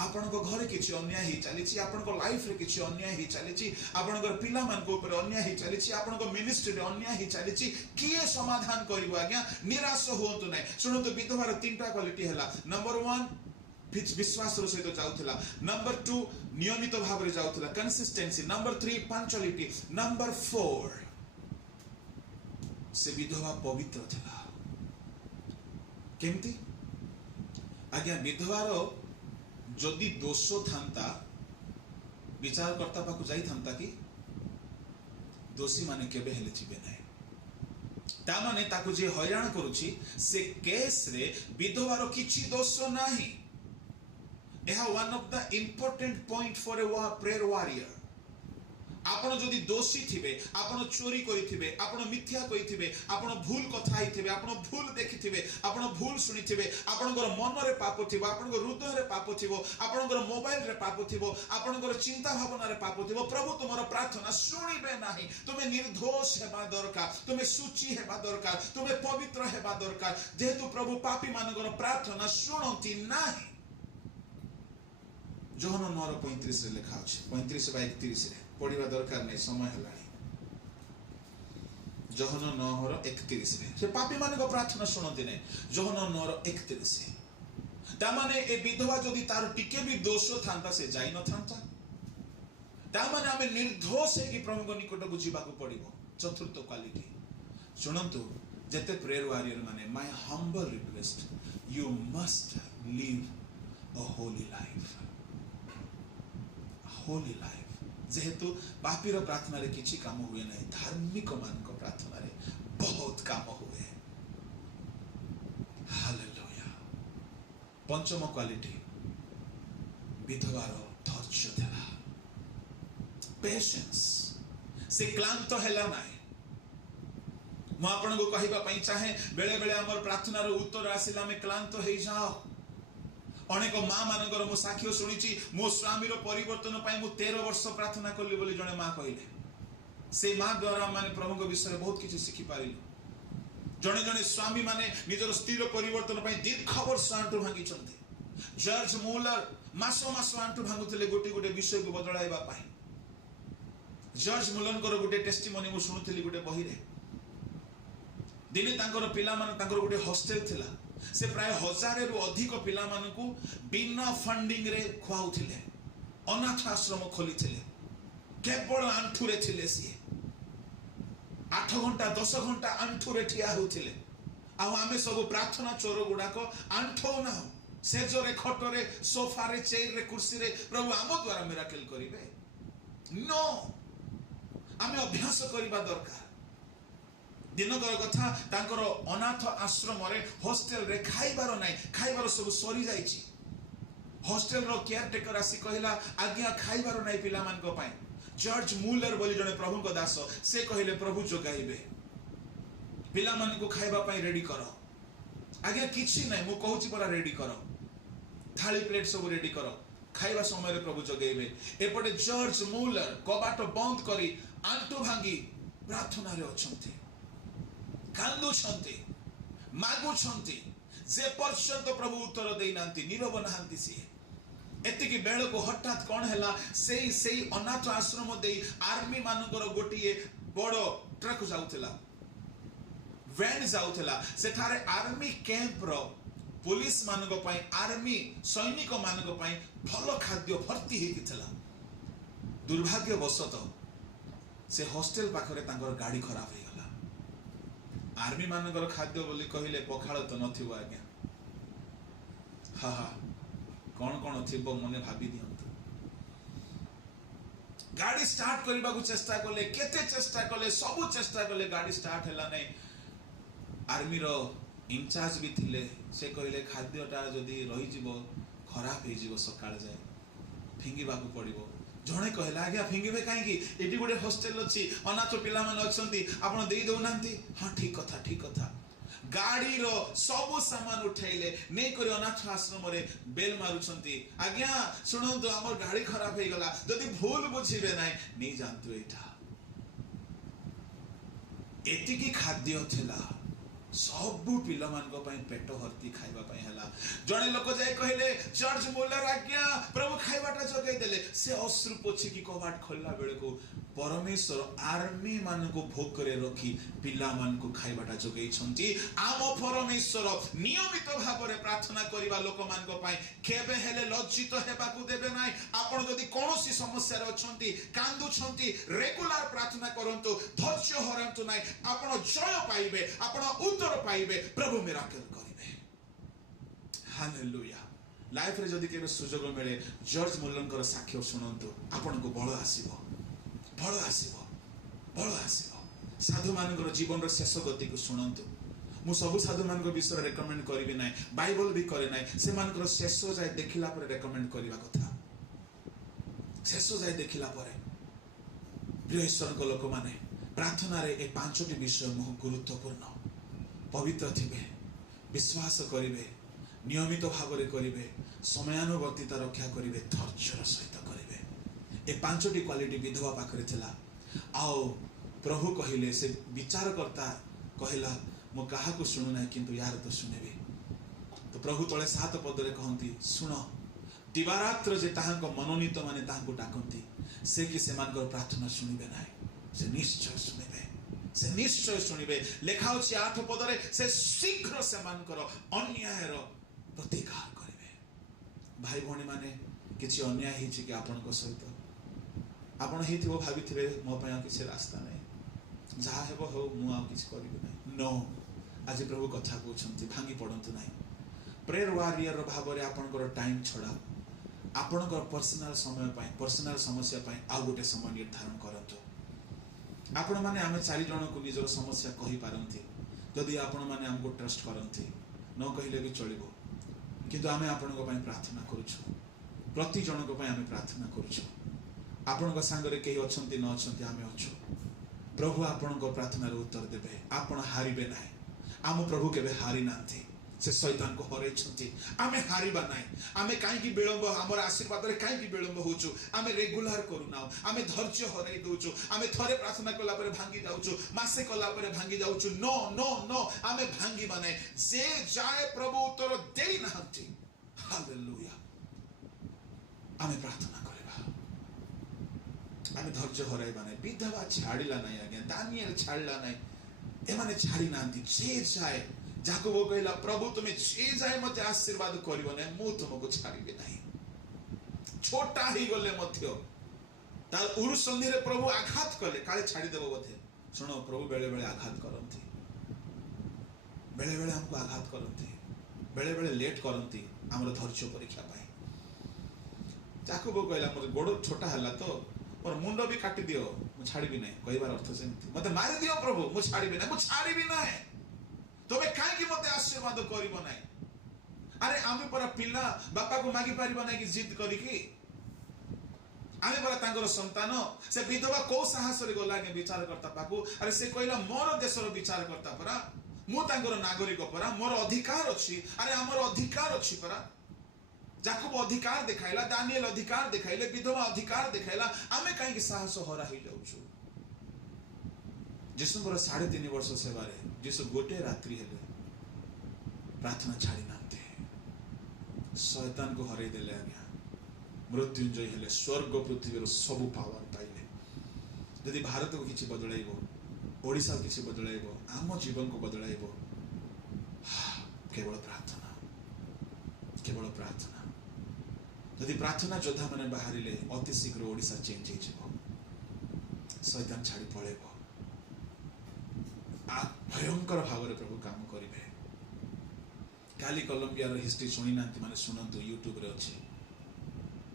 आपण को घरे किछि अन्याय ही चलीछि आपण को लाइफ रे किछि अन्याय ही चलीछि आपण को पिला मान को ऊपर अन्याय ही चलीछि आपण को मिनिस्ट्री रे अन्याय ही चलीछि किए समाधान करिवो आज्ञा निराश होंतु नै सुनो तो विधवार तीनटा क्वालिटी हला नंबर 1 विश्वास रो सहित जाउथला नंबर 2 नियमित भाव रे जाउथला कंसिस्टेंसी नंबर 3 पंक्चुअलिटी नंबर 4 से विधवा पवित्र थला केमती आज्ञा विधवार जदि दोष थांता विचारकर्ता पाखु जाई थांता कि दोषी माने केबे हेले जिबे नाही ता माने ताकु जे हैरान करूची से केस रे विधवार किछि दोष नाही एहा one of the important point for a prayer warrior आपण जदि दोषी थिबे आपण चोरी करिथिबे आपण मिथ्या कहिथिबे आपण भूल कथा आइथिबे आपण भूल देखिथिबे आपण भूल सुनिथिबे आपणकर मन रे पाप थिबो आपणकर हृदय रे पाप थिबो आपणकर मोबाइल रे पाप थिबो आपणकर चिंता भावना रे पाप थिबो प्रभु तुमर प्रार्थना सुनिबे नाही तुमे निर्दोष हेबा दरकार तुमे सूची हेबा दरकार तुमे पवित्र हेबा दरकार जेहेतु प्रभु पापी मानकर प्रार्थना सुनती नाही जोहन 9:35 रे लिखा अछि 35/31 रे पढ़िबा दरकार नहीं समय हलानी जोहन 9:31 रे से पापी माने को प्रार्थना सुनते नहीं जोहन 9:31 ता माने ए विधवा जदि तार टिके भी दोष थांता से जाई न थांता ता माने हमें निर्दोष है कि प्रभु को निकट को जीवा को पड़िबो चतुर्थ क्वालिटी सुनंतु जते प्रेयर वॉरियर माने my humble request you must live a Holi life जेहेतु पापीर प्रार्थना रे किछि काम हुए नहीं धार्मिक मान को प्रार्थना रे बहुत काम हुए हालेलुया पंचम क्वालिटी विधवार धैर्य देला पेशेंस से क्लांत हैला नाही मु आपन को कहिबा पई चाहे बेले बेले हमर प्रार्थना रो उत्तर आसिला में क्लांत हे जाओ अनेक माँ मानकर मु साक्ष्य सुनिछि मो स्वामी रो परिवर्तन पाई मु 13 वर्ष प्रार्थना करली बोली जने माँ कहले से माँ द्वारा माने प्रभु को विषय बहुत किछि सिखि पारिलु जने जने स्वामी माने निजर स्थिर परिवर्तन पाई दीर्घ वर्ष आंटु भांगी चलते जॉर्ज मुलर मासो मासो आंटु भांगुतले गोटे गोटे विषय को बदलाइबा पाई जॉर्ज मुलर को गोटे टेस्टिमोनी मु सुनुथली गोटे बही रे दिने तांकर पिला माने तांकर गोटे हॉस्टल थिला से प्राय 1000 रु अधिक पिला मानकु बिना फंडिंग रे खुआउथिले अनाथ आश्रम खोलिथिले केवल आंठू रे थिले सी 8 घंटा 10 घंटा आंठू रे ठिया होथिले आ आमे सब प्रार्थना चोर गुडा को आंठो ना सेजरे खटरे सोफा रे चेयर रे कुर्सी रे प्रभु आम द्वारा मिराकल करिवे नो आमे अभ्यास करिबा दरकार दिनकर कथा तांकर अनाथ आश्रम रे हॉस्टल रे खाइबार नाही खाइबार सब सरी जाईची हॉस्टल रो केयर टेकर आसी कहला आज्ञा खाइबार नाही पिला मान को पाई जॉर्ज मुलर बोली जने प्रभु को दास से कहले प्रभु जोगाइबे पिला मान को खाइबा पाई रेडी करो आज्ञा किछि नाही मु कहूची परा रेडी करो थाली प्लेट सब रेडी करो खाइबा समय रे प्रभु जोगाइबे एपटे जॉर्ज मुलर कबाट बंद करी आंटू भांगी प्रार्थना रे अछंती कांदु छंती मागुछंती जे पर्यंत प्रभु उत्तर देना नीरव नहांती सी एतिकी बेल को हठात कौन है से अनाथ आश्रम दे आर्मी मानकर गोटे बड़ ट्रक जाउथला वैन जाउथला सेठारे आर्मी कैंप रो पुलिस मानक पई आर्मी सैनिक मानक पई भल खाद्य भर्ती हेकिथला दुर्भाग्यवशत से हॉस्टेल पाखरे तांकर गाड़ी खराब हो गला आर्मी मानकर खाद्य बोली कहले पखाल तो नथिबो आज्ञा हा हा कौन कौन थिबो मने भाबी दियंतु गाड़ी स्टार्ट करबा को चेष्टा कले केते चेष्टा कले सब चेष्टा कले गाड़ी स्टार्ट हैला नै आर्मी रो इंचार्ज भी थिले से कहले खाद्यटा जदि रही जीवो खराब हे जीवो सकाळ जाय फिंगिबा को पड़िबो जणे कहला आज्ञा फिंगिबे काहे कि एटी गोटे हॉस्टल अछि अनाथ पिला मन अछंती आपण देई दो नांती हां ठीक कथा गाड़ी रो सब सामान उठाइले नै करी अनाथ आश्रम रे बेल मारुछंती आज्ञा सुनंतु हमर गाड़ी खराब हे गला जदि भूल बुझिबे नै नै जानतु एटा एतिकी खाद्य थिला सबु पिला मान को पई पेट भर्ती खाइबा पई हला जणे लोक जाय कहले चर्च मोलर आज्ञा प्रभु खाइबाटा जगै देले से अश्रु पोछि की कबाट खोलला बेले को परमेश्वर आर्मी मान को भोग करे रखी पिला मान को खाइबाटा जगै छंती आम परमेश्वर नियमित भाव रे प्रार्थना करिबा लोक मान को पई केबे हेले लज्जित हेबा को देबे नै आपण जदि कोनोसी समस्या रे अछंती कांदु छंती रेगुलर प्रार्थना करंतु धैर्य हरंतु नै आपण जय पाइबे आपण उत्तर पाइबे प्रभु मिराकल करिबे हालेलुया लाइफ रे जदि केबे सुजोग मिले जॉर्ज मुलनकर साक्ष्य सुनंतु आपण को बळ आसीबो साधु मानकर जीवन रो शेष गति को सुनंतु मु सब साधु मानकर विषय रेकमेंड करिबे नै बाइबल भी करे नै से मानकर शेष जाय देखिला पर रेकमेंड करिबा कथा शेष जाय देखिला पर प्रिय ईश्वर को लोक माने प्रार्थना रे ए पांचटी विषय बहुत गुरुत्वपूर्ण पवित्र थिबे विश्वास करिवे नियमित भाव रे करिवे समयानुवर्तिता रक्षा करिवे धैर्यर सहित करिवे ए पांचटी क्वालिटी विधवा पाखरे थिला आओ प्रभु कहिले से विचार करता कहला मो कहा को सुनु ना किंतु यार तो सुनेबे तो प्रभु तळे 7 पद रे कहंती सुन दिवारात्र जे ताहांको मनोनीत माने ताहांको डाकंती से कि सेमानकर प्रार्थना सुनिबे नाही से निश्चय सुनिबे लेखा होछि 8 पद रे से शीघ्र सेमानकर अन्याय रो प्रतिकार करिवे भाई भणी माने किछि अन्याय हिछि कि आपन को सहित आपण हेथिबो भाबिथिबे मो पय किछि रास्ता नै जहा हेबो हो मु आ किछि करिबे नै नो आज प्रभु कथा कहउछंती भांगी पडंतु नै प्रेयर वॉरियर रो भाव रे आपनकर टाइम छडा आपनकर पर्सनल समय पय पर्सनल समस्या पय आ गोटे समय निर्धारण करंतु आपण माने आमे 4 जण को निजर समस्या कहि पारंती जदि आपण माने हमको ट्रस्ट करंती न कहिले भी चलिबो किंतु आमे आपनको पय प्रार्थना करूछु प्रति जण को पय आमे प्रार्थना करूछु आपनको संगरे केही अछंती न अछंती आमे अछु प्रभु आपनको प्रार्थना रे उत्तर देबे आपण हारिबे नाही आम प्रभु केबे हारि नांती से शैतान को हरै छंती आमे हारिबा नाही आमे काई की विलंब हमर आशीर्वाद रे काई की विलंब होचु आमे रेगुलर करू ना आमे धैर्य हरै दोचु आमे थरे प्रार्थना कला परे भांगी जाउचु मासे कला परे भांगी जाउचु नो नो नो आमे भांगी बने जे जाय प्रभु उत्तर देई नांती हालेलुया आमे प्रार्थना करबा आमे धैर्य हराइबा नाही विधवा छाडिला नाही आज्ञा दानिएल छाडला नाही एमाने छाडी नांती जे जाय जाकोबो कहला प्रभु तुम्हें जे जाय मते आशीर्वाद करिवो नै मु तुमको छाडिबे नाही छोटा ही गले मध्य ता उरुसंधि रे प्रभु आघात कले काले छाडी देबो बथे सुनो प्रभु बेले बेले आघात करंती बेले बेले हमको आघात करंती बेले बेले लेट करंती हमर धैर्य परीक्षा पाए जाकोबो कहला मोर गोड़ छोटा हला तो मोर मुंडो भी काटी दियो मु छाडिबे नाही कहबार अर्थ सेमती मते मारि दियो प्रभु मु छाडिबे नाही मु छाडिबे नाही तबे काहे कि मते आशीर्वाद करिवो नाही अरे आमे पर पिला बापा को मागी पारिबो नाही कि जिद करी कि आमे पर तांगर संतान से विधवा को साहस रे गला के विचार करता पाकू अरे से कहला मोर देशर विचार करता परा मु तांगर नागरिक परा मोर अधिकार अछि अरे हमर अधिकार अछि परा जाकोब अधिकार देखाइला दानिएल अधिकार देखाइले विधवा अधिकार देखाइला आमे काहे कि साहस हरा ही जाउछु जिसुଙ୍କର 3.5 वर्ष सेवारे जिसु गोटे रात्रि हेले प्रार्थना छाड़ी ना शैतान को हरई देले आज्ञा मृत्युंजय हेले स्वर्ग पृथ्वी सबु पावर पाइले यदि भारत को किसी बदलाइब ओडिशा को किसी बदलाइब आम जीवन को बदलाइब केवल प्रार्थना यदि प्रार्थना योद्धा मैंने बाहर अति शीघ्र ओडिशा चेंज हो शैतान छाड़ी पलैब भयंकर भाव में प्रभु काम करेंगे काली कोलंबिया हिस्ट्री शुणी ना माने शुणु यूट्यूब रे अच्छे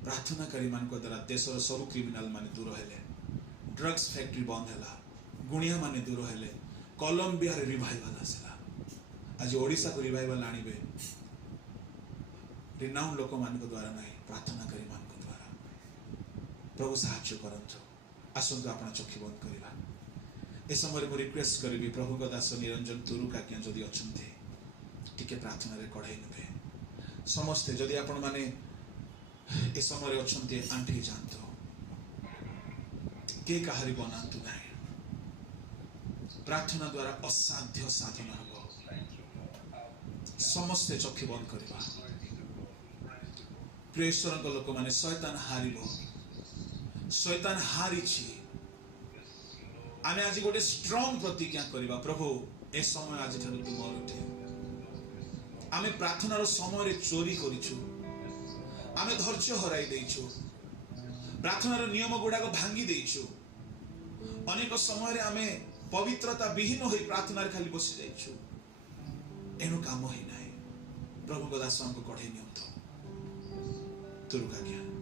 प्रार्थनाकारी मान द्वारा देशर सब क्रिमिनाल माने दूर हेले ड्रग्स फैक्ट्री बंद है गुणिया माने दूर हेले कोलंबिया रे रिवाइवल आसला आज ओडिशा को रिवाइवल आनिबे रिनाउंड लोक मान द्वारा नहीं प्रार्थनाकारी मान द्वारा प्रभु साहाय्य करंतु आसंतु आपण चक्षु बंद करिबा ए समय मु रिक्वेस्ट करिबी प्रभु का दास निरंजन तुरुका क्या जदि अछंती टिके प्रार्थना रे कढ़ाई नेबे समस्ते जदि आपण माने ए समय अछंती आंठी जानतो के कहारी बनातु नाही प्रार्थना द्वारा असाध्य साधन हबो समस्ते चक्षु बंद करिबा प्रेषण को लोक माने शैतान हारिलो शैतान हारिछि आमे आज गोटे स्ट्रांग प्रतिज्ञा करिबा प्रभु ए समय आज ठानु तुमर उठे आमे प्रार्थनार समय रे चोरी करिछु आमे धैर्य हराई देइछु प्रार्थनार नियम गुडाको भांगी देइछु अनेक समय रे आमे पवित्रता विहीन होई प्रार्थना खाली बसी जाइछु एनु काम ही नाही प्रभु को दास हमको कढे नियंतो तुरुका ज्ञान